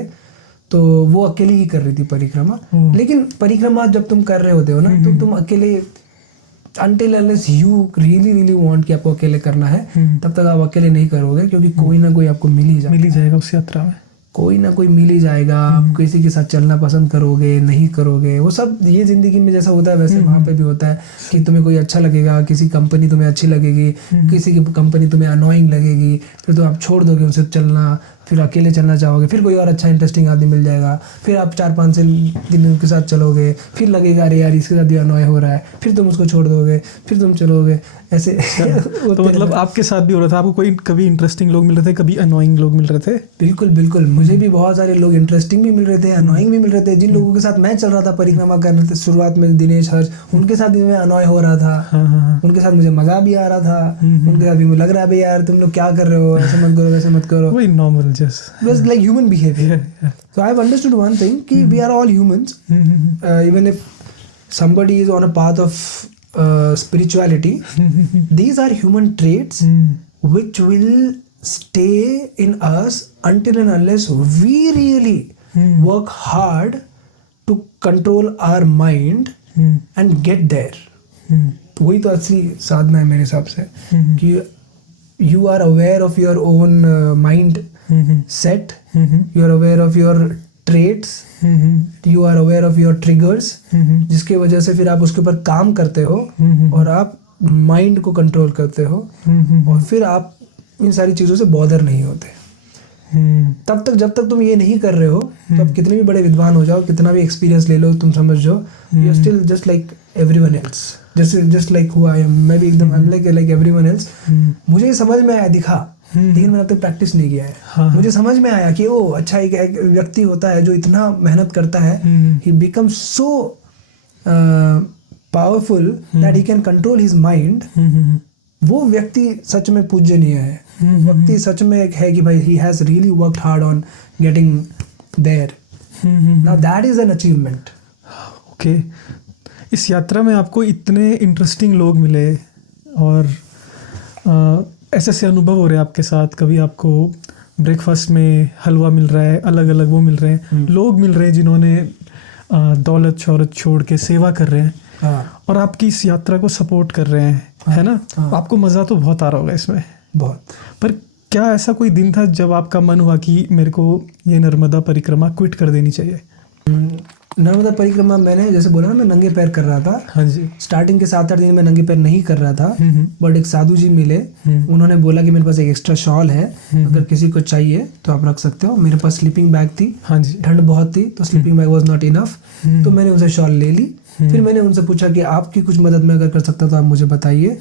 तो वो अकेले ही कर रही थी परिक्रमा। लेकिन परिक्रमा जब तुम कर रहे होते हो ना, तो तुम अकेले, until unless you really want कि आपको अकेले करना है, तब तक आप अकेले नहीं करोगे, क्योंकि कोई ना कोई आपको मिल ही जाएगा उस यात्रा में। कोई ना कोई मिल ही जाएगा। आप किसी के साथ चलना पसंद करोगे, नहीं करोगे, वो सब ये ज़िंदगी में जैसा होता है वैसे वहाँ पे भी होता है कि तुम्हें कोई अच्छा लगेगा, किसी कंपनी तुम्हें अच्छी लगेगी, किसी की कंपनी तुम्हें अनोइंग लगेगी, फिर तो आप छोड़ दोगे उनसे चलना, फिर अकेले चलना चाहोगे, फिर कोई और अच्छा इंटरेस्टिंग आदमी मिल जाएगा, फिर आप 4-5 दिन उनके साथ चलोगे, फिर लगेगा अरे यार इसके साथ भी अनोय हो रहा है, फिर तुम उसको छोड़ दोगे, फिर तुम चलोगे, ऐसे। तो मतलब आपके साथ भी हो रहा था? आपको कोई कभी इंटरेस्टिंग लोग मिल रहे थे, कभी अनोइंग लोग मिल रहे थे? बिल्कुल, मुझे भी बहुत सारे लोग इंटरेस्टिंग भी मिल रहे थे, अनोइंग भी मिल रहे थे। जिन लोगों के साथ मैं चल रहा था परिक्रमा कर रहे थे शुरुआत में, दिनेश, हर्ष, उनके साथ भी मैं अनोय हो रहा था। उनके साथ मुझे मजा भी आ रहा था, उनके साथ भी मुझे लग रहा है यार तुम लोग क्या कर रहे हो, ऐसे मत करो, वैसे मत करो, वही नॉर्मल जस्ट बस like human behaviour. So I have understood one thing कि we are all humans, even if somebody is on a path of spirituality, these are human traits which will stay in us until and unless we really work hard to control our mind and get there. वही तो असली साधना है मेरे हिसाब से, कि you are aware of your own mind set, you are aware of your traits, you are aware of your triggers, जिसके वजह से फिर आप उसके ऊपर काम करते हो और आप माइंड को कंट्रोल करते हो, और फिर आप इन सारी चीज़ों से बॉदर नहीं होते। तब तक जब तक तुम ये नहीं कर रहे हो, तो आप कितने भी बड़े विद्वान हो जाओ, कितना भी एक्सपीरियंस ले लो, तुम समझ जाओ you are still just like everyone else, just like who I am. मैं भी एकदम लाइक एवरीवन एल्स। मुझे समझ में आया, दिखा, लेकिन मैंने अब तक प्रैक्टिस नहीं किया है। मुझे समझ में आया कि वो अच्छा एक व्यक्ति होता है जो इतना मेहनत करता है, ही becomes so powerful that he can control his mind. वो व्यक्ति सच में पूजनीय है। व्यक्ति सच में एक है कि भाई he has really worked hard on getting there. Now that is an achievement. Okay, इस यात्रा में आपको इतने इंटरेस्टिंग लोग मिले और ऐसे ऐसे अनुभव हो रहे हैं आपके साथ। कभी आपको ब्रेकफास्ट में हलवा मिल रहा है, अलग अलग वो मिल रहे हैं, लोग मिल रहे हैं जिन्होंने दौलत शौहरत छोड़ के सेवा कर रहे हैं, और आपकी इस यात्रा को सपोर्ट कर रहे हैं, है ना? आपको मज़ा तो बहुत आ रहा होगा इसमें, बहुत। पर क्या ऐसा कोई दिन था जब आपका मन हुआ कि मेरे को ये नर्मदा परिक्रमा क्विट कर देनी चाहिए? नर्मदा परिक्रमा मैंने जैसे बोला ना, मैं नंगे पैर कर रहा था। हाँ जी। स्टार्टिंग के 7-8 दिन में नंगे पैर नहीं कर रहा था, बट एक साधु जी मिले, उन्होंने बोला कि मेरे पास एक एक्स्ट्रा शॉल है, अगर किसी को चाहिए तो आप रख सकते हो। मेरे पास स्लीपिंग बैग थी, हाँ जी, ठंड बहुत थी, तो sleeping bag was not enough, तो मैंने उनसे शॉल ले ली। फिर मैंने उनसे पूछा कि आपकी कुछ मदद मैं अगर कर सकता तो आप मुझे बताइए।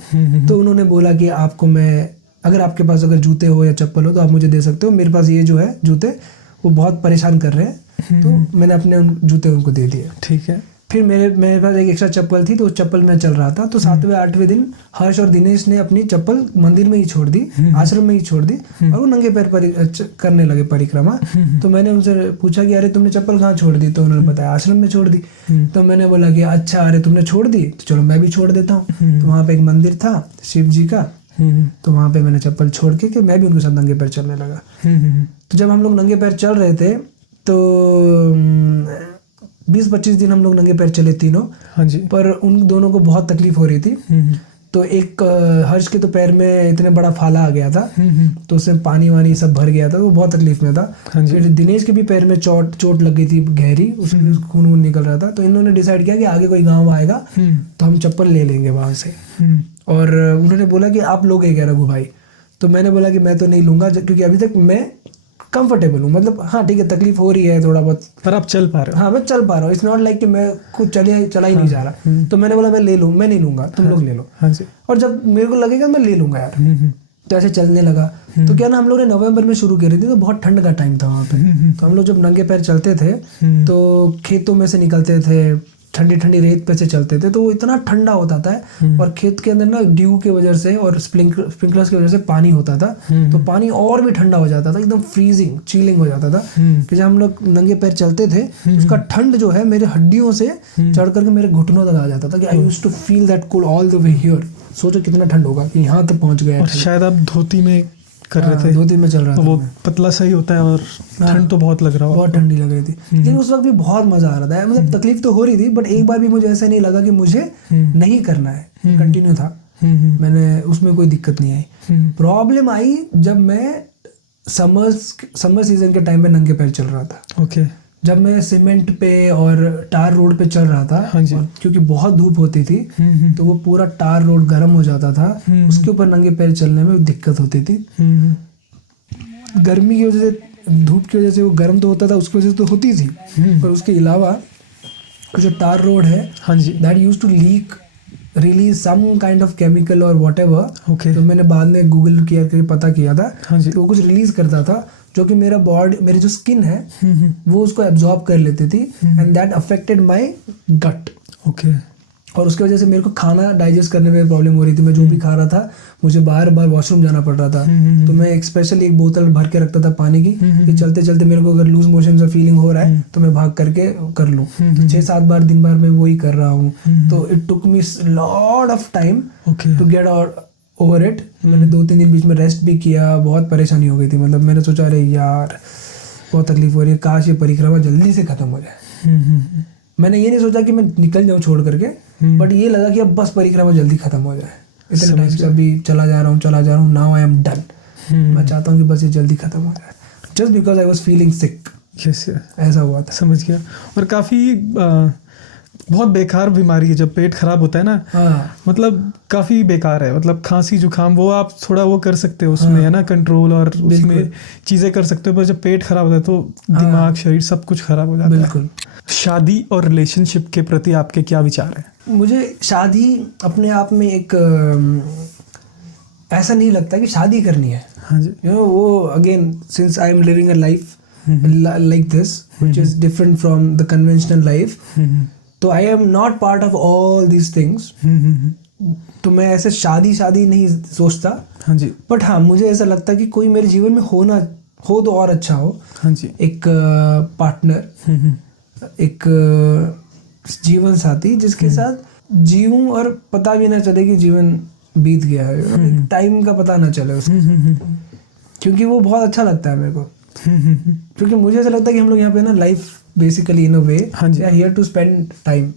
तो उन्होंने बोला कि आपको मैं, अगर आपके पास अगर जूते हो या चप्पल हो तो आप मुझे दे सकते हो, मेरे पास ये जो है जूते वो बहुत परेशान कर रहे हैं, तो मैंने अपने जूते उनको दे दिए। ठीक है। फिर मेरे पास एक एक्स्ट्रा चप्पल थी, तो उस चप्पल में चल रहा था। तो 7वें 8वें दिन हर्ष और दिनेश ने अपनी चप्पल मंदिर में ही छोड़ दी, आश्रम में ही छोड़ दी, और वो नंगे पैर करने लगे परिक्रमा। तो मैंने उनसे पूछा कि अरे तुमने चप्पल कहाँ छोड़ दी? तो उन्होंने बताया आश्रम में छोड़ दी। तो मैंने बोला कि अच्छा, अरे तुमने छोड़ दी, तो चलो मैं भी छोड़ देता हूँ। तो वहाँ पे एक मंदिर था शिव जी का, तो वहाँ पे मैंने चप्पल छोड़ के कि मैं भी उनके साथ नंगे पैर चलने लगा। तो जब हम लोग नंगे पैर चल रहे थे तो 20-25 दिन हम लोग नंगे पैर चले तीनों। हाँ जी। पर उन दोनों को बहुत तकलीफ हो रही थी। तो एक हर्ष के तो पैर में इतने बड़ा फाला आ गया था, तो उसमें पानी वानी सब भर गया था, वो बहुत तकलीफ में था। हाँ जी। फिर दिनेश के भी पैर में चोट लग गई थी गहरी, उसमें खून वून निकल रहा था। तो इन्होंने डिसाइड किया कि आगे कोई गाँव आएगा तो हम चप्पल ले लेंगे वहाँ से। और उन्होंने बोला कि आप लोगे क्या रघु भाई? तो मैंने बोला कि मैं तो नहीं लूँगा, क्योंकि अभी तक मैं कंफर्टेबल हूँ। मतलब हाँ ठीक है, तकलीफ हो रही है थोड़ा बहुत, पर आप चल पा रहे हो। हाँ मैं चल पा रहा हूँ। इट्स नॉट लाइक कि मैं खुद चला ही नहीं जा रहा। तो मैंने बोला मैं नहीं लूँगा, तुम लोग ले लो। हाँ जी। और जब मेरे को लगेगा मैं ले लूँगा यार, तो ऐसे चलने लगा। तो क्या ना, हम लोग ने नवंबर में शुरू करी थी, तो बहुत ठंड का टाइम था वहाँ पे। तो हम लोग जब नंगे पैर चलते थे तो खेतों में से निकलते थे, ठंडी ठंडी रेत पे से चलते थे, तो वो इतना ठंडा होता था। और खेत के अंदर ना ड्यू की वजह से और स्प्रिंकलर्स की वजह से पानी होता था, तो पानी और भी ठंडा हो जाता था, एकदम फ्रीजिंग चिलिंग हो जाता था। कि जब हम लोग नंगे पैर चलते थे, उसका ठंड जो है मेरे हड्डियों से चढ़ करके मेरे घुटनों तक आ जाता था। कि I used to feel that cold all the way here. सोचो कितना ठंड होगा कि यहाँ तक पहुँच गया। और शायद आप धोती में कर रहे थे। 2 दिन में चल रहा था। वो पतला सही होता है और ठंड तो बहुत लग रहा बहुत ठंडी लग रही थी, लेकिन उस वक्त भी बहुत मजा आ रहा था। मतलब तकलीफ तो हो रही थी, बट एक बार भी मुझे ऐसा नहीं लगा कि मुझे नहीं करना है। कंटिन्यू था, मैंने उसमें कोई दिक्कत नहीं आई। प्रॉब्लम आई जब मैं समर सीजन के टाइम पे नंगे पैर चल रहा था। ओके। जब मैं सीमेंट पे और टार रोड पे चल रहा था, हाँ जी। और क्योंकि बहुत धूप होती थी तो वो पूरा टार रोड गर्म हो जाता था, उसके ऊपर नंगे पैर चलने में दिक्कत होती थी। गर्मी की वजह से, धूप की वजह से वो गर्म तो होता था, उसकी वजह से तो होती थी, पर उसके अलावा जो टार रोड है, हाँ जी, that used to leak release some kind of chemical और व्हाटएवर। ओके। तो मैंने बाद में गूगल किया करके पता किया था। हाँ जी। तो वो कुछ रिलीज करता था जो कि मेरा बॉडी, मेरी जो स्किन है वो उसको एब्जॉर्ब कर लेती थी, and that affected my gut. Okay. और उसकी वजह से मेरे को खाना डाइजेस्ट करने में प्रॉब्लम हो रही थी। मैं जो भी खा रहा था, मुझे बार बार वॉशरूम जाना पड़ रहा था। तो मैं एक स्पेशली एक बोतल भर के रखता था पानी की, कि चलते चलते मेरे को अगर लूज मोशन से फीलिंग हो रहा है तो मैं भाग करके कर लूँ। तो 6-7 बार दिन भर में वही कर रहा हूँ। तो it took me lot of time to get over it. मैंने 2-3 दिन बीच में रेस्ट भी किया, बहुत परेशानी हो गई थी। मतलब मैंने सोचा अरे यार बहुत तकलीफ हो रही है, काश ये परिक्रमा जल्दी से खत्म हो जाए। मैंने ये नहीं सोचा कि मैं निकल जाऊँ छोड़ करके, बट ये लगा कि अब बस परिक्रमा जल्दी खत्म हो जाए। इतने टाइम से अभी चला जा रहा हूँ, नाउ आई एम डन। मैं चाहता हूँ कि बस ये जल्दी खत्म हो जाए, just because I was feeling सिक। ऐसा हुआ था। समझ गया। और काफ़ी बहुत बेकार बीमारी है जब पेट खराब होता है ना। हाँ, मतलब काफ़ी बेकार है। मतलब खांसी जुकाम वो आप थोड़ा वो कर सकते हो उसमें, है ना, कंट्रोल, और उसमें चीज़ें कर सकते हो। पर जब पेट खराब होता है तो दिमाग, शरीर सब कुछ खराब हो जाता है। बिल्कुल। शादी और रिलेशनशिप के प्रति आपके क्या विचार हैं? मुझे शादी अपने आप में एक ऐसा नहीं लगता कि शादी करनी है। हाँ जी। यू नो, वो again since I am living a life like this which is different from the conventional life, तो I am not part of all these things. तो मैं ऐसे शादी नहीं सोचता। हाँ जी। बट हाँ, मुझे ऐसा लगता है कि कोई मेरे जीवन में हो तो और अच्छा हो। हाँ जी। एक पार्टनर, एक जीवन साथी जिसके साथ जीऊं और पता भी ना चले कि जीवन बीत गया है, टाइम का पता ना चले उसके, क्योंकि वो बहुत अच्छा लगता है मेरे को। क्योंकि मुझे ऐसा लगता है कि हम लोग यहाँ पे ना life basically in a way we are here to spend time,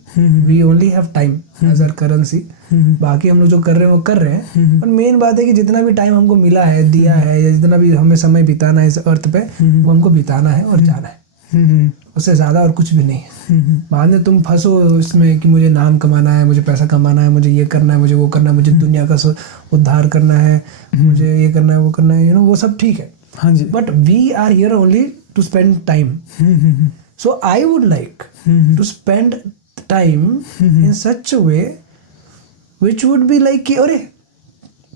we only have time as our currency. बाकी हम लोग जो कर रहे हैं वो कर रहे हैं, और मेन बात है कि जितना भी टाइम हमको मिला है, दिया है, या जितना भी हमें समय बिताना है इस अर्थ पे, वो हमको बिताना है और जाना है। उससे ज़्यादा और कुछ भी नहीं है। बाद में तुम फंसो इसमें कि मुझे नाम कमाना है, मुझे पैसा कमाना है, मुझे ये करना है, मुझे वो करना है, मुझे दुनिया का उद्धार करना है, मुझे ये करना है, वो करना है, वो सब ठीक है। हाँ जी। But we are here only to spend time. So I would like to spend time in such a way which would be like कि अरे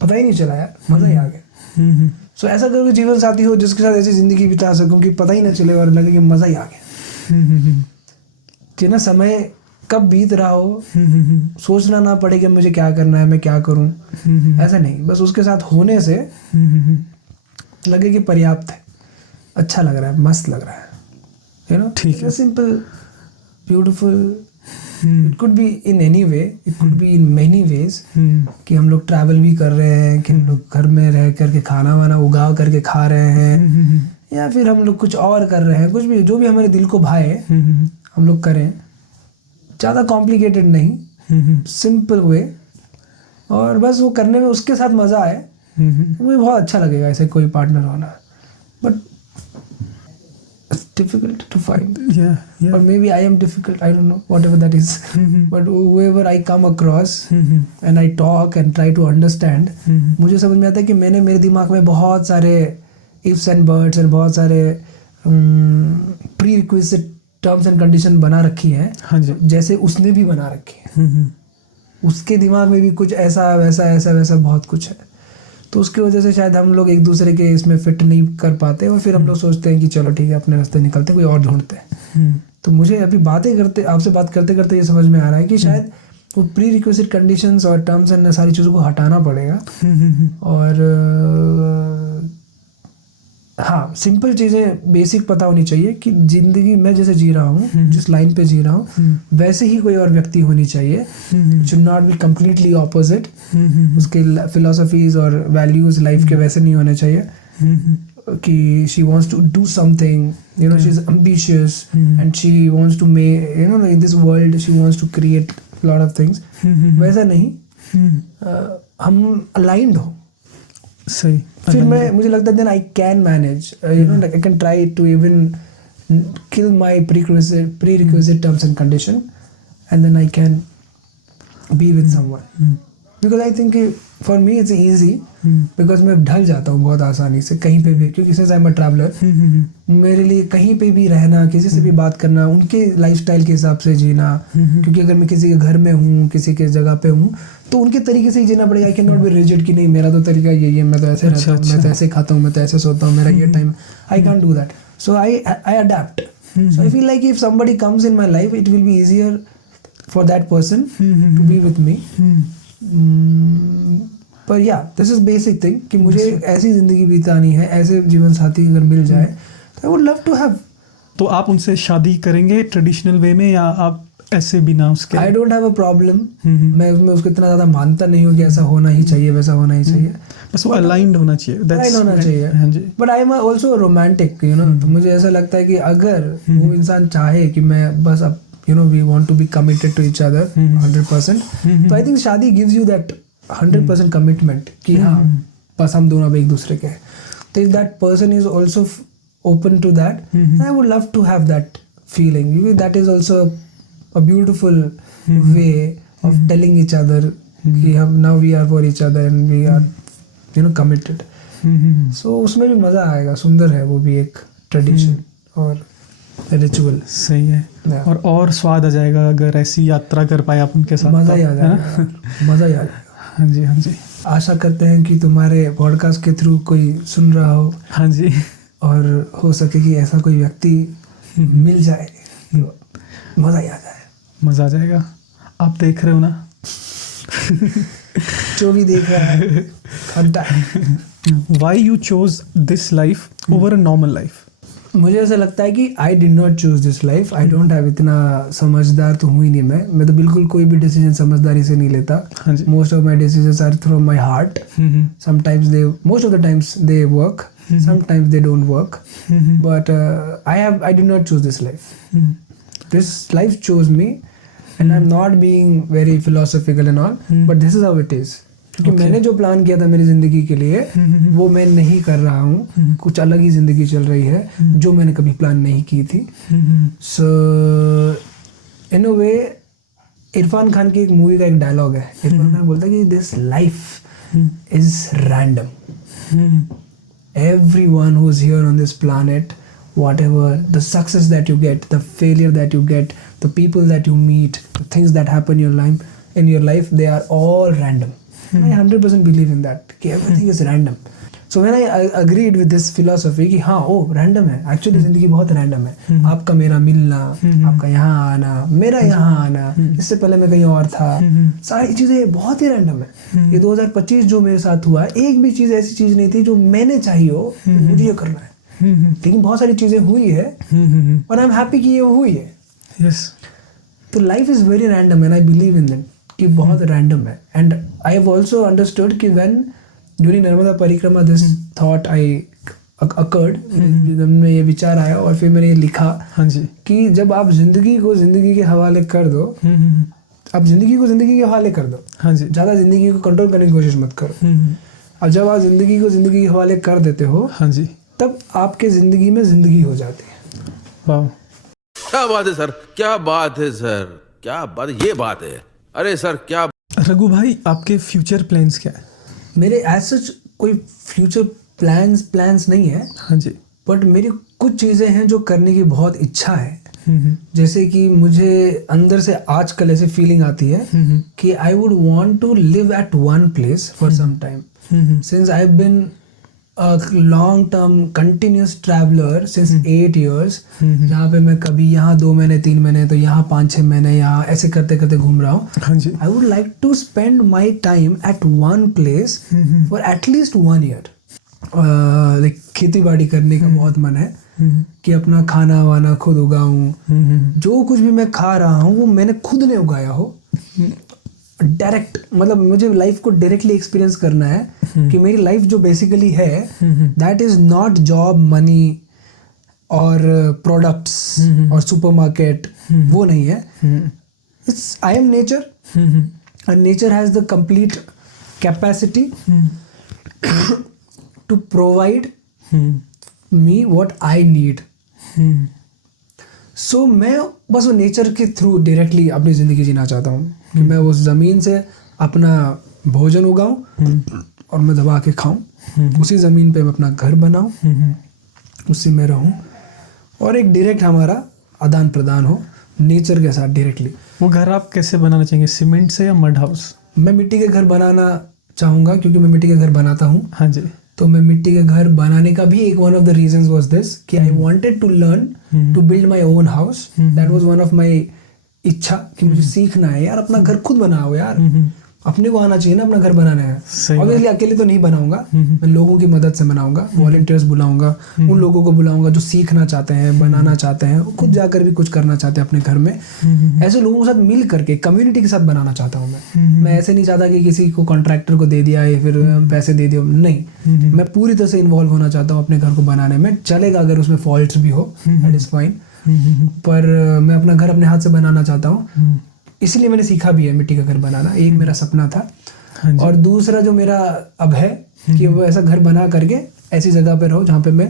पता ही नहीं चला यार, मज़ा ही आ गया। सो ऐसा कोई जीवन साथी हो जिसके साथ ऐसी ज़िंदगी बिता सकूं कि पता ही ना चले और लगे कि मज़ा ही आ गया। कि ना समय कब बीत रहा हो, सोचना ना पड़े कि मुझे क्या करना है, मैं क्या करूं, ऐसा नहीं, बस उसके साथ होने से लगे कि पर्याप्त है, अच्छा लग रहा है, मस्त लग रहा है, यू नो। ठीक है। Simple, beautiful, it could be in any way, it could be in many ways, कि हम लोग ट्रैवल भी कर रहे हैं, कि हम लोग घर में रह करके खाना वाना उगा करके खा रहे हैं, या फिर हम लोग कुछ और कर रहे हैं, कुछ भी, जो भी हमारे दिल को भाए हम लोग करें, ज़्यादा कॉम्प्लिकेटेड नहीं, सिंपल वे, और बस वो करने में उसके साथ मज़ा आए, मुझे बहुत अच्छा लगेगा ऐसे कोई पार्टनर होना। But it's difficult to find, or maybe I am difficult, I don't know, whatever that is. But whoever I come across and I talk and try to understand, मुझे समझ में आता है कि मैंने मेरे दिमाग में बहुत सारे ifs and buts and बहुत सारे prerequisite terms and condition बना रखी है, हाँ जी। जैसे उसने भी बना रखी है। उसके दिमाग में भी कुछ ऐसा वैसा ऐसा वैसा बहुत कुछ है, तो उसकी वजह से शायद हम लोग एक दूसरे के इसमें फिट नहीं कर पाते, और फिर हम लोग सोचते हैं कि चलो ठीक है, अपने रास्ते निकलते, कोई और ढूंढते हैं। तो मुझे अभी आपसे बात करते करते ये समझ में आ रहा है कि शायद वो प्री रिक्विजिट कंडीशंस और टर्म्स एंड सारी चीज़ों को हटाना पड़ेगा, और हाँ, सिंपल चीज़ें बेसिक पता होनी चाहिए कि ज़िंदगी मैं जैसे जी रहा हूँ, जिस लाइन पे जी रहा हूँ, वैसे ही कोई और व्यक्ति होनी चाहिए, should not be completely opposite, उसके फिलोसफीज और वैल्यूज लाइफ के वैसे नहीं होने चाहिए, कि she wants to do something, you know, she is ambitious and she wants to make, you know, in this world she wants to create lot of things, वैसा नहीं, हम अलाइंड हो। सही। फिर मुझे लगता है then I can manage, you know, I can try to even kill my prerequisite terms and condition, and then I can be with someone, because I think for me it's easy, because मैं ढल जाता हूँ बहुत आसानी से कहीं पे भी, क्योंकि since I am a traveller, मेरे लिए कहीं पे भी रहना, किसी से भी बात करना, उनके लाइफस्टाइल के हिसाब से जीना, क्योंकि अगर मैं किसी के घर में हूँ, किसी के जगह पे हूँ, तो उनके तरीके से ही जीना पड़ेगा। I can not be rigid कि नहीं मेरा तो तरीका यही है, मैं तो ऐसे रहता हूँ, मैं तो ऐसे खाता हूँ, मैं तो ऐसे सोता हूँ, मेरा ये time, I can't do that, so I adapt. So I feel like if somebody comes in my life, it will be easier for that person to be with me. पर या दिस इज बेसिक थिंग कि मुझे ऐसी ज़िंदगी बितानी है, ऐसे जीवन साथी अगर मिल जाए तो I would love to have. तो आप उनसे शादी करेंगे ट्रेडिशनल वे में, या आप ऐसे बिना उसके? I don't have a problem, मैं उसमें उसको इतना ज़्यादा मानता नहीं हूँ कि ऐसा होना ही चाहिए, वैसा होना ही चाहिए, बस वो अलाइंड होना चाहिए, अलाइंड होना चाहिए। हाँ जी। But I am also romantic, you know, तो मुझे ऐसा लगता है कि अगर वो इंसान चाहे कि मैं बस अब, you know, we want to be committed to each other 100%, तो आई थिंक शादी gives you that 100% commitment कि हाँ बस हम दोनों अब एक दूसरे के हैं। तो if that person is also open to that, I would love to have that feeling. That is also a beautiful way of telling each other कि हम now we are for each other and we are, you know, committed. So उसमें भी मज़ा आएगा, सुंदर है वो भी एक ट्रेडिशन और रिचुअल। सही है। और स्वाद आ जाएगा अगर ऐसी यात्रा कर पाए आप उनके साथ, मज़ा ही आ जाएगा, मज़ा ही आ जाएगा। हाँ जी, हाँ जी। आशा करते हैं कि तुम्हारे पॉडकास्ट के थ्रू कोई सुन रहा हो, हाँ जी, और हो सके कि ऐसा कोई व्यक्ति मिल जाए, मज़ा ही आ जाए, मज़ा आ जाएगा। आप देख रहे हो ना? जो भी देख रहा है खड्डा है। Why you chose this life over a normal life? मुझे ऐसा लगता है कि आई did not choose this life, I don't have, इतना समझदार तो हूँ ही नहीं मैं तो बिल्कुल कोई भी डिसीजन समझदारी से नहीं लेता। हाँ जी। Most of my decisions are from my heart, sometimes they, most of the times they work, sometimes they don't work, but I did not choose this life. This life chose me, and I'm not being very philosophical and all, but this is how it is. क्योंकि मैंने जो plan किया था मेरी ज़िंदगी के लिए वो मैं नहीं कर रहा हूँ, कुछ अलग ही ज़िंदगी चल रही है जो मैंने कभी प्लान नहीं की थी। सो इन अ वे, इरफान खान की एक मूवी का एक डायलॉग है, इरफान खान बोलता है कि this life is random, everyone who's here on this planet, whatever the success that you get, the failure that you get, the people that you meet, the things that happen in your life, they are all random. I 100% believe in that, everything is random. So when I agreed with this philosophy कि हाँ ओ random है, actually जिंदगी बहुत random है। आपका मेरा मिलना, आपका यहाँ आना, मेरा यहाँ आना, इससे पहले मैं कहीं और था, सारी चीजें बहुत ही रैंडम है। ये 2025 जो मेरे साथ हुआ, एक भी चीज ऐसी चीज नहीं थी जो मैंने चाहिए हो मुझे ये करना है, लेकिन बहुत सारी चीजें हुई है और आई एम हैप्पी कि ये हुई है। यस, तो life is very random and I believe in that कि बहुत रैंडम है। And I have also understood कि व्हेन ड्यूरिंग नर्मदा परिक्रमा दिस थॉट आई अकर्ड, में ये विचार आया और फिर मैंने ये लिखा हाँ जी, कि जब आप जिंदगी को जिंदगी के हवाले कर दो, आप जिंदगी को जिंदगी के हवाले कर दो, हाँ जी, ज़्यादा जिंदगी को कंट्रोल करने की कोशिश मत करो। अब जब आप जिंदगी को जिंदगी के हवाले कर देते हो, हाँ जी, तब आपके जिंदगी में जिंदगी हो जाती है। वाह, क्या बात है सर, क्या बात है सर, क्या बात, ये बात है। अरे सर क्या रघु भाई आपके फ्यूचर प्लान्स क्या है? मेरे एज सच कोई फ्यूचर प्लान्स नहीं है, हाँ जी, बट मेरी कुछ चीज़ें हैं जो करने की बहुत इच्छा है। जैसे कि मुझे अंदर से आजकल ऐसी फीलिंग आती है कि I would want to live at one place for some time, since I have been a long term continuous traveler since 8 years, जहाँ पे मैं कभी यहाँ 2 महीने 3 महीने तो यहाँ 5-6 महीने यहाँ ऐसे करते करते घूम रहा हूँ। हाँ जी, I would like to spend my time at one place for at least 1 year. Like खेती बाड़ी करने का बहुत मन है कि अपना खाना वाना खुद उगाऊं, जो कुछ भी मैं खा रहा हूँ वो मैंने खुद ने उगाया हो, डायरेक्ट, मतलब मुझे लाइफ को डायरेक्टली एक्सपीरियंस करना है कि मेरी लाइफ जो बेसिकली है that is not job, money और प्रोडक्ट्स और सुपरमार्केट, वो नहीं है। It's I am nature and nature has the complete capacity to provide me what I need. So मैं बस वो नेचर के थ्रू डायरेक्टली अपनी ज़िंदगी जीना चाहता हूँ कि मैं उस ज़मीन से अपना भोजन उगाऊँ और मैं दबा के खाऊँ, उसी ज़मीन पे मैं अपना घर बनाऊँ, उसी में रहूँ और एक डायरेक्ट हमारा आदान प्रदान हो नेचर के साथ डायरेक्टली। वो घर आप कैसे बनाना चाहेंगे, सीमेंट से या मड हाउस? मैं मिट्टी के घर बनाना चाहूँगा क्योंकि मैं मिट्टी के घर बनाता हूँ। हाँ जी, तो मैं मिट्टी के घर बनाने का भी एक one of the reasons was this कि I wanted to learn to build my own house. That was one of my इच्छा कि मुझे सीखना है यार, अपना घर खुद बनाओ यार, अपने को आना चाहिए ना अपना घर बनाना है। ऑब्वियसली अकेले तो नहीं बनाऊंगा, मैं लोगों की मदद से बनाऊंगा, वॉलंटियर्स बुलाऊंगा, उन लोगों को बुलाऊंगा जो सीखना चाहते हैं, बनाना चाहते हैं, खुद जाकर भी कुछ करना चाहते हैं अपने घर में। ऐसे लोगों के साथ मिल करके कम्युनिटी के साथ बनाना चाहता हूँ मैं ऐसे नहीं चाहता कि किसी को कॉन्ट्रैक्टर को दे दिया या फिर पैसे दे दिए, नहीं, मैं पूरी तरह से इन्वॉल्व होना चाहता हूँ अपने घर को बनाने में। चलेगा अगर उसमें फॉल्ट्स भी हो, दैट इज फाइन, पर मैं अपना घर अपने हाथ से बनाना चाहता हूँ, इसलिए मैंने सीखा भी है मिट्टी का घर बनाना। एक मेरा सपना था। हाँ और दूसरा जो मेरा अब है कि वो ऐसा घर बना करके ऐसी जगह पे रहो जहाँ पे मैं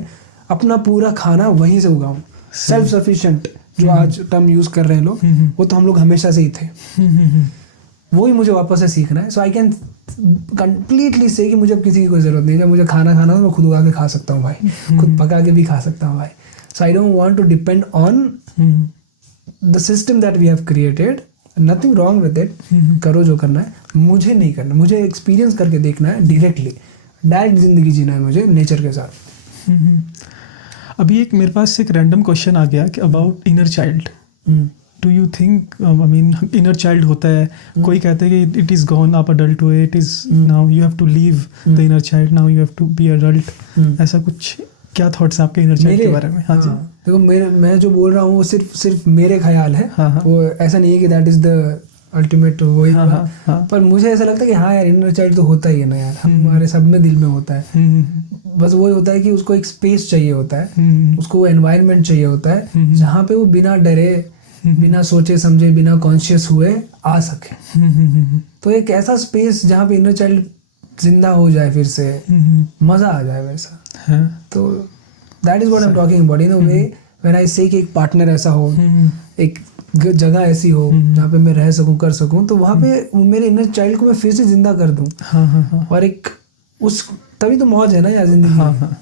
अपना पूरा खाना वहीं से उगाऊं, सेल्फ सफिशिएंट, जो आज टर्म यूज कर रहे हैं लोग, वो तो हम लोग हमेशा से ही थे, वही मुझे वापस से सीखना है। सो आई कैन कंप्लीटली से कि मुझे अब किसी की कोई जरूरत नहीं है। जब मुझे खाना खाना हो मैं खुद उगा के खा सकता हूँ भाई, खुद पका के भी खा सकता हूँ भाई। So I don't want to depend on the system that we have created. Nothing wrong with it, करो जो करना है, मुझे नहीं करना, मुझे एक्सपीरियंस करके देखना है, डायरेक्टली डायरेक्ट जिंदगी जीना है मुझे नेचर के साथ। अभी एक मेरे पास एक रैंडम क्वेश्चन आ गया कि about inner child, do you think, I mean inner child होता है, कोई कहते हैं कि इट इज़ गॉन, आप अडल्ट हुए, it is now you have to leave the inner child, now you have to be adult, ऐसा कुछ क्या थॉट्स हैं आपके इनर चाइल्ड के बारे में? हाँ जी, देखो मैं जो बोल रहा हूँ वो सिर्फ मेरे ख्याल है, वो ऐसा नहीं है कि दैट इज द अल्टीमेट वही, पर मुझे ऐसा लगता है कि हाँ यार इनर चाइल्ड तो होता ही है ना यार, हमारे सब में दिल में होता है। बस वही होता है कि उसको एक स्पेस चाहिए होता है, उसको वो एनवायरनमेंट चाहिए होता है जहाँ पे वो बिना डरे, बिना सोचे समझे, बिना कॉन्शियस हुए आ सके। तो एक ऐसा स्पेस जहाँ पे इनर चाइल्ड जिंदा हो जाए, फिर से मजा आ जाए वैसा। तो that is what I am talking about, in a way when I से कि एक पार्टनर ऐसा हो, एक जगह ऐसी हो जहाँ पे मैं रह सकूं, कर सकूं, तो वहाँ पे मेरे इनर चाइल्ड को मैं फिर से जिंदा कर दूं। और एक उस तभी तो मौज है ना यार जिंदगी में।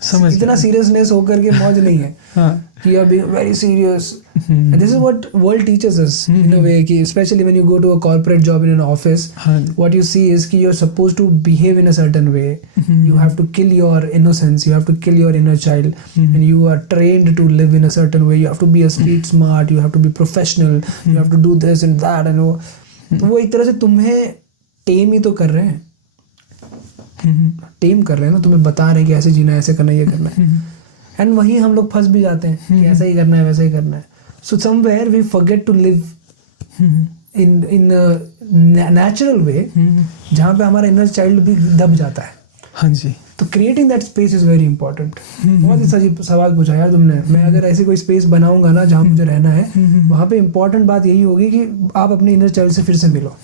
समझ इतना सीरियसनेस होकर के मौज नहीं है। कि you are being very serious. And this is what world teaches us in a way कि especially when you go to a corporate job in an office, what you see is कि you're supposed to behave in a certain way. You have to kill your innocence, you have to kill your inner child, and you are trained to live in a certain way. You have to be a street smart, you have to be professional, you have to do this and that and वो. तो वो एक तरह से तुम्हें टेम ही तो कर रहे हैं, टेम कर रहे हैं ना, तुम्हें बता रहे हैं कि ऐसे जीना है, ऐसे करना है, ये करना है. एंड वहीं हम लोग फंस भी जाते हैं कि ऐसा ही करना है, वैसा ही करना है. So somewhere we forget to live in natural way, जहाँ पे हमारा इनर चाइल्ड भी दब जाता है. हाँ जी. तो creating that space is very important. बहुत ही सही सवाल पूछा यार तुमने. मैं अगर ऐसी कोई स्पेस बनाऊंगा ना जहाँ मुझे रहना है, वहाँ पे इम्पोर्टेंट बात यही होगी कि आप अपने इनर चाइल्ड से फिर से मिलो.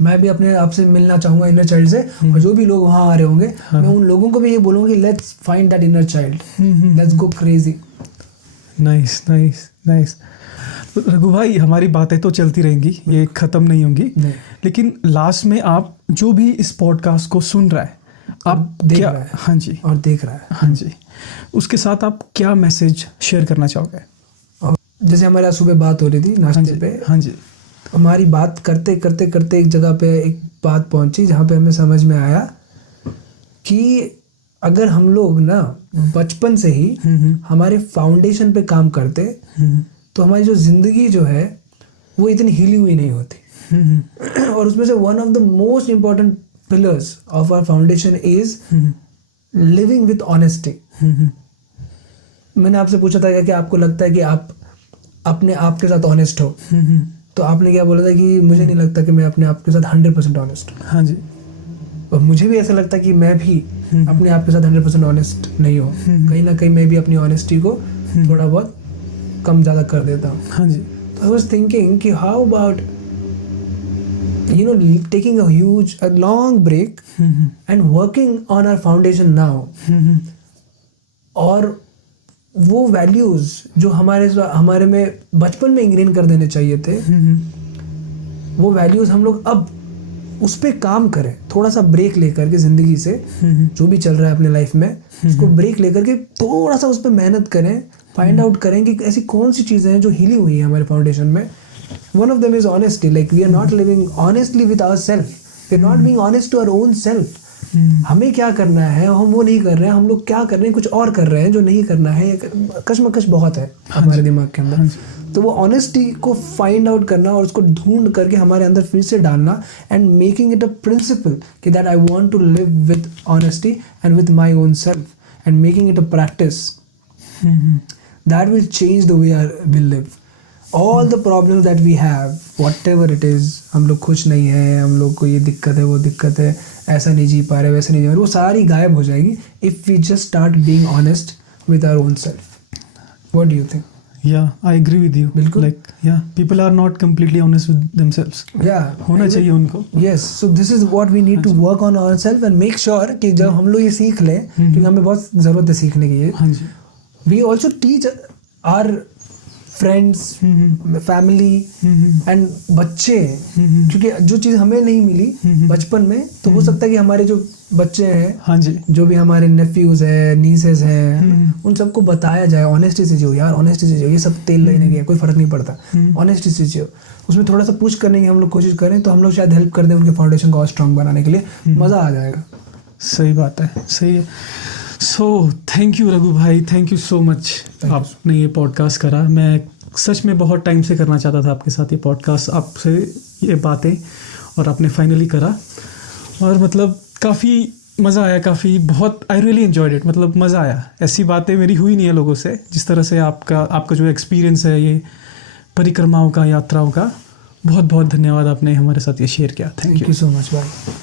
मैं भी अपने आप से मिलना चाहूँगा इनर चाइल्ड से, और जो भी लोग वहाँ आ रहे होंगे मैं उन लोगों को भी ये बोलूँगा कि let's find that inner child, let's go crazy. Nice nice nice. Raghu भाई, हमारी बातें तो चलती रहेंगी, ये ख़त्म नहीं होंगी, लेकिन लास्ट में आप जो भी इस पॉडकास्ट को सुन रहा है, आप देख रहा है, हाँ जी, और देख रहा है, हाँ जी, उसके साथ आप क्या मैसेज शेयर करना चाहोगे? जैसे हमारे आज सुबह बात हो रही थी नाश्ते पे, हाँ जी, हमारी बात करते करते करते एक जगह पे एक बात पहुंची जहाँ पे हमें समझ में आया कि अगर हम लोग ना बचपन से ही हमारे फाउंडेशन पे काम करते तो हमारी जो ज़िंदगी जो है वो इतनी हिली हुई नहीं होती. और उसमें से one of the most important pillars of our foundation is living with honesty. मैंने आपसे पूछा था कि आपको लगता है कि आप अपने आप के साथ ऑनेस्ट हो, तो आपने क्या बोला था कि मुझे नहीं लगता कि मैं अपने आप के साथ 100% ऑनेस्ट हूँ. हाँ जी. और मुझे भी ऐसा लगता है कि मैं भी अपने आप के साथ 100% ऑनेस्ट नहीं हूँ. कहीं ना कहीं मैं भी अपनी ऑनेस्टी को थोड़ा बहुत कम ज़्यादा कर देता हूँ. हाँ जी. तो आई वाज थिंकिंग कि how about taking a long break and working on our foundation now. और वो वैल्यूज जो हमारे में बचपन में इंग्रेन कर देने चाहिए थे, वो वैल्यूज हम लोग अब उस पर काम करें. थोड़ा सा ब्रेक लेकर के ज़िंदगी से जो भी चल रहा है अपने लाइफ में, उसको ब्रेक लेकर के थोड़ा सा उस पर मेहनत करें, फाइंड आउट करें कि ऐसी कौन सी चीज़ें हैं जो हिली हुई हैं हमारे फाउंडेशन में. One of them is honesty. Like we are not living honestly with ourselves. We are not being honest to our own self. हमें क्या करना है हम वो नहीं कर रहे हैं. हम लोग क्या कर रहे हैं, कुछ और कर रहे हैं जो नहीं करना है. कश्मकश बहुत है हमारे दिमाग के अंदर. तो वो ऑनेस्टी को फाइंड आउट करना और उसको ढूंढ करके हमारे अंदर फिर से डालना, and making it a principle कि that I want to live with honesty and with my own self, and making it a practice that will change the way we live. All the problems that we have, whatever it is, हम लोग खुश नहीं हैं, हम लोग को ये दिक्कत है, वो दिक्कत है, ऐसा नहीं जी पा रहे, वैसे नहीं जी पा रहे, वो सारी गायब हो जाएगी if we just start being honest with our own self. What do you think? Yeah, I agree with you. बिल्कुल. Like, yeah, people are not completely honest with themselves. Yeah. होना चाहिए उनको. Yes, so this is what we need to work on ourselves and make sure कि जब हम लोग ये सीख लें, क्योंकि हमें बहुत ज़रूरत है सीखने की ये. हाँ जी. We also teach our friends, family and बच्चे, क्योंकि जो चीज़ हमें नहीं मिली बचपन में, तो हो सकता है कि हमारे जो बच्चे हैं, हाँ जी, जो भी हमारे नेफ्यूज हैं, नीसेस हैं, उन सबको बताया जाए ऑनेस्टी से जियो यार, ऑनेस्टी से जियो, ये सब तेल लेने गया कोई फ़र्क नहीं पड़ता, ऑनेस्टी से जियो. उसमें थोड़ा सा पुश करने की हम लोग कोशिश करें तो हम लोग शायद हेल्प कर दें उनके फाउंडेशन को और स्ट्रॉन्ग बनाने के लिए. मज़ा आ जाएगा. सही बात है, सही है. सो थैंक यू रघु भाई, थैंक यू सो मच. आपने ये पॉडकास्ट करा. मैं सच में बहुत टाइम से करना चाहता था आपके साथ ये पॉडकास्ट, आपसे ये बातें, और आपने फाइनली करा. और मतलब काफ़ी मज़ा आया, काफ़ी बहुत आई रियली एन्जॉयड इट. मतलब मज़ा आया. ऐसी बातें मेरी हुई नहीं है लोगों से, जिस तरह से आपका जो एक्सपीरियंस है ये परिक्रमाओं का, यात्राओं का. बहुत बहुत धन्यवाद, आपने हमारे साथ ये शेयर किया. Thank you so much. Bye.